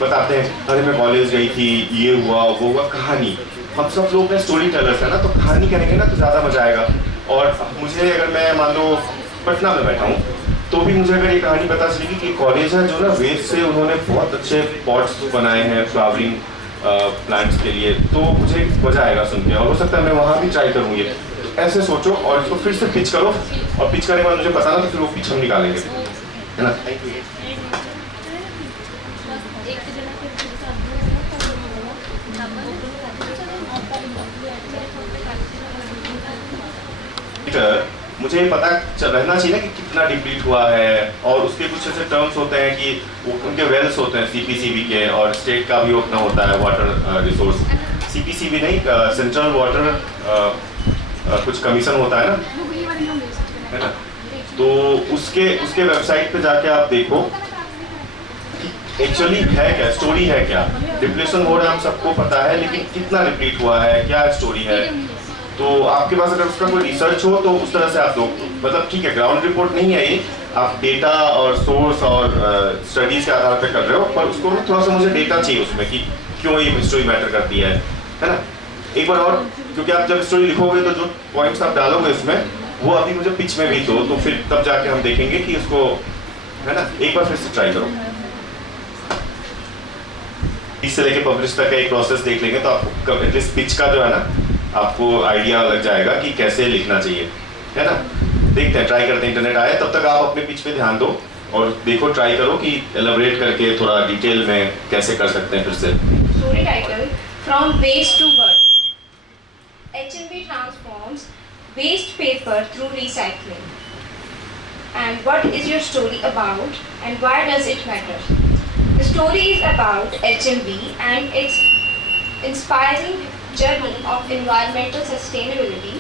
बताते हैं अरे मैं कॉलेज गई थी, ये हुआ वो हुआ, कहानी। हम सब लोग स्टोरी टेलर्स है ना, तो कहानी करेंगे ना तो ज़्यादा मजा आएगा। और मुझे अगर मैं मान लो पटना में बैठा हूँ तो भी मुझे अगर ये कहानी पता चलेगी कि कॉलेज है जो ना वेस्ट से उन्होंने बहुत अच्छे पॉट्स बनाए हैं फ्लावरिंग प्लांट्स के लिए, तो मुझे मजा आएगा सुन के, और हो सकता है मैं वहाँ भी ट्राई करूँ ये। तो ऐसे सोचो और इसको फिर से पिच करो, और पिच करने के बाद मुझे बताना तो फिर वो पिच हम निकालेंगे, है ना। मुझे पता रहना चाहिए ना कि कितना डिप्लीट हुआ है, और उसके कुछ ऐसे टर्म्स होते हैं कि उनके वेल्स होते हैं CPCB के, और स्टेट का भी उतना होता है वाटर रिसोर्स। CPCB नहीं, सेंट्रल वाटर कुछ कमीशन होता है ना, तो उसके वेबसाइट पे जाके आप देखो एक्चुअली है क्या, स्टोरी है क्या। डिप्लेशन हो रहा है हम सबको पता है, लेकिन कितना डिप्लीट हुआ है, क्या स्टोरी है। तो आपके पास अगर उसका कोई रिसर्च हो तो उस तरह से आप दो, मतलब ठीक है ग्राउंड रिपोर्ट नहीं है ये, आप डेटा और सोर्स और स्टडीज के आधार पर कर रहे हो, पर उसको ना थोड़ा सा मुझे डेटा चाहिए उसमें कि क्यों ये स्टोरी मैटर करती है ना। एक बार और, क्योंकि आप जब स्टोरी लिखोगे तो जो पॉइंट्स आप डालोगे इसमें वो अभी मुझे पिच में भी दो, तो फिर तब जाके हम देखेंगे कि उसको, है ना। एक बार फिर से ट्राई करो, इससे लेके पब्लिश तक का एक प्रोसेस देख लेंगे तो आपको एटलीस्ट पिच का जो है ना आपको आइडिया लग जाएगा कि कैसे लिखना चाहिए, है ना। देखते हैं, ट्राई करते हैं, इंटरनेट आए तब तक आप अपने पिच पे ध्यान दो और देखो, ट्राई करो कि एलैबोरेट करके थोड़ा डिटेल में कैसे कर सकते हैं फिर से। Story title: From Waste to Worth. HMV transforms waste paper through recycling. And what is your story about and why does it matter? The story is about HMV and its inspiring journey of environmental sustainability,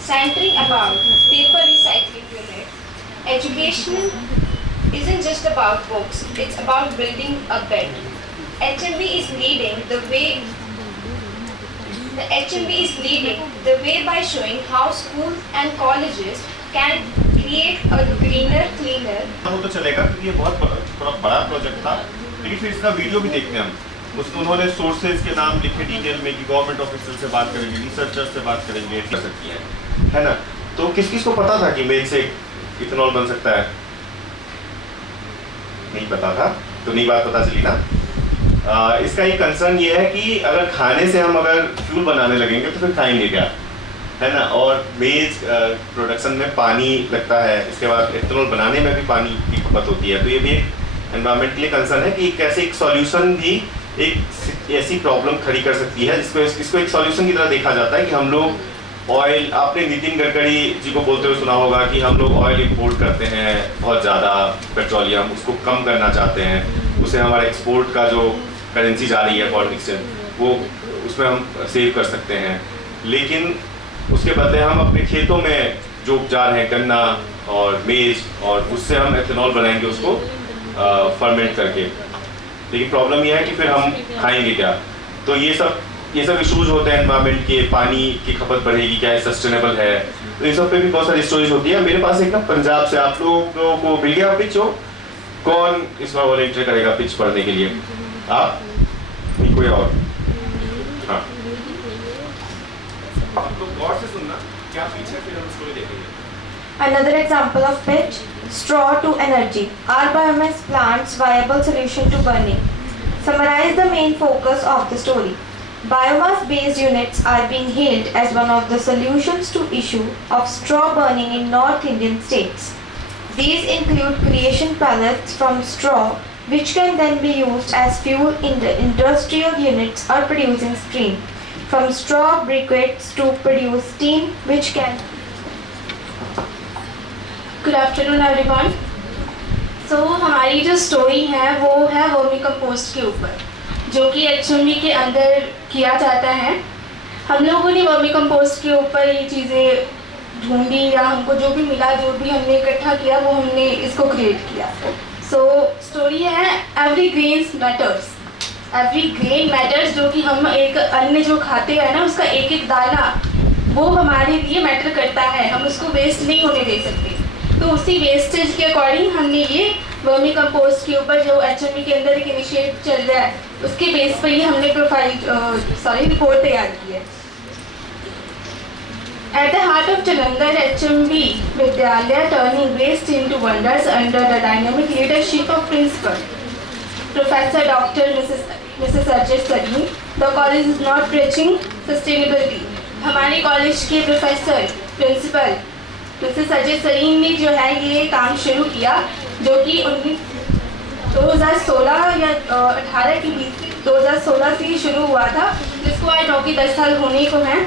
centering about paper recycling unit. Education isn't just about books, it's about building a bed. HMV is leading the way. The HMV is leading the way by showing how schools and colleges can create a greener, cleaner. वो तो चलेगा क्योंकि ये बहुत थोड़ा बड़ा project था, लेकिन फिर इसका वीडियो भी देखते हैं हम। उसमें उन्होंने सोर्सेज के नाम लिखे डिटेल में कि गवर्नमेंट ऑफिसर से बात करेंगे, रिसर्चर से बात करेंगे, कर सकती है ना। तो किस किस को पता था कि मेज से इथेनॉल बन सकता है? नहीं पता था, तो नई बात पता चली ना। इसका एक कंसर्न ये है कि अगर खाने से हम अगर फ्यूल बनाने लगेंगे तो फिर खाएंगे क्या, है ना। और मेज प्रोडक्शन में पानी लगता है, इसके बाद इथेनॉल बनाने में भी पानी की खपत होती है, तो ये भी एक एनवायरमेंट के लिए कंसर्न है कि कैसे एक सॉल्यूशन भी एक ऐसी प्रॉब्लम खड़ी कर सकती है जिसको इसको एक सॉल्यूशन की तरह देखा जाता है कि हम लोग ऑयल, आपने नितिन गडकरी जी को बोलते हुए सुना होगा कि हम लोग ऑयल इंपोर्ट करते हैं बहुत ज़्यादा, पेट्रोलियम, उसको कम करना चाहते हैं, उसे हमारा एक्सपोर्ट का जो करेंसी जा रही है फॉरेन एक्सचेंज वो उसमें हम सेव कर सकते हैं। लेकिन उसके बदले हम अपने खेतों में जो उपजा रहे हैं गन्ना और मेज, और उससे हम एथेनॉल बनाएंगे उसको फर्मेंट करके। लेकिन प्रॉब्लम यह है कि फिर हम खाएंगे क्या। तो ये सब इशूज होते हैं एनवायरमेंट के, पानी की खपत बढ़ेगी क्या, सस्टेनेबल है, तो इन सब पे भी बहुत सारी स्टोरीज होती है। मेरे पास एक ना पंजाब से आप लोगों को मिल गया पिच हो, कौन इस बार वॉलंटियर करेगा पिच पढ़ने के लिए? आप कोई और? हाँ, आप लोग गौर से सुनना क्या पिच है, फिर हम स्टोरी देखेंगे। Another example of pitch: straw to energy. Are biomass plants viable solution to burning? Summarize the main focus of the story. Biomass-based units are being hailed as one of the solutions to issue of straw burning in North Indian states. These include creation pellets from straw, which can then be used as fuel in the industrial units or producing steam. From straw briquettes to produce steam, which can. Good afternoon everyone. So हमारी जो story है वो है vermi compost के ऊपर, जो कि HMV के अंदर किया जाता है। हम लोगों ने वर्मी कंपोस्ट के ऊपर ये चीज़ें ढूंढी या हमको जो भी मिला, जो भी हमने इकट्ठा किया, वो हमने इसको क्रिएट किया। सो स्टोरी है every grains matters. Every grain matters, जो कि हम एक अन्न जो खाते हैं ना, उसका एक एक दाना वो हमारे लिए मैटर करता है। हम उसको वेस्ट नहीं होने दे सकते। तो उसी वेस्टेज के अकॉर्डिंग हमने ये वर्मी कंपोस्ट के ऊपर जो HMV के अंदर एक इनिशिएटिव चल रहा है, उसके बेस पर ये हमने रिपोर्ट तैयार की है। At the heart of Jalandhar, HMV Vidyalaya turning waste into wonders under the dynamic leadership of Principal Professor Dr. Mrs. Arjit Sarin. The college is not preaching sustainability. हमारे कॉलेज के professor principal Mrs Ajay Sareen ने जो है ये काम शुरू किया, जो कि 2016 या 18 के बीच 2016 से ही शुरू हुआ था, जिसको आज 9 की 10 साल होने को हैं।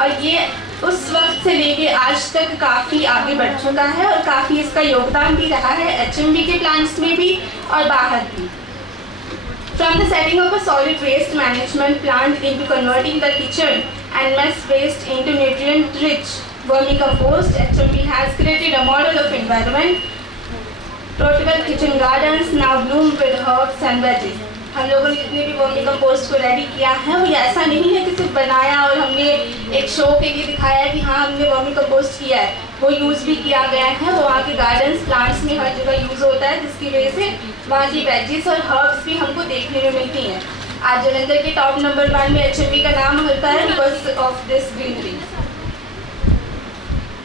और ये उस वक्त से लेके आज तक काफ़ी आगे बढ़ चुका है और काफ़ी इसका योगदान भी रहा है HMV के प्लांट्स में भी और बाहर भी। From the setting up a solid waste management plant into converting the kitchen and mess waste into nutrient-rich vermicompost, HMV has created a model of environment. Total kitchen gardens now bloom with herbs and veggies. हम लोगों ने जितने भी vermi compost को ready किया है, वो ऐसा नहीं है कि सिर्फ बनाया और हमने एक शो के लिए दिखाया कि हाँ हमने वर्मी कंपोस्ट किया है। वो यूज़ भी किया गया है, वो वहाँ के गार्डन्स प्लांट्स में हर जगह यूज़ होता है, जिसकी वजह से वहाँ की वेजिस और हर्ब्स भी हमको देखने में मिलती हैं। आज जालंधर के टॉप नंबर 1 में HMV का नाम होता है because of this greenery.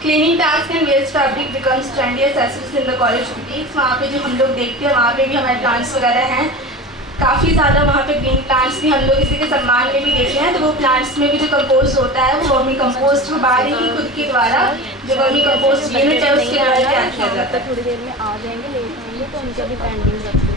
Cleaning task and waste fabric becomes trendiest assets in the college boutiques. वहाँ पे जो हम लोग देखते हैं, वहाँ पे भी हमारे प्लांट्स वगैरह हैं काफ़ी ज़्यादा। वहाँ पे ग्रीन प्लांट्स भी हम लोग इसी के सम्मान में भी देते हैं। तो वो प्लांट्स में भी जो कंपोस्ट होता है, वो वर्मी कंपोस्ट हमारे ही खुद के द्वारा जो वर्मी कंपोस्ट यूनिट है उसके द्वारा तैयार किया जाता है। थोड़ी देर में आ जाएंगे, लेट आएंगे तो उनका भी पेंडिंग रखते हैं।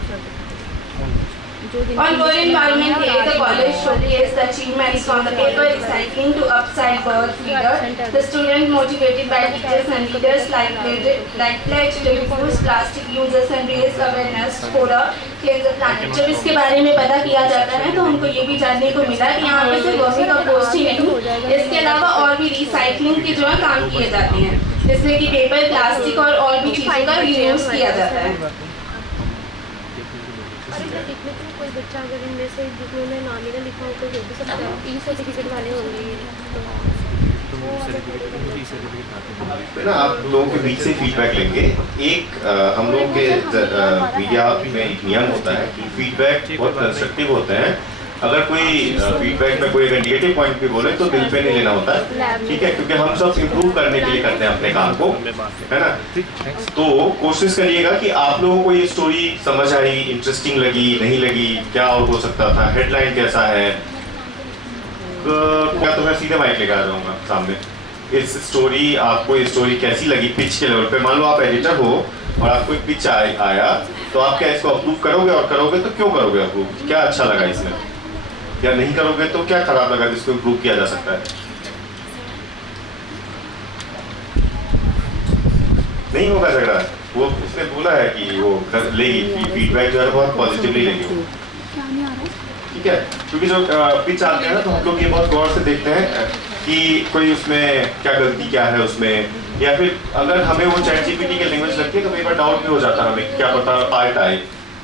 On World Environment Day, the college showcased the achievements from the paper recycling to upside bird feeder. The students, motivated by teachers and leaders like pledged to reduce plastic uses and raise awareness for a cleanser planet. जब इसके बारे में पता किया जाता है तो हमको ये भी जानने को मिला कि यहाँ पे सिर्फ वर्मी कंपोस्ट ही नहीं, इसके अलावा और भी रिसाइकलिंग के जो है काम किए जाते हैं, जिसमें कि पेपर, प्लास्टिक और भी चीज़ों का रीयूज किया जाता है। कोई बच्चा अगर इनमें से जिसमें मैं नाम ही ना लिखा हो तो हो भी सकता है, ई-सर्टिफिकेट वाले होंगे तो ना आप लोगों के बीच से फीडबैक लेंगे। एक हम लोग के मीडिया में एक नियम होता है कि फीडबैक बहुत कंस्ट्रक्टिव होते हैं। अगर कोई फीडबैक में कोई अगर नेगेटिव पॉइंट भी बोले तो दिल पे नहीं लेना होता है, ठीक है, क्योंकि हम सब इम्प्रूव करने के लिए करते हैं अपने काम को, है ना। तो कोशिश करिएगा कि आप लोगों को ये स्टोरी समझ आई, इंटरेस्टिंग लगी, नहीं लगी, क्या और हो सकता था, हेडलाइन कैसा है, क्या तो मैं सीधे माइक लेकर आ जाऊँगा सामने। इस स्टोरी आपको ये स्टोरी कैसी लगी पिच के लेवल पे? मान लो आप एडिटर हो और आपको एक पिच आया तो आप क्या इसको अप्रूव करोगे? और करोगे तो क्यों करोगे अप्रूव? क्या अच्छा लगा इसमें? या नहीं करोगे तो क्या खराब लगा जिसको इम्प्रूव किया जा सकता है? नहीं होगा झगड़ा, वो उसने बोला है कि वो लेगी, फीडबैक जो है बहुत पॉजिटिवली लेगी वो, ठीक है। क्योंकि जो पिच आते हैं ना तो हम लोग ये बहुत गौर से देखते हैं कि कोई उसमें क्या गलती क्या है उसमें, या फिर अगर हमें वो चैट जीपीटी की लैंग्वेज लगती है तो कई बार डाउट भी हो जाता है हमें, क्या पता पार्ट आए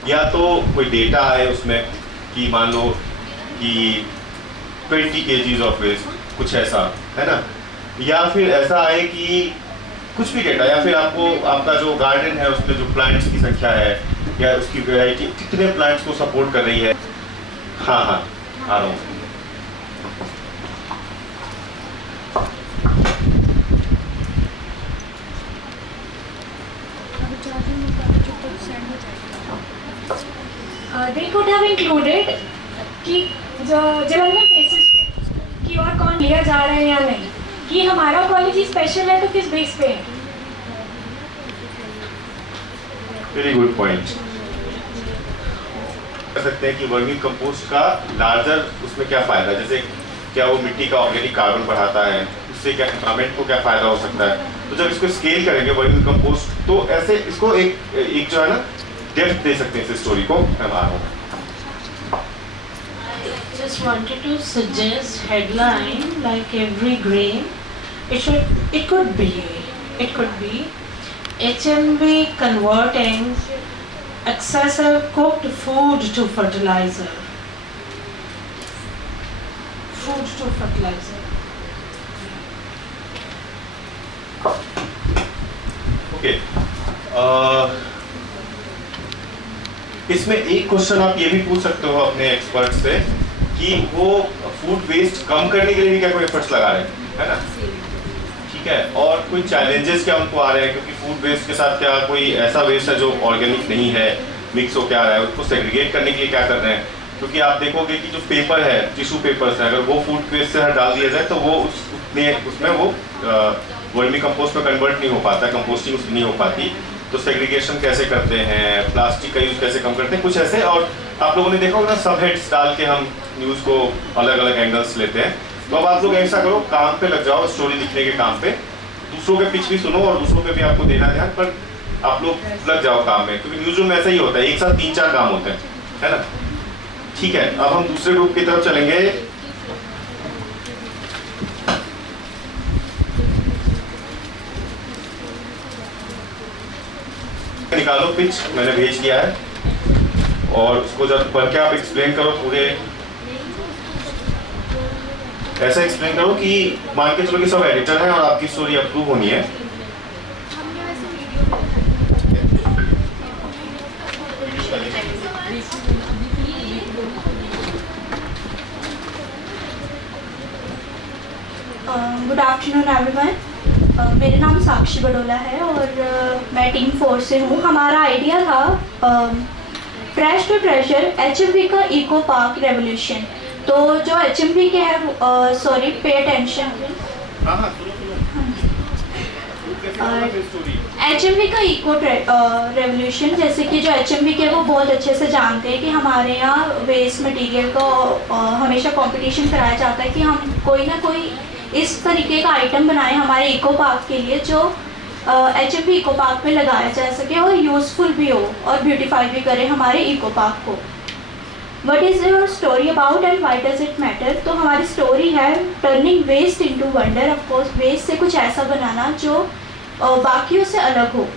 या तो कोई डेटा आए उसमें कि मान लो कि 20 kgs ऑफ वेस्ट, कुछ ऐसा है ना, या फिर ऐसा आए कि कुछ भी डेटा, या फिर आपको आपका जो गार्डन है उसमें जो प्लांट्स की संख्या है या उसकी वैरायटी कितने प्लांट्स को सपोर्ट कर रही है। हाँ हाँ आ रहा हूँ। They could have included कि जो जालंधर केसेस रहे हैं या नहीं, कि हमारा कॉलेज ही स्पेशल है तो किस बेस पे है। Very good point. कर सकते हैं कि वर्मी कंपोस्ट का लार्जर उसमें क्या फायदा है, जैसे क्या वो मिट्टी का ऑर्गेनिक कार्बन बढ़ाता है, उससे क्या एनवायरमेंट को क्या फायदा हो सकता है। तो जब इसको स्केल करेंगे वर्मी कंपोस्ट तो ऐसे इसको एक जो है ना डेप्थ दे सकते हैं इस स्टोरी को। मैं आ रहा हूँ। Just wanted to suggest headline like every grain. It could be HMB converting excessive cooked food to fertilizer. Food to fertilizer. Okay, इसमें एक क्वेश्चन आप ये भी पूछ सकते हो अपने एक्सपर्ट से कि वो फूड वेस्ट कम करने के लिए भी क्या कोई एफर्ट्स लगा रहे हैं, है ना? ठीक है, और कोई चैलेंजेस क्या उनको आ रहे हैं, क्योंकि फूड वेस्ट के साथ क्या कोई ऐसा वेस्ट है जो ऑर्गेनिक नहीं है, मिक्स हो क्या आ रहा है, उसको सेग्रीगेट करने के लिए क्या कर रहे हैं? क्योंकि आप देखोगे कि जो पेपर है, टिश्यू पेपर्स है, अगर वो फूड वेस्ट से डाल दिया जाए तो वो उसमें वो वर्मी कंपोस्ट में कन्वर्ट नहीं हो पाता, कंपोस्टिंग उसकी नहीं हो पाती। तो सेग्रीगेशन कैसे करते हैं, प्लास्टिक का यूज़ कैसे कम करते हैं, कुछ ऐसे। और आप लोगों ने देखा होगा ना, सब हेड्स डाल के हम न्यूज़ को अलग अलग एंगल्स लेते हैं। तो अब आप लोग ऐसा करो, काम पे लग जाओ, स्टोरी लिखने के काम पे, दूसरों के पिच भी सुनो और दूसरों पे भी आपको देना ध्यान, पर आप लोग लग जाओ काम में, क्योंकि न्यूज़ रूम में ऐसा ही होता है, एक साथ 3-4 काम होते हैं, है ना? ठीक है, अब हम दूसरे ग्रुप की तरफ चलेंगे। निकालो पिच, मैंने भेज दिया है, और उसको जब पढ़ के आप एक्सप्लेन करो पूरे, ऐसा एक्सप्लेन करो कि मान के चलो कि सब एडिटर हैं और आपकी स्टोरी अप्रूव होनी है। Good afternoon everyone. मेरा नाम साक्षी बडोला है और मैं टीम 4 से हूँ। हमारा आइडिया था ट्रैश टू ट्रेजर, HMB का इको पार्क रेवोल्यूशन। तो जो HMB के है, सॉरी पे अटेंशन, HMB का इको रेवोल्यूशन, जैसे कि जो HMB के वो बहुत अच्छे से जानते हैं कि हमारे यहाँ वेस्ट मटेरियल का हमेशा कंपटीशन कराया जाता है कि हम कोई ना कोई इस तरीके का आइटम बनाए हमारे इको पार्क के लिए जो HMB इको पार्क में लगाया जा सके और यूज़फुल भी हो और ब्यूटीफाई भी करे हमारे इको पार्क को। What is your story about and why does it matter? तो हमारी स्टोरी है turning waste into wonder. Of course waste से कुछ ऐसा बनाना जो बाकियों से अलग हो।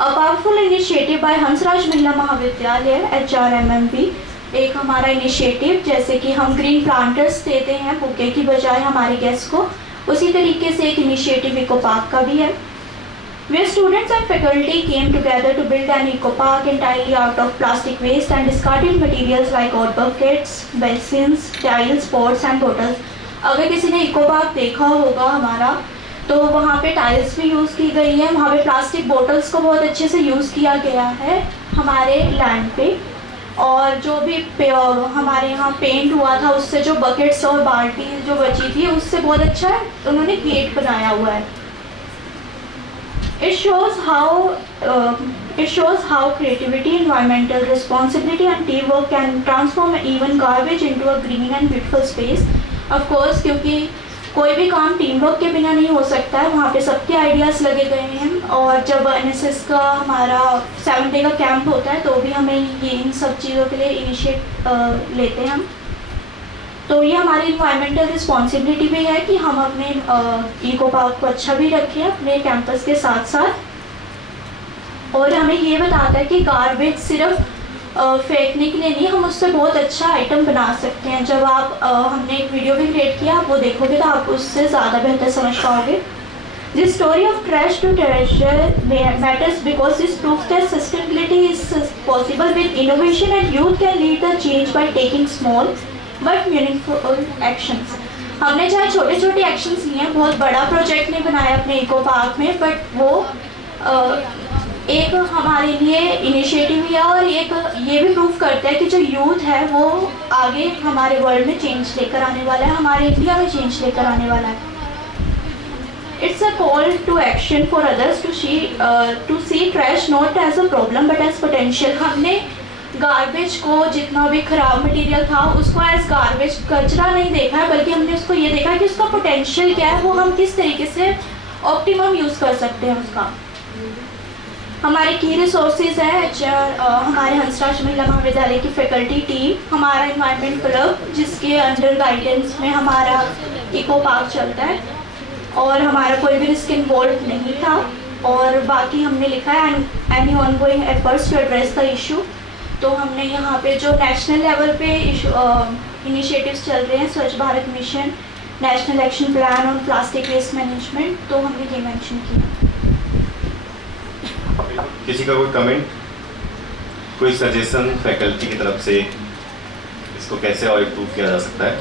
A powerful initiative by Hansraj Mahila Mahavidyalaya HRMMB, एक हमारा इनिशिएटिव, जैसे कि हम ग्रीन प्लांटर्स देते हैं बुके की बजाय हमारे गेस्ट को, उसी तरीके से एक इनिशिएटिव इको पार्क का भी है। Where students and faculty came together to build an eco park entirely out of plastic waste and discarded materials like old buckets, basins, tiles, pots and bottles. अगर किसी ने इको पार्क देखा होगा हमारा, तो वहाँ पे टाइल्स भी यूज़ की गई है, वहाँ पे प्लास्टिक बोटल्स को बहुत अच्छे से यूज़ किया गया है हमारे लैंड पे, और जो भी हमारे यहाँ पेंट हुआ था उससे जो बकेट्स और बाल्टी जो बची थी उससे बहुत अच्छा उन्होंने गेट बनाया हुआ है। It shows how creativity, environmental responsibility and teamwork can transform even garbage into a green and beautiful space. Of course, क्योंकि कोई भी काम टीम वर्क के बिना नहीं हो सकता है, वहाँ पे सबके आइडियाज़ लगे गए हैं। और जब NSS का हमारा 7 डे का कैंप होता है तो भी हमें ये इन सब चीज़ों के लिए इनिशिएट लेते हैं हम। तो ये हमारी इन्वायरमेंटल रिस्पॉन्सिबिलिटी भी है कि हम अपने इको पार्क को अच्छा भी रखें अपने कैंपस के साथ साथ। और हमें ये बताता है कि गार्बेज सिर्फ फेंकने के लिए नहीं, हम उससे बहुत अच्छा आइटम बना सकते हैं। जब आप हमने एक वीडियो भी क्रिएट किया, आप वो देखोगे तो आप उससे ज़्यादा बेहतर समझ पाओगे। This story of trash to treasure matters because this proves that sustainability is possible with innovation and youth can lead the change by taking small but meaningful actions. हमने चाहे छोटे छोटे एक्शंस लिए हैं, बहुत बड़ा प्रोजेक्ट नहीं बनाया अपने इको पार्क में, बट वो एक हमारे लिए इनिशिएटिव है और एक ये भी प्रूव करता है कि जो यूथ है वो आगे हमारे वर्ल्ड में चेंज लेकर आने वाला है, हमारे इंडिया में चेंज लेकर आने वाला है। It's a call to action for others to see trash not as a problem but as potential. हमने गार्बेज को, जितना भी खराब मटेरियल था उसको एज गार्बेज, कचरा नहीं देखा है, बल्कि हमने उसको ये देखा है कि उसका पोटेंशियल क्या है, वो हम किस तरीके से ऑप्टिमम यूज़ कर सकते हैं उसका। हमारे की रिसोर्सेज है हमारे हंसराज महिला महाविद्यालय की फैकल्टी टीम, हमारा इन्वायरमेंट क्लब जिसके अंडर गाइडेंस में हमारा इको पार्क चलता है, और हमारा कोई भी रिस्क इन्वॉल्व नहीं था। और बाकी हमने लिखा है any ongoing efforts to address the issue. तो हमने यहाँ पे जो नेशनल लेवल पे इनिशिएटिव्स चल रहे हैं, Swachh Bharat mission, national action plan on plastic waste management, तो हमने ये मेंशन किया। किसी का कोई कमेंट, कोई सजेशन फैकल्टी की तरफ से इसको कैसे और इम्प्रूव किया जा सकता है?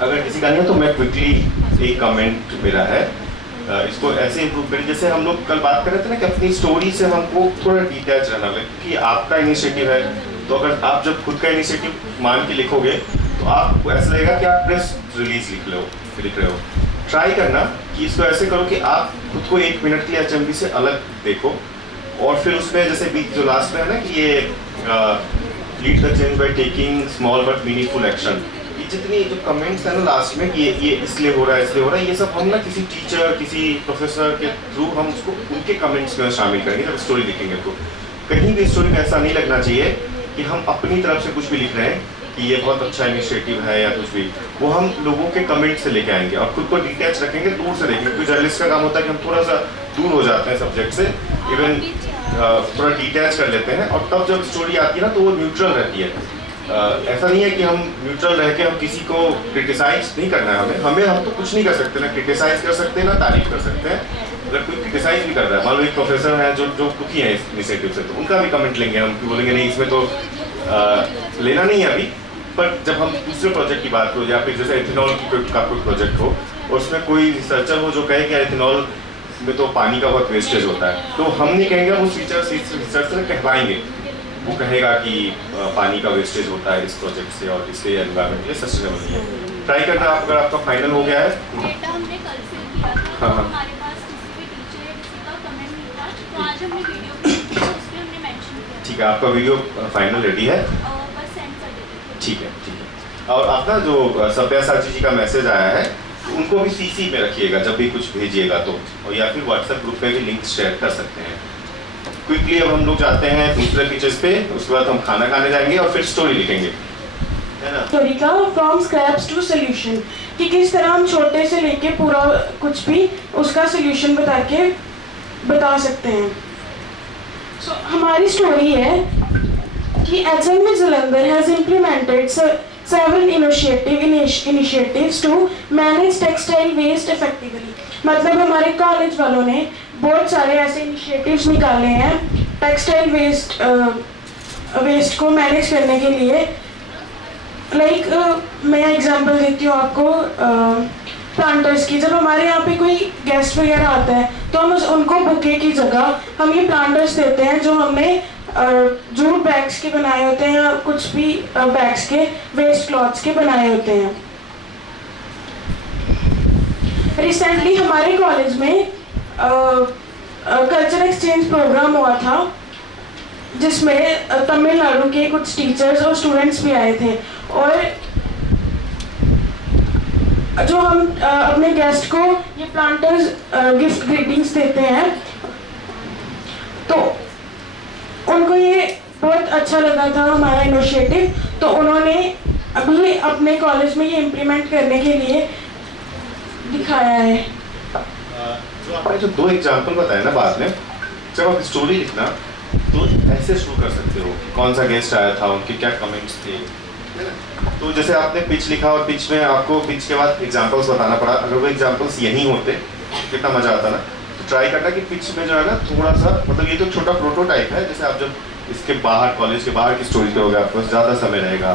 अगर किसी का नहीं है तो मैं क्विकली एक कमेंट मेरा है, इसको ऐसे इम्प्रूव करें जैसे हम लोग कल बात कर रहे थे ना कि अपनी स्टोरी से हमको थोड़ा डिटैच रहना लगे, क्योंकि आपका इनिशिएटिव है, तो अगर आप जब खुद का इनिशिएटिव मान के लिखोगे तो आपको ऐसा लगेगा कि आप प्रेस रिलीज लिख रहे हो। ट्राई करना कि इसको ऐसे करो कि आप खुद को 1 मिनट के लिए HMV से अलग देखो, और फिर उसमें जैसे बीच जो लास्ट में है ना कि ये lead the change by taking small but meaningful action, ये जितनी जो कमेंट्स है ना लास्ट में कि ये इसलिए हो रहा है, ये सब हम ना किसी टीचर, किसी प्रोफेसर के थ्रू हम उसको उनके कमेंट्स में शामिल करेंगे जब स्टोरी लिखेंगे। तो कहीं भी स्टोरी में ऐसा नहीं लगना चाहिए कि हम अपनी तरफ से कुछ भी लिख रहे हैं कि ये बहुत अच्छा इनिशिएटिव है या कुछ भी, वो हम लोगों के कमेंट से लेके आएंगे और खुद को डिटैच रखेंगे, दूर से देखेंगे। क्योंकि जर्नलिस्ट का काम होता है कि हम थोड़ा सा दूर हो जाते हैं सब्जेक्ट से, इवन थोड़ा डिटैच कर लेते हैं, और तब जब स्टोरी आती है ना तो वो न्यूट्रल रहती है। ऐसा नहीं है कि हम न्यूट्रल रह के हम किसी को क्रिटिसाइज नहीं करना है हमें हम तो कुछ नहीं कर सकते, ना क्रिटिसाइज कर सकते हैं ना तारीफ कर सकते हैं। अगर कोई क्रिटिसाइज भी कर रहा है, मान लो एक प्रोफेसर है जो दुखी है इस इनिशिएटिव से, तो उनका भी कमेंट लेंगे हम, बोलेंगे नहीं इसमें तो लेना नहीं है अभी। पर जब हम दूसरे प्रोजेक्ट की बात करो या फिर जैसे एथेनॉल का कोई प्रोजेक्ट हो और उसमें कोई रिसर्चर हो जो कहे कि एथेनॉल में तो पानी का बहुत वेस्टेज होता है, तो हम नहीं कहेंगे, हम उस रिसर्चर कहवाएंगे, वो कहेगा कि पानी का वेस्टेज होता है इस प्रोजेक्ट से और इससे एनवायरमेंट के लिए सस्टेनेबल नहीं है। ट्राई करना आप, अगर आपका फाइनल हो गया है। डेटा हमने कल फिल किया था, तो हमारे पास किसी भी टीचर या किसी का कमेंट नहीं था, तो आज हमने वीडियो उस पर हमने मेंशन किया। ठीक है, आपका वीडियो फाइनल रेडी है? बस सेंड कर देते। ठीक है, ठीक है। और आप ना जो सब्यासाची जी का मैसेज आया है उनको भी CC में रखिएगा जब भी कुछ भेजिएगा तो, और या फिर व्हाट्सएप ग्रुप पे भी लिंक शेयर कर सकते हैं। क्विकली अब हम लोग जाते हैं दूसरे फीचर्स पे, उसके बाद हम खाना खाने जाएंगे और फिर स्टोरी लिखेंगे, है ना? स्टोरी का फ्रॉम स्क्रैप्स टू सोल्यूशन, कि किस तरह हम छोटे से लेके पूरा कुछ भी उसका सोल्यूशन बता सकते हैं। So, हमारी स्टोरी है कि HMV Jalandhar has implemented several initiatives to manage textile waste effectively। मतलब हमारे कॉलेज वालों ने बहुत सारे ऐसे इनिशिएटिव्स निकाले हैं टेक्सटाइल वेस्ट को मैनेज करने के लिए। मैं एग्जांपल देती हूँ आपको प्लांटर्स की। जब हमारे यहाँ पे कोई गेस्ट वगैरह आता है तो हम उनको बुके की जगह हम ये प्लांटर्स देते हैं जो हमने जूट बैग्स के बनाए होते हैं या कुछ भी बैग्स के वेस्ट क्लॉथ्स के बनाए होते हैं। रिसेंटली हमारे कॉलेज में कल्चर एक्सचेंज प्रोग्राम हुआ था जिसमें तमिलनाडु के कुछ टीचर्स और स्टूडेंट्स भी आए थे, और जो हम अपने गेस्ट को ये प्लांटर्स गिफ्ट ग्रीटिंग्स देते हैं, तो उनको ये बहुत अच्छा लगा था हमारा इनिशिएटिव, तो उन्होंने अभी अपने कॉलेज में ये इम्प्लीमेंट करने के लिए दिखाया है। जो आपने जो 2 एग्जाम्पल बताए ना, बाद में जब आप स्टोरी लिखना तो ऐसे शुरू कर सकते हो कि कौन सा गेस्ट आया था, उनके क्या कमेंट्स थे, तो जैसे आपने पिच लिखा और पिच में आपको पिच के बाद एग्जाम्पल्स बताना पड़ा, अगर वो एग्जाम्पल्स यहीं होते कितना मजा आता ना। तो ट्राई करना कि पिच में जो है ना थोड़ा सा, मतलब ये तो छोटा प्रोटोटाइप है, जैसे आप जब इसके बाहर कॉलेज के बाहर की स्टोरी करोगे आपको ज़्यादा समय रहेगा,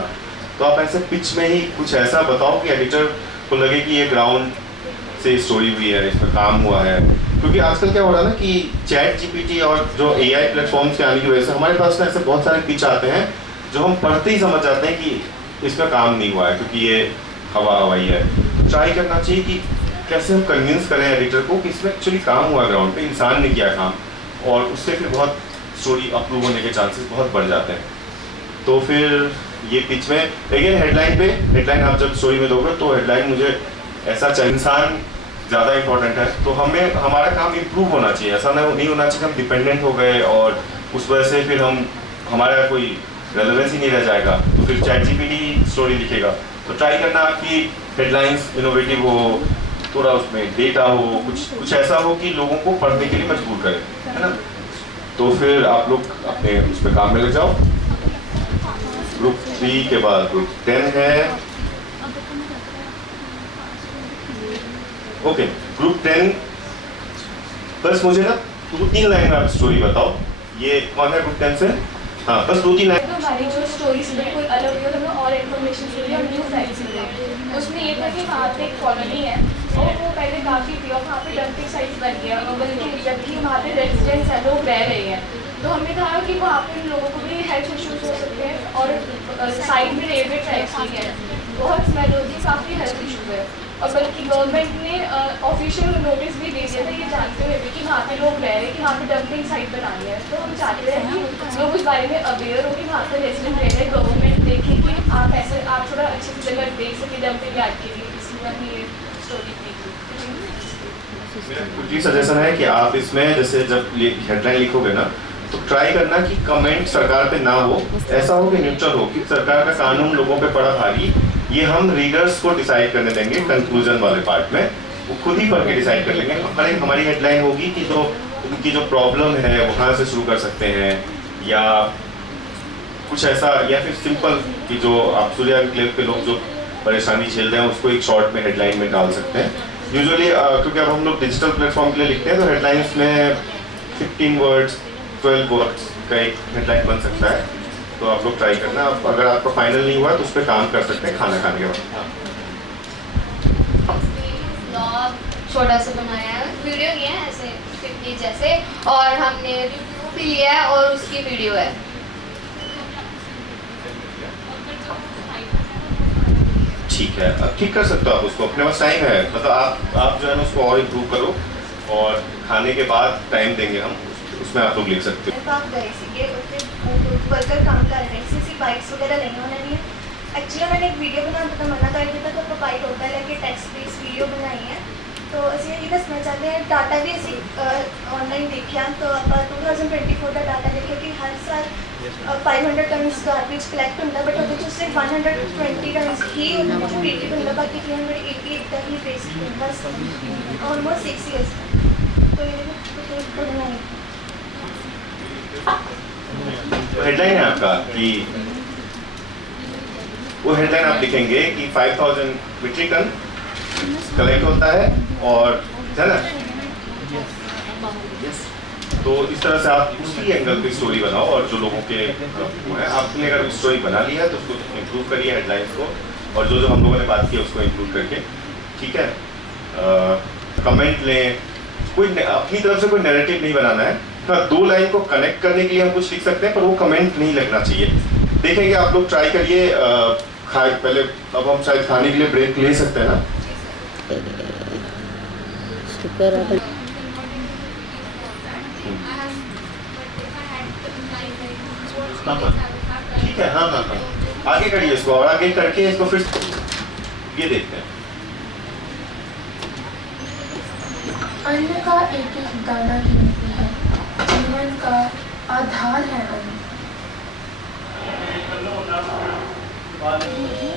तो आप ऐसे पिच में ही कुछ ऐसा बताओ कि एडिटर को लगे कि ये ग्राउंड से स्टोरी हुई है, इसमें काम हुआ है, क्योंकि आजकल क्या हो रहा है ना कि चैट जीपीटी और जो AI प्लेटफॉर्म्स के आने की वजह से हमारे पास ना ऐसे बहुत सारे पिच आते हैं जो हम पढ़ते ही समझ जाते हैं कि इसका काम नहीं हुआ है क्योंकि ये हवाई है। ट्राई करना चाहिए कि कैसे हम कन्विंस करें एडिटर को कि इसमें एक्चुअली काम हुआ ग्राउंड पे, इंसान ने किया काम, और उससे फिर बहुत स्टोरी अप्रूव होने के चांसेस बहुत बढ़ जाते हैं। तो फिर ये पिच में अगेन हेडलाइन आप जब स्टोरी में दोगे तो हेडलाइन मुझे ऐसा चाहिए, इंसान ज़्यादा इंपॉर्टेंट है, तो हमें हमारा काम इम्प्रूव होना चाहिए। ऐसा नहीं होना चाहिए हम डिपेंडेंट हो गए और उस वजह से फिर हमारा कोई रेलेवेंस ही नहीं रह जाएगा, तो फिर चैट जीपीटी स्टोरी लिखेगा। तो ट्राई करना कि हेडलाइंस इनोवेटिव हो, थोड़ा उसमें डेटा हो, कुछ ऐसा हो कि लोगों को पढ़ने के लिए मजबूर करे, है ना। तो फिर आप लोग अपने उस पर काम में लग जाओ। ग्रुप 3 के बाद ग्रुप 10 है। ओके, ग्रुप 10 बस मुझे ना 2-3 लाइन में आप स्टोरी बताओ। ये कौन है ग्रुप 10 से? हाँ, बस 2-3 लाइन। तो हमारी जो स्टोरीज बिल्कुल अलग हुई, हमें और इन्फॉर्मेशन मिली और न्यू फैक्ट्स मिले। उसमें ये था कि वहाँ पे एक कॉलोनी है और वो पहले काफ़ी थी और वहाँ पे डंपिंग साइट्स बन गया, बल्कि जबकि वहाँ पे रेजिडेंट्स हैं, लोग रह रहे हैं। तो हमने कहा कि वहाँ पे लोगों को भी हेल्थ इश्यूज हो सकते हैं और साइड में रेलवे ट्रैक्स भी हैं, बहुत स्मेल होती है, काफ़ी हेल्थ इशू है। और बल्कि गवर्नमेंट ने ऑफिशियल नोटिस भी दे दिया था ये जानते हुए भी कि वहाँ पे लोग रह रहे हैं, कि वहाँ पे डंपिंग साइट बनानी है। तो हम चाहते हैं कि लोग उस बारे में अवेयर हो कि वहाँ पर रेजिडेंट रह रहे, गवर्नमेंट देखे कि आप ऐसे आप थोड़ा अच्छे से जगह देख सके डंपिंग यार्ड के लिए, इसलिए हमने ये स्टोरी की। मेरा कुछ ही सजेशन है कि आप इसमें जैसे जब हेडलाइन लिखोगे ना तो ट्राई करना कि कमेंट सरकार पे ना हो, ऐसा हो कि न्यूट्रल हो, कि सरकार का कानून लोगों पे पड़ा भारी, ये हम रीडर्स को डिसाइड करने देंगे। कंक्लूजन वाले पार्ट में वो खुद ही पढ़ के डिसाइड कर लेंगे। हमारी हेडलाइन होगी कि जो उनकी जो प्रॉब्लम है वहाँ से शुरू कर सकते हैं, या कुछ ऐसा, या फिर सिंपल कि जो आप सूर्या एन्क्लेव पे लोग जो परेशानी झेल रहे हैं उसको एक शॉर्ट में हेडलाइन में डाल सकते हैं। यूजुअली क्योंकि अब हम लोग डिजिटल प्लेटफॉर्म के लिए लिखते हैं तो हेडलाइंस में 15 वर्ड्स 12 वर्ड्स का एक हेडलाइन बन सकता है। तो आप लोग ट्राई करना। अगर आपका फाइनल नहीं हुआ तो उस पर काम कर सकते हैं खाना खाने के बाद। ब्लॉग छोटा सा बनाया है, वीडियो नहीं है ऐसे 50 जैसे, और हमने रिव्यू भी लिया है और उसकी वीडियो है। ठीक है, अब ठीक कर सकते हो आप उसको, अपने पास टाइम है। मतलब आप जो है ना उसको और इम्प्रूव करो, और खाने के बाद टाइम देंगे हम, उसमें आप लोग लिख सकते हो। काम कर रही थी वर्कर काम कर रहे हैं, इसी बाइक्स वगैरह नहीं होने दिए। एक्चुअली मैंने एक वीडियो बनाने का मना कर दिया था, तो बाइक होता है लेके टेक्स्ट बेस्ड वीडियो बनाई है। तो ਅਸੀਂ ਇਹ ਦੱਸਣਾ ਚਾਹੁੰਦੇ ਹਾਂ ਡਾਟਾ ਵੀ ਅਸੀਂ ਆਨਲਾਈਨ ਦੇਖਿਆ। तो ਆਪਾਂ 2024 ਦਾ ਡਾਟਾ ਦੇਖਿਆ ਕਿ ਹਰ ਸਾਲ 500 ਟਨਸ ਗਾਰਬੇਜ ਕਲੈਕਟ ਹੁੰਦਾ, ਬਟ ਉਹਦੇ 'ਚ ਸਿਰਫ 120 ਟਨਸ ਹੀ ਟ੍ਰੀਟਡ ਹੁੰਦਾ, ਬਾਕੀ 380 ਇੱਦਾਂ ਹੀ ਵੇਸਟ ਹੁੰਦਾ, ਆਲਮੋਸਟ 6 years। तो ये बनाई हेडलाइन है आपका कि वो हेडलाइन आप लिखेंगे कि 5000 मीट्रिक टन कलेक्ट होता है, और है ना। तो इस तरह से आप उसी एंगल पे स्टोरी बनाओ, और जो लोगों के वो है, आपने अगर स्टोरी बना ली है तो उसको इम्प्रूव करिए हेडलाइंस को, और जो हम लोगों ने बात की उसको इम्प्रूव करके, ठीक है। कमेंट लें, कोई अपनी तरफ से कोई नैरेटिव नहीं बनाना है। हाँ, 2 लाइन को कनेक्ट करने के लिए हम कुछ लिख सकते हैं, पर वो कमेंट नहीं लगना चाहिए। देखेंगे आप लोग, ट्राई करिए। पहले अब हम शायद खाने के लिए ब्रेक ले सकते हैं ना। ठीक है, हाँ हाँ हाँ, आगे करिए इसको, और आगे करके इसको फिर ये देखते हैं। अन्न का एक एक दाना कीमती है, जीवन का आधार है अन्न।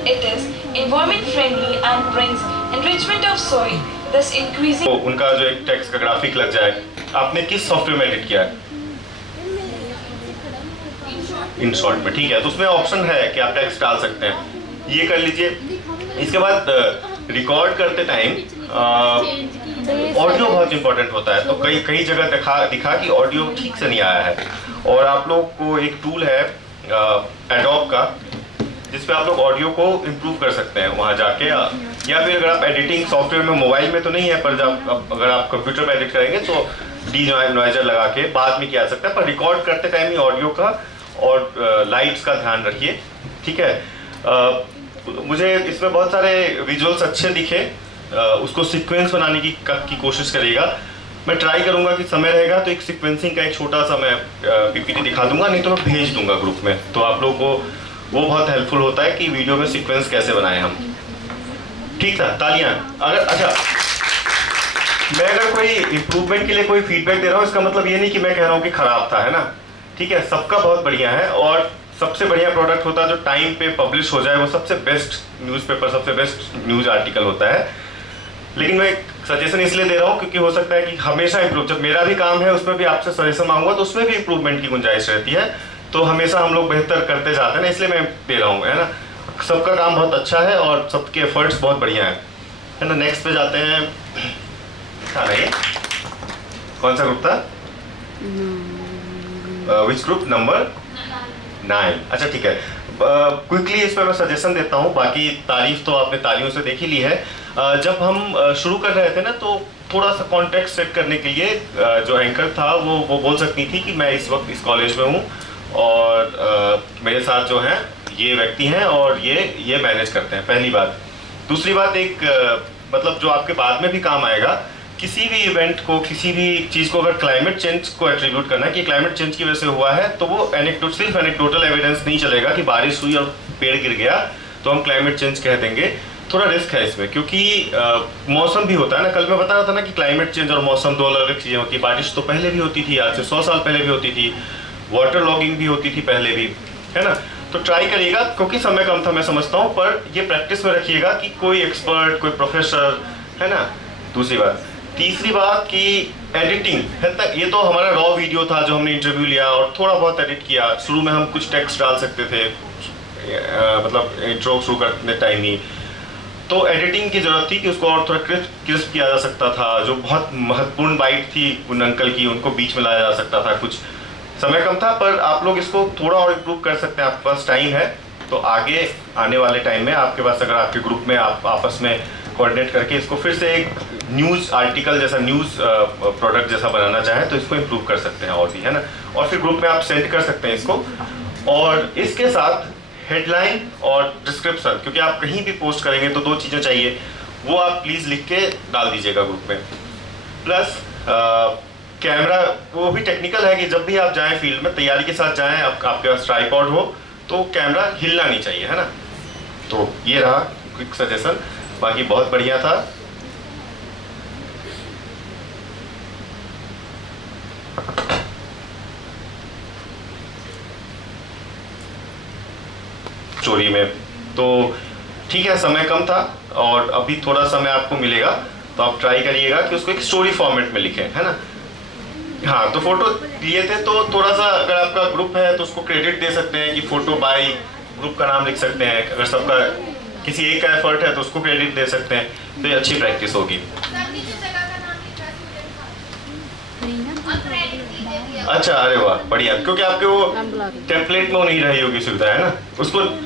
It is environment friendly and brings enrichment of soil, thus increasing. तो उनका जो एक टेक्स्ट का ग्राफिक लग जाए, आपने किस सॉफ्टवेयर में एडिट किया है? InShot में, ठीक है। तो उसमें ऑप्शन है कि आप टेक्स्ट डाल सकते हैं, ये कर लीजिए। इसके बाद रिकॉर्ड करते टाइम ऑडियो बहुत इंपॉर्टेंट होता है, तो कई जगह दिखा कि ऑडियो ठीक से नहीं आया है। और आप लोग को एक टूल है एडोब का, जिस पे आप लोग ऑडियो को इम्प्रूव कर सकते हैं वहाँ जाके, या फिर अगर आप एडिटिंग सॉफ्टवेयर में, मोबाइल में तो नहीं है, पर जब अगर आप कंप्यूटर में एडिट करेंगे तो डी-नॉइजर लगा के बाद में किया जा सकता है, पर रिकॉर्ड करते टाइम ही ऑडियो का और लाइट्स का ध्यान रखिए, ठीक है। मुझे इसमें बहुत सारे विजुअल्स अच्छे दिखे, उसको सीक्वेंस बनाने की कोशिश करिएगा। मैं ट्राई करूंगा कि समय रहेगा तो एक सीक्वेंसिंग का एक छोटा सा मैं पीपीटी दिखा दूंगा, नहीं तो मैं भेज दूंगा ग्रुप में, तो आप लोगों को वो बहुत हेल्पफुल होता है कि वीडियो में सीक्वेंस कैसे बनाएं हम। ठीक था, तालियां। अच्छा, मैं अगर कोई इम्प्रूवमेंट के लिए कोई फीडबैक दे रहा हूँ, इसका मतलब ये नहीं कि मैं कह रहा हूँ कि खराब था, है ना, ठीक है। सबका बहुत बढ़िया है, और सबसे बढ़िया प्रोडक्ट होता है जो टाइम पे पब्लिश हो जाए, वो सबसे बेस्ट न्यूज़पेपर, सबसे बेस्ट न्यूज़ आर्टिकल होता है। लेकिन मैं सजेशन इसलिए दे रहा हूँ क्योंकि हो सकता है कि हमेशा इम्प्रूव, जब मेरा भी काम है उसमें भी आपसे सजेशन मांगूंगा तो उसमें भी इम्प्रूवमेंट की गुंजाइश रहती है, तो हमेशा हम लोग बेहतर करते जाते हैं ना, इसलिए मैं दे रहा हूँ, है ना। सबका काम बहुत अच्छा है और सबके एफर्ट्स बहुत बढ़िया है ना। नेक्स्ट पे जाते हैं। हाँ, नहीं कौन सा ग्रुप था? Which group? नंबर 9। अच्छा, ठीक है। क्विकली इस पर मैं सजेशन देता हूँ, बाकी तारीफ तो आपने तालियों से देख ही ली है। जब हम शुरू कर रहे थे ना, तो थोड़ा सा कॉन्टेक्स्ट सेट करने के लिए जो एंकर था वो बोल सकती थी कि मैं इस वक्त इस कॉलेज में हूँ और मेरे साथ जो हैं ये व्यक्ति हैं और ये मैनेज करते हैं, पहली बात। दूसरी बात, एक मतलब जो आपके बाद में भी काम आएगा, किसी भी इवेंट को, किसी भी चीज़ को अगर क्लाइमेट चेंज को एट्रीब्यूट करना है कि क्लाइमेट चेंज की वजह से हुआ है, तो वो सिर्फ एनेक्डोटल एविडेंस नहीं चलेगा कि बारिश हुई और पेड़ गिर गया तो हम क्लाइमेट चेंज कह देंगे। थोड़ा रिस्क है इसमें, क्योंकि मौसम भी होता है ना। कल मैं बता रहा था ना कि क्लाइमेट चेंज और मौसम दो अलग अलग चीज़ें होती है। बारिश तो पहले भी होती थी, आज से 100 साल पहले भी होती थी, वाटर लॉगिंग भी होती थी पहले भी, है ना। तो ट्राई करिएगा, क्योंकि समय कम था मैं समझता हूँ, पर ये प्रैक्टिस में रखिएगा कि कोई एक्सपर्ट, कोई प्रोफेसर, है ना। दूसरी बात, तीसरी बात कि एडिटिंग है तक, ये तो हमारा रॉ वीडियो था जो हमने इंटरव्यू लिया और थोड़ा बहुत एडिट किया। शुरू में हम कुछ टेक्स्ट डाल सकते थे, मतलब इंट्रो शुरू करने टाइम ही, तो एडिटिंग की जरूरत थी कि उसको और थोड़ा क्रिस्प किया जा सकता था। जो बहुत महत्वपूर्ण बाइट थी उन अंकल की, उनको बीच में लाया जा सकता था। कुछ समय कम था, पर आप लोग इसको थोड़ा और इम्प्रूव कर सकते हैं, आपके पास टाइम है। तो आगे आने वाले टाइम में आपके पास, अगर आपके ग्रुप में आप आपस में कोऑर्डिनेट करके इसको फिर से एक न्यूज़ आर्टिकल जैसा, न्यूज़ प्रोडक्ट जैसा बनाना चाहें तो इसको इम्प्रूव कर सकते हैं और भी, है ना। और फिर ग्रुप में आप सेंड कर सकते हैं इसको। और इसके साथ हेडलाइन और डिस्क्रिप्शन, क्योंकि आप कहीं भी पोस्ट करेंगे तो 2 चीज़ें चाहिए, वो आप प्लीज़ लिख के डाल दीजिएगा ग्रुप में। प्लस कैमरा, वो भी टेक्निकल है कि जब भी आप जाएं फील्ड में, तैयारी के साथ जाएं, आपके पास ट्राइपॉड हो तो कैमरा हिलना नहीं चाहिए, है ना। तो ये रहा क्विक सजेशन, बाकी बहुत बढ़िया था। स्टोरी में तो ठीक है, समय कम था और अभी थोड़ा समय आपको मिलेगा, तो आप ट्राई करिएगा कि उसको एक स्टोरी फॉर्मेट में लिखें, है ना। हाँ, तो फोटो दिए थे तो थोड़ा सा, अगर आपका ग्रुप है तो उसको क्रेडिट दे सकते हैं कि फोटो बाय ग्रुप का नाम लिख सकते हैं। अगर सबका किसी एक का एफर्ट है तो उसको क्रेडिट दे सकते हैं, तो ये अच्छी प्रैक्टिस होगी। अच्छा, अरे वाह, बढ़िया। क्योंकि आपके वो टेम्पलेट में वो नहीं रही होगी सुविधा, है ना।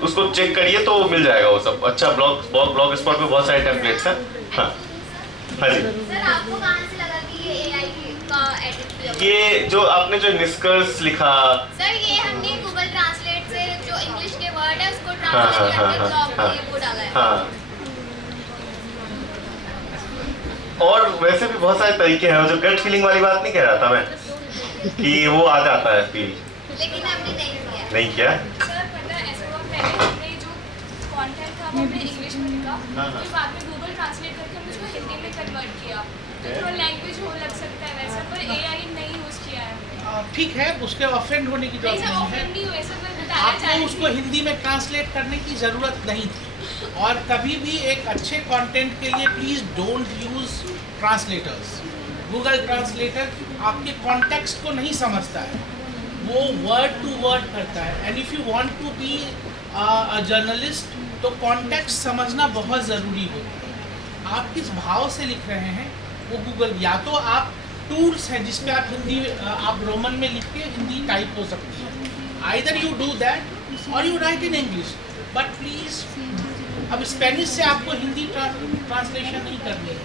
उसको चेक करिए तो मिल जाएगा वो सब। अच्छा, ब्लॉग स्पॉट पे बहुत सारे टेम्पलेट्स हैं। हाँ जी सर, आपको कहाँ से लगा कि ये AI का एडिट किया? ये जो आपने जो निष्कर्ष लिखा, सर ये हमने गूगल ट्रांसलेट से जो इंग्लिश के वर्ड है उसको ट्रांसलेट करके ब्लॉग में वो डाला है। हाँ, और वैसे भी बहुत सारे तरीके हैं। जो गट फीलिंग वाली बात नहीं कह रहा था मैं, कि वो आ जाता है फील, लेकिन हमने नहीं किया। सर पता है ऐसा हुआ, पहले हमने जो कंटेंट था वो हमने इंग्लिश में लिखा, फिर बाद में गूगल ट्रांसलेट करके हमने उसको हिंदी में कन्वर्ट किया, तो थोड़ा लैंग्वेज हो लग सकता है वैसा, पर AI नहीं यूज़ किया है। ठीक है, उसके ऑफेंड होने की जरूरत नहीं है। आपको उसको हिंदी में ट्रांसलेट करने की ज़रूरत नहीं थी। और कभी भी एक अच्छे कंटेंट के लिए please don't use translators. Google translator आपके कॉन्टेक्स्ट को नहीं समझता है, वो वर्ड टू वर्ड करता है। And if you want to be a journalist तो कॉन्टेक्स्ट समझना बहुत ज़रूरी होता है। आप किस भाव से लिख रहे हैं वो गूगल, या तो आप टूल्स हैं जिसपे आप हिंदी, आप रोमन में लिख के हिंदी टाइप हो सकती है। आइदर यू डू दैट और you right in English. But please अब स्पेनिश से आपको हिंदी ट्रांसलेशन नहीं करनी है,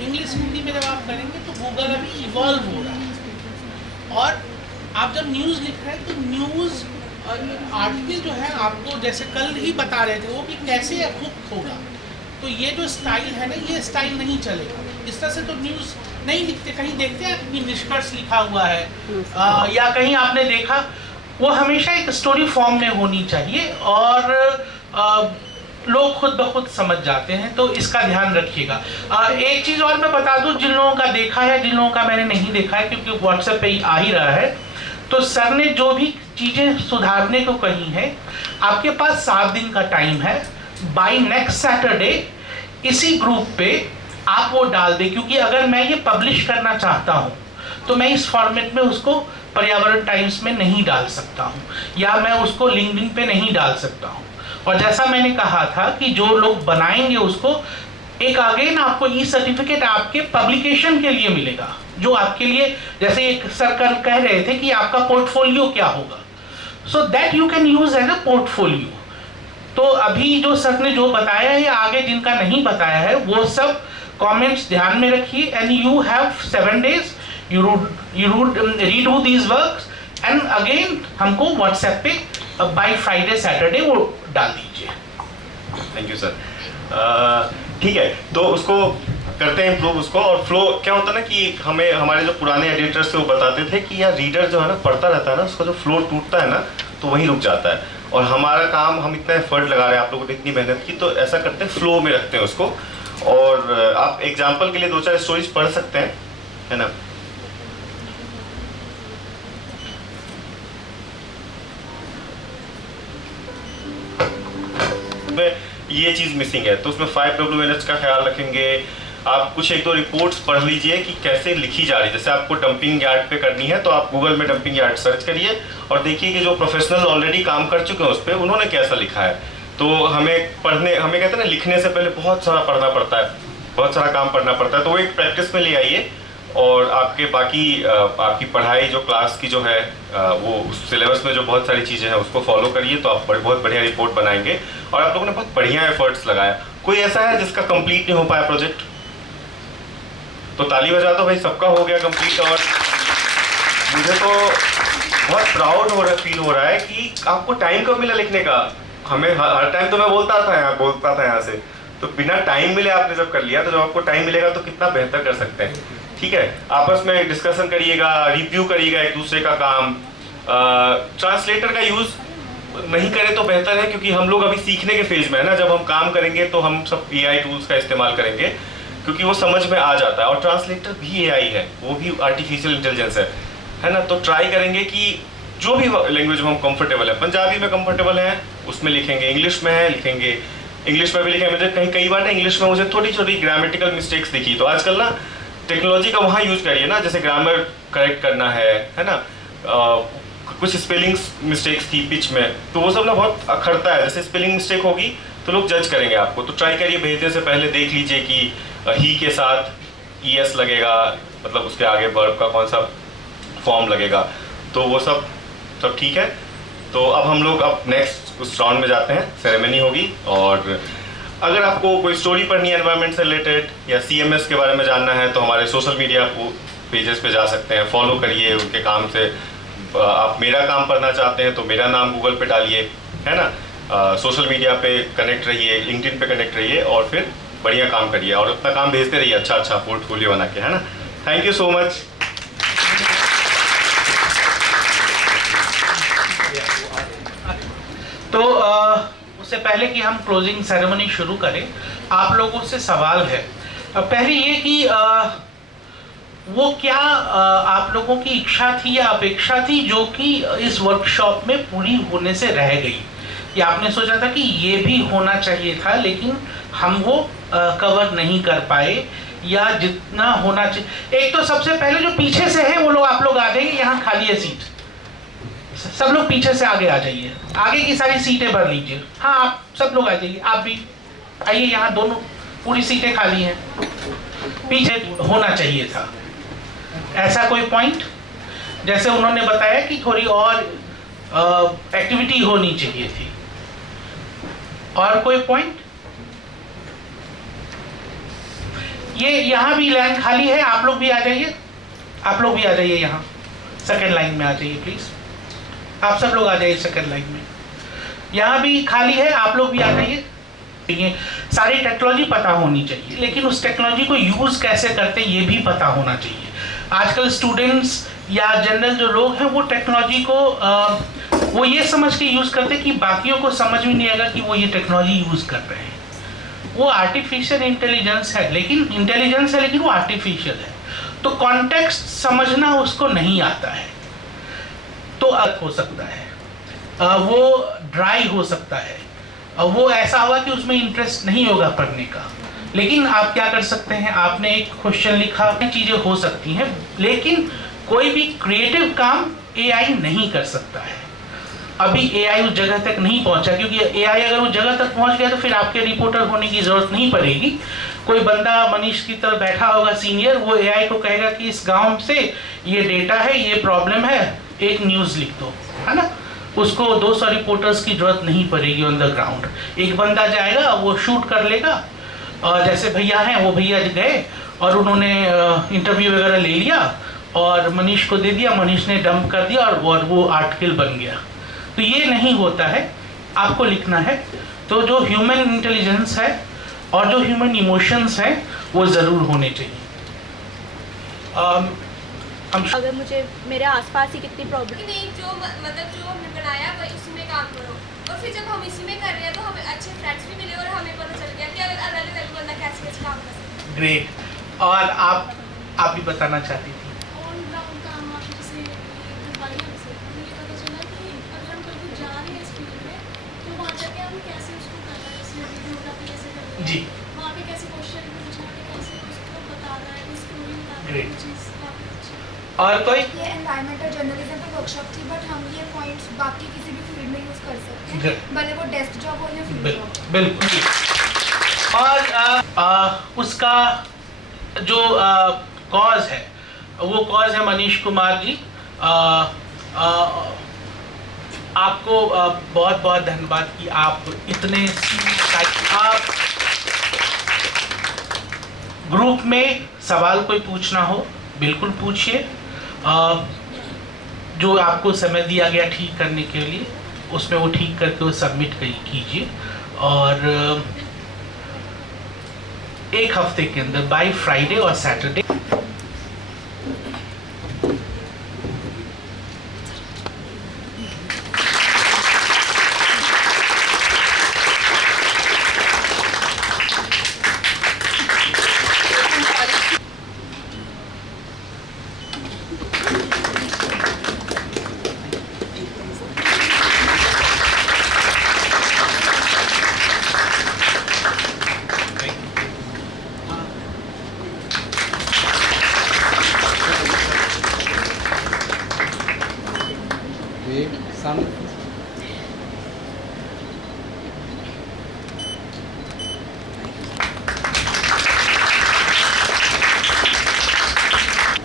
इंग्लिश हिंदी में जब आप करेंगे तो गूगल अभी इवॉल्व हो रहा है। और आप जब न्यूज़ लिख रहे हैं तो न्यूज़ आर्टिकल जो है आपको जैसे कल ही बता रहे थे वो भी कैसे हुक होगा, तो ये जो स्टाइल है ना ये स्टाइल नहीं चलेगा। इस तरह से तो न्यूज़ नहीं लिखते, कहीं देखते हैं कि निष्कर्ष लिखा हुआ है या कहीं आपने देखा, वो हमेशा एक स्टोरी फॉर्म में होनी चाहिए और लोग खुद ब खुद समझ जाते हैं, तो इसका ध्यान रखिएगा। एक चीज़ और मैं बता दूं, जिन लोगों का देखा है, जिन लोगों का मैंने नहीं देखा है क्योंकि व्हाट्सएप पे ही आ ही रहा है, तो सर ने जो भी चीज़ें सुधारने को कही हैं, आपके पास 7 दिन का टाइम है। बाय नेक्स्ट सैटरडे इसी ग्रुप पे आप वो डाल दें, क्योंकि अगर मैं ये पब्लिश करना चाहता हूँ तो मैं इस फॉर्मेट में उसको पर्यावरण टाइम्स में नहीं डाल सकता हूँ या मैं उसको लिंक्डइन पे नहीं डाल सकता हूँ। और जैसा मैंने कहा था कि जो लोग बनाएंगे उसको एक अगेन आपको ई सर्टिफिकेट आपके पब्लिकेशन के लिए मिलेगा, जो आपके लिए, जैसे एक सर्कल कह रहे थे कि आपका पोर्टफोलियो क्या होगा, so that you can use as a portfolio. तो अभी जो सर ने जो बताया है, आगे जिनका नहीं बताया है वो सब कमेंट्स ध्यान में रखिए। And you have 7 days, you redo these works and again हमको व्हाट्सएप पे बाय फ्राइडे सैटरडे वो डाल दीजिए। Thank you sir. ठीक है, तो उसको करते हैं इम्प्रूव उसको। और फ्लो क्या होता है ना कि हमें हमारे जो पुराने एडिटर्स थे वो बताते थे कि यार रीडर जो है ना पढ़ता रहता है ना, उसका जो फ्लो टूटता है ना तो वहीं रुक जाता है। और हमारा काम, हम इतना एफर्ट लगा रहे हैं, आप लोगों ने इतनी मेहनत की, तो ऐसा करते हैं फ्लो में रखते हैं उसको। और आप एग्जाम्पल के लिए 2-4 स्टोरीज पढ़ सकते हैं, है ना। ये चीज़ मिसिंग है तो उसमें 5W का ख्याल रखेंगे। आप कुछ 1-2 रिपोर्ट्स पढ़ लीजिए कि कैसे लिखी जा रही है। जैसे आपको डंपिंग यार्ड पे करनी है तो आप गूगल में डंपिंग यार्ड सर्च करिए और देखिए कि जो प्रोफेशनल ऑलरेडी काम कर चुके हैं उस पर उन्होंने कैसा लिखा है। तो हमें कहते हैं ना, लिखने से पहले बहुत सारा पढ़ना पड़ता है, बहुत सारा काम पढ़ना पड़ता है। तो वो एक प्रैक्टिस में ले आइए और आपके बाकी आपकी पढ़ाई जो क्लास की जो है वो उस सिलेबस में जो बहुत सारी चीज़ें हैं उसको फॉलो करिए, तो आप बहुत बढ़िया रिपोर्ट बनाएंगे। और आप लोगों ने बहुत बढ़िया एफर्ट्स लगाया। कोई ऐसा है जिसका कंप्लीट नहीं हो पाया प्रोजेक्ट? तो ताली बजा दो भाई, सबका हो गया कंप्लीट। और मुझे तो बहुत प्राउड फील हो रहा है कि आपको टाइम कब मिला लिखने का। हमें हर टाइम तो मैं बोलता था यहाँ से, तो बिना टाइम मिले आपने जब कर लिया, तो जब आपको टाइम मिलेगा तो कितना बेहतर कर सकते हैं। ठीक है, आपस में डिस्कशन करिएगा, रिव्यू करिएगा एक दूसरे का काम। ट्रांसलेटर का यूज़ नहीं करें तो बेहतर है, क्योंकि हम लोग अभी सीखने के फेज में है ना। जब हम काम करेंगे तो हम सब AI टूल्स का इस्तेमाल करेंगे, क्योंकि वो समझ में आ जाता है। और ट्रांसलेटर भी AI है, वो भी आर्टिफिशियल इंटेलिजेंस है ना। तो ट्राई करेंगे कि जो भी लैंग्वेज में हम कंफर्टेबल है, पंजाबी में कंफर्टेबल है उसमें लिखेंगे, इंग्लिश में है लिखेंगे, इंग्लिश में भी लिखेंगे। मुझे कई बार ना इंग्लिश में मुझे थोड़ी छोटी ग्रामेटिकल मिस्टेक्स दिखी, तो आजकल ना टेक्नोलॉजी का वहाँ यूज़ करिए ना, जैसे ग्रामर करेक्ट करना है ना। कुछ स्पेलिंग मिस्टेक्स थी पिच में, तो वो सब ना बहुत अखरता है। जैसे स्पेलिंग मिस्टेक होगी तो लोग जज करेंगे आपको, तो ट्राई करिए भेजने से पहले देख लीजिए कि ही के साथ ES लगेगा, मतलब उसके आगे वर्ब का कौन सा फॉर्म लगेगा, तो वो सब ठीक है। तो अब हम लोग नेक्स्ट उस राउंड में जाते हैं, सेरेमनी होगी। और अगर आपको कोई स्टोरी पढ़नी है एनवायरनमेंट से रिलेटेड या CMS के बारे में जानना है तो हमारे सोशल मीडिया पेजेस पे जा सकते हैं, फॉलो करिए उनके काम से। आप मेरा काम पढ़ना चाहते हैं तो मेरा नाम गूगल पे डालिए, है ना। सोशल मीडिया पे कनेक्ट रहिए, लिंक्डइन पे कनेक्ट रहिए और फिर बढ़िया काम करिए और अपना काम भेजते रहिए अच्छा पोर्टफोलियो बना के, है ना। Thank you so much. तो उससे पहले कि हम क्लोजिंग सेरेमनी शुरू करें, आप लोगों से सवाल है। पहले ये कि वो क्या आप लोगों की इच्छा थी या अपेक्षा थी जो कि इस वर्कशॉप में पूरी होने से रह गई, या आपने सोचा था कि ये भी होना चाहिए था लेकिन हम वो कवर नहीं कर पाए, या जितना होना चाहिए। एक तो सबसे पहले जो पीछे से है वो लोग, आप लोग आ जाइए, यहाँ खाली है सीट, सब लोग पीछे से आगे आ जाइए, आगे की सारी सीटें भर लीजिए। हाँ, आप सब लोग आ जाइए, आप भी आइए, यहाँ दोनों पूरी सीटें खाली हैं, पीछे होना चाहिए था। ऐसा कोई पॉइंट? जैसे उन्होंने बताया कि थोड़ी और एक्टिविटी होनी चाहिए थी, और कोई पॉइंट? ये यहाँ भी लाइन खाली है, आप लोग भी आ जाइए, आप लोग भी आ जाइए, यहाँ सेकंड लाइन में आ जाइए प्लीज, आप सब लोग आ जाइए सेकंड लाइन में। यहाँ भी खाली है, आप लोग भी आ जाइए। सारी टेक्नोलॉजी पता होनी चाहिए, लेकिन उस टेक्नोलॉजी को यूज कैसे करते हैं ये भी पता होना चाहिए। आजकल स्टूडेंट्स या जनरल जो लोग हैं वो टेक्नोलॉजी को वो ये समझ के यूज करते हैं कि बाकियों को समझ में नहीं आएगा कि वो ये टेक्नोलॉजी यूज कर रहे हैं। वो आर्टिफिशियल इंटेलिजेंस है, लेकिन वो आर्टिफिशियल है, तो कॉन्टेक्स्ट समझना उसको नहीं आता है, तो अलग हो सकता है, वो ड्राई हो सकता है, वो ऐसा होगा कि उसमें इंटरेस्ट नहीं होगा पढ़ने का। लेकिन आप क्या कर सकते हैं, आपने एक क्वेश्चन लिखा, चीजें हो सकती हैं, लेकिन कोई भी क्रिएटिव काम एआई नहीं कर सकता है। अभी एआई उस जगह तक नहीं पहुंचा, क्योंकि एआई अगर उस जगह तक पहुंच गया तो फिर आपके रिपोर्टर होने की जरूरत नहीं पड़ेगी। कोई बंदा मनीष की तरह बैठा होगा सीनियर, वो एआई को कहेगा कि इस गांव से ये डेटा है, ये प्रॉब्लम है, एक न्यूज़ लिख दो, है ना। उसको 200 रिपोर्टर्स की जरूरत नहीं पड़ेगी ऑन द ग्राउंड। एक बंदा जाएगा, वो शूट कर लेगा, और जैसे भैया हैं वो भैया गए और उन्होंने इंटरव्यू वगैरह ले लिया और मनीष को दे दिया, मनीष ने डंप कर दिया और वो आर्टिकल बन गया। तो ये नहीं होता है, आपको लिखना है। तो जो ह्यूमन इंटेलिजेंस है और जो ह्यूमन इमोशंस हैं वो ज़रूर होने चाहिए। अगर मुझे मेरे आसपास ही कितनी प्रॉब्लम नहीं, जो हमने बनाया वही उसी में काम करो, और फिर जब हम इसी में कर रहे हैं तो हमें अच्छे फ्रेंड्स भी मिले और हमें पता चल गया कि अलग अलग बंदा कैसे कैसे काम कर सकता है। ग्रेट। और आप भी बताना चाहती थी? ऑन ग्राउंड काम आप जैसे करवाई हमसे, हमें ये पता चला कि अगर हम कहीं जा रहे हैं इस फील्ड में तो वहाँ जाके हम कैसे उसको करना है, जैसे वीडियोग्राफी कैसे करनी है, जी, वहाँ पे कैसे क्वेश्चन पूछना है, कैसे उसको बताना है, स्टोरी बताना है, ग्रेट। चीज़ काफ़ी अच्छी। और कोई? ये एनवायरमेंटल जर्नलिज्म पे वर्कशॉप थी, बट हम ये पॉइंट्स बाकी किसी भी फील्ड में यूज़ कर सकते हैं, भले वो डेस्क जॉब हो या फील्ड जॉब। बिल्कुल। और उसका जो कॉज है वो कॉज है मनीष कुमार जी। आपको बहुत बहुत धन्यवाद कि आप इतने आप ग्रुप में सवाल कोई पूछना हो बिल्कुल पूछिए। जो आपको समय दिया गया ठीक करने के लिए उसमें वो ठीक करके वो सबमिट कीजिए, और एक हफ्ते के अंदर बाय फ्राइडे और सैटरडे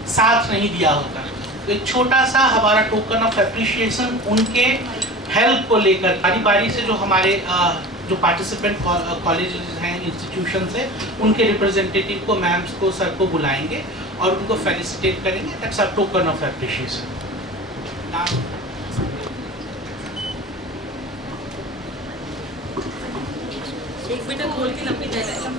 साथ नहीं दिया होता। एक छोटा सा हमारा टोकन ऑफ एप्रिशिएशन उनके हेल्प को लेकर बारी बारी से जो हमारे जो पार्टिसिपेंट कॉलेजेस हैं, इंस्टीट्यूशंस हैं, उनके रिप्रेजेंटेटिव को, मैम्स को, सर को बुलाएंगे और उनको फेलिसिटेट करेंगे। That's our token of appreciation. एक बेटा खोल के लंबी दे रहा है।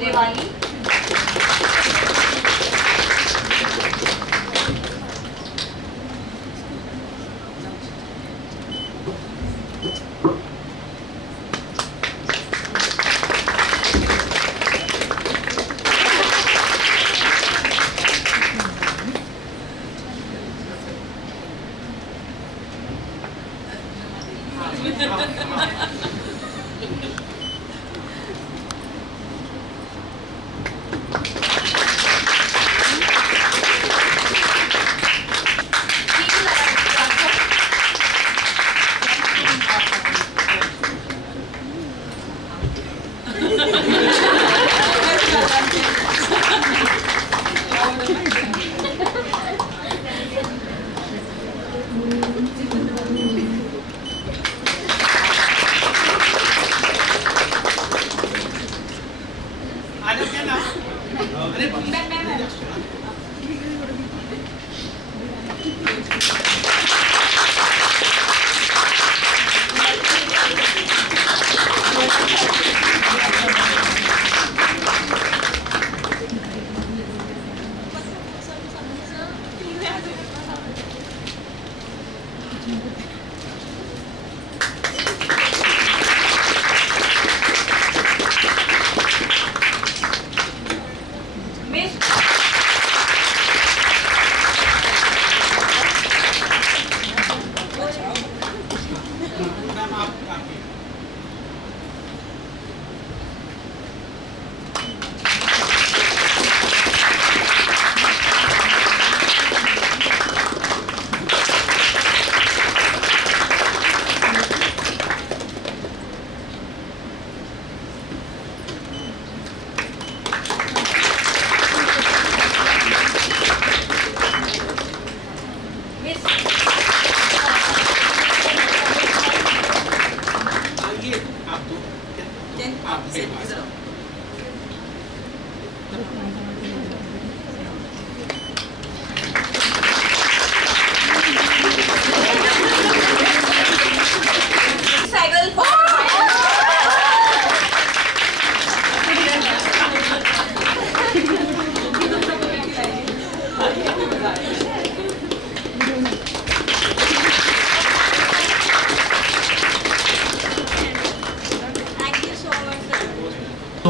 दिवाली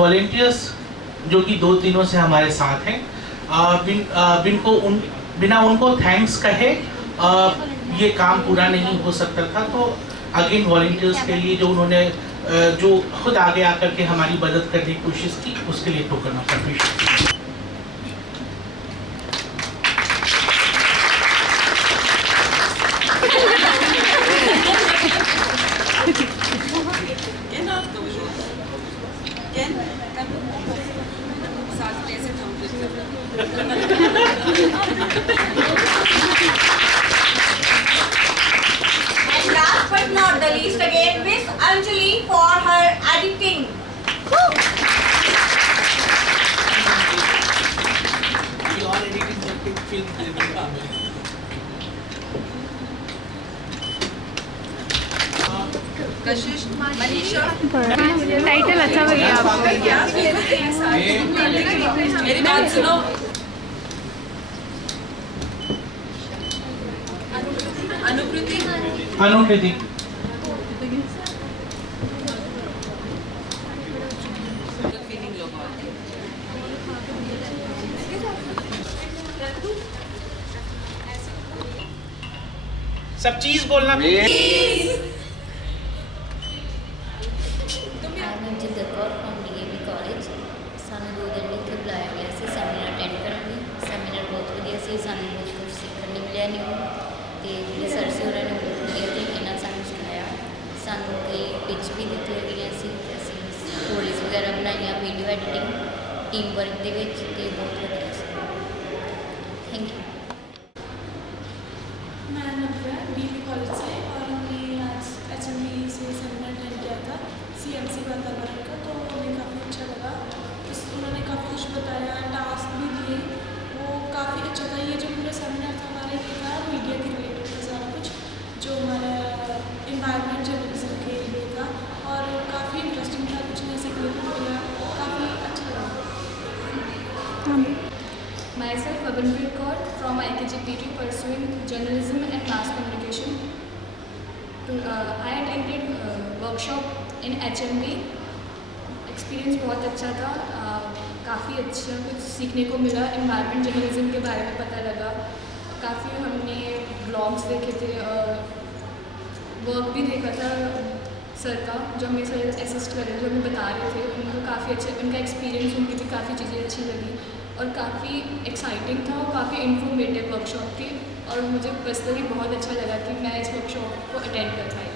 वॉलेंटियर्स जो कि 2 दिनों से हमारे साथ हैं, बिना उनको थैंक्स कहे ये काम पूरा नहीं हो सकता था। तो अगेन वॉलेंटियर्स के लिए जो उन्होंने जो खुद आगे आकर के हमारी मदद करने की कोशिश की, उसके लिए token of appreciation. And last but not the least, again, Miss Anjali for her editing. Kashish, Manisha, title अच्छा भैया मेरी बात सुनो। अनुकृति सब चीज बोलना ਸਾਨੂੰ 2 ਦਿਨ ਇੱਥੇ ਬੁਲਾਇਆ ਗਿਆ ਸੀ ਸੈਮੀਨਾਰ ਅਟੈਂਡ ਕਰਨ ਲਈ। ਸੈਮੀਨਾਰ ਬਹੁਤ ਵਧੀਆ ਸੀ, ਸਾਨੂੰ ਬਹੁਤ ਕੁਝ ਸਿੱਖਣ ਨੂੰ ਮਿਲਿਆ ਨਿਊ, ਅਤੇ ਜਿਹੜੇ ਸਰ ਸੀ ਉਹਨਾਂ ਨੇ ਬਹੁਤ ਵਧੀਆ ਤਰੀਕੇ ਨਾਲ ਸਾਨੂੰ ਸਿਖਾਇਆ। ਸਾਨੂੰ ਕਈ ਪਿਚ ਵੀ ਦਿੱਤੀਆਂ ਗਈਆਂ ਸੀ ਅਤੇ ਅਸੀਂ ਸਟੋਰੀਜ਼ ਵਗੈਰਾ ਬਣਾਈਆਂ, ਵੀਡੀਓ ਐਡੀਟਿੰਗ टीम वर्क ਦੇ ਵਿੱਚ ਤੇ ਬਹੁਤ ਵਧੀਆ ਸੀ। Thank you. मैं नव्या डीवी कॉलेज से और हमने आज HMV से सेमिनार अटेंड किया था CMC वातावरण का, तो हमें काफ़ी अच्छा लगा। उन्होंने काफ़ी कुछ बताया, टास्क भी दिए, वो काफ़ी अच्छा था। ये जो पूरा सेमिनार था हमारा ये था मीडिया के रिलेटेड था सारा कुछ, जो हमारा इन्वायरमेंट जर्नलिज्म के लिए था और काफ़ी इंटरेस्टिंग था, कुछ नया सीखने को मिला, काफ़ी अच्छा लगा। Myself Abhinpreet Kaur from IKGPT pursuing journalism and mass communication. I attended workshop in HMV. Experience बहुत अच्छा था, काफ़ी अच्छा कुछ सीखने को मिला। एनवायरनमेंट जर्नलिज्म के बारे में पता लगा, काफ़ी हमने ब्लॉग्स देखे थे, वर्क भी देखा था सर का, जो हमें सर असिस्ट कर रहे थे, जो हमें बता रहे थे, उनको काफ़ी अच्छे, उनका एक्सपीरियंस, उनकी भी काफ़ी चीज़ें अच्छी लगी और काफ़ी एक्साइटिंग था और काफ़ी इन्फॉर्मेटिव वर्कशॉप थी और मुझे पर्सनली बहुत अच्छा लगा कि मैं इस वर्कशॉप को अटेंड कर पाई।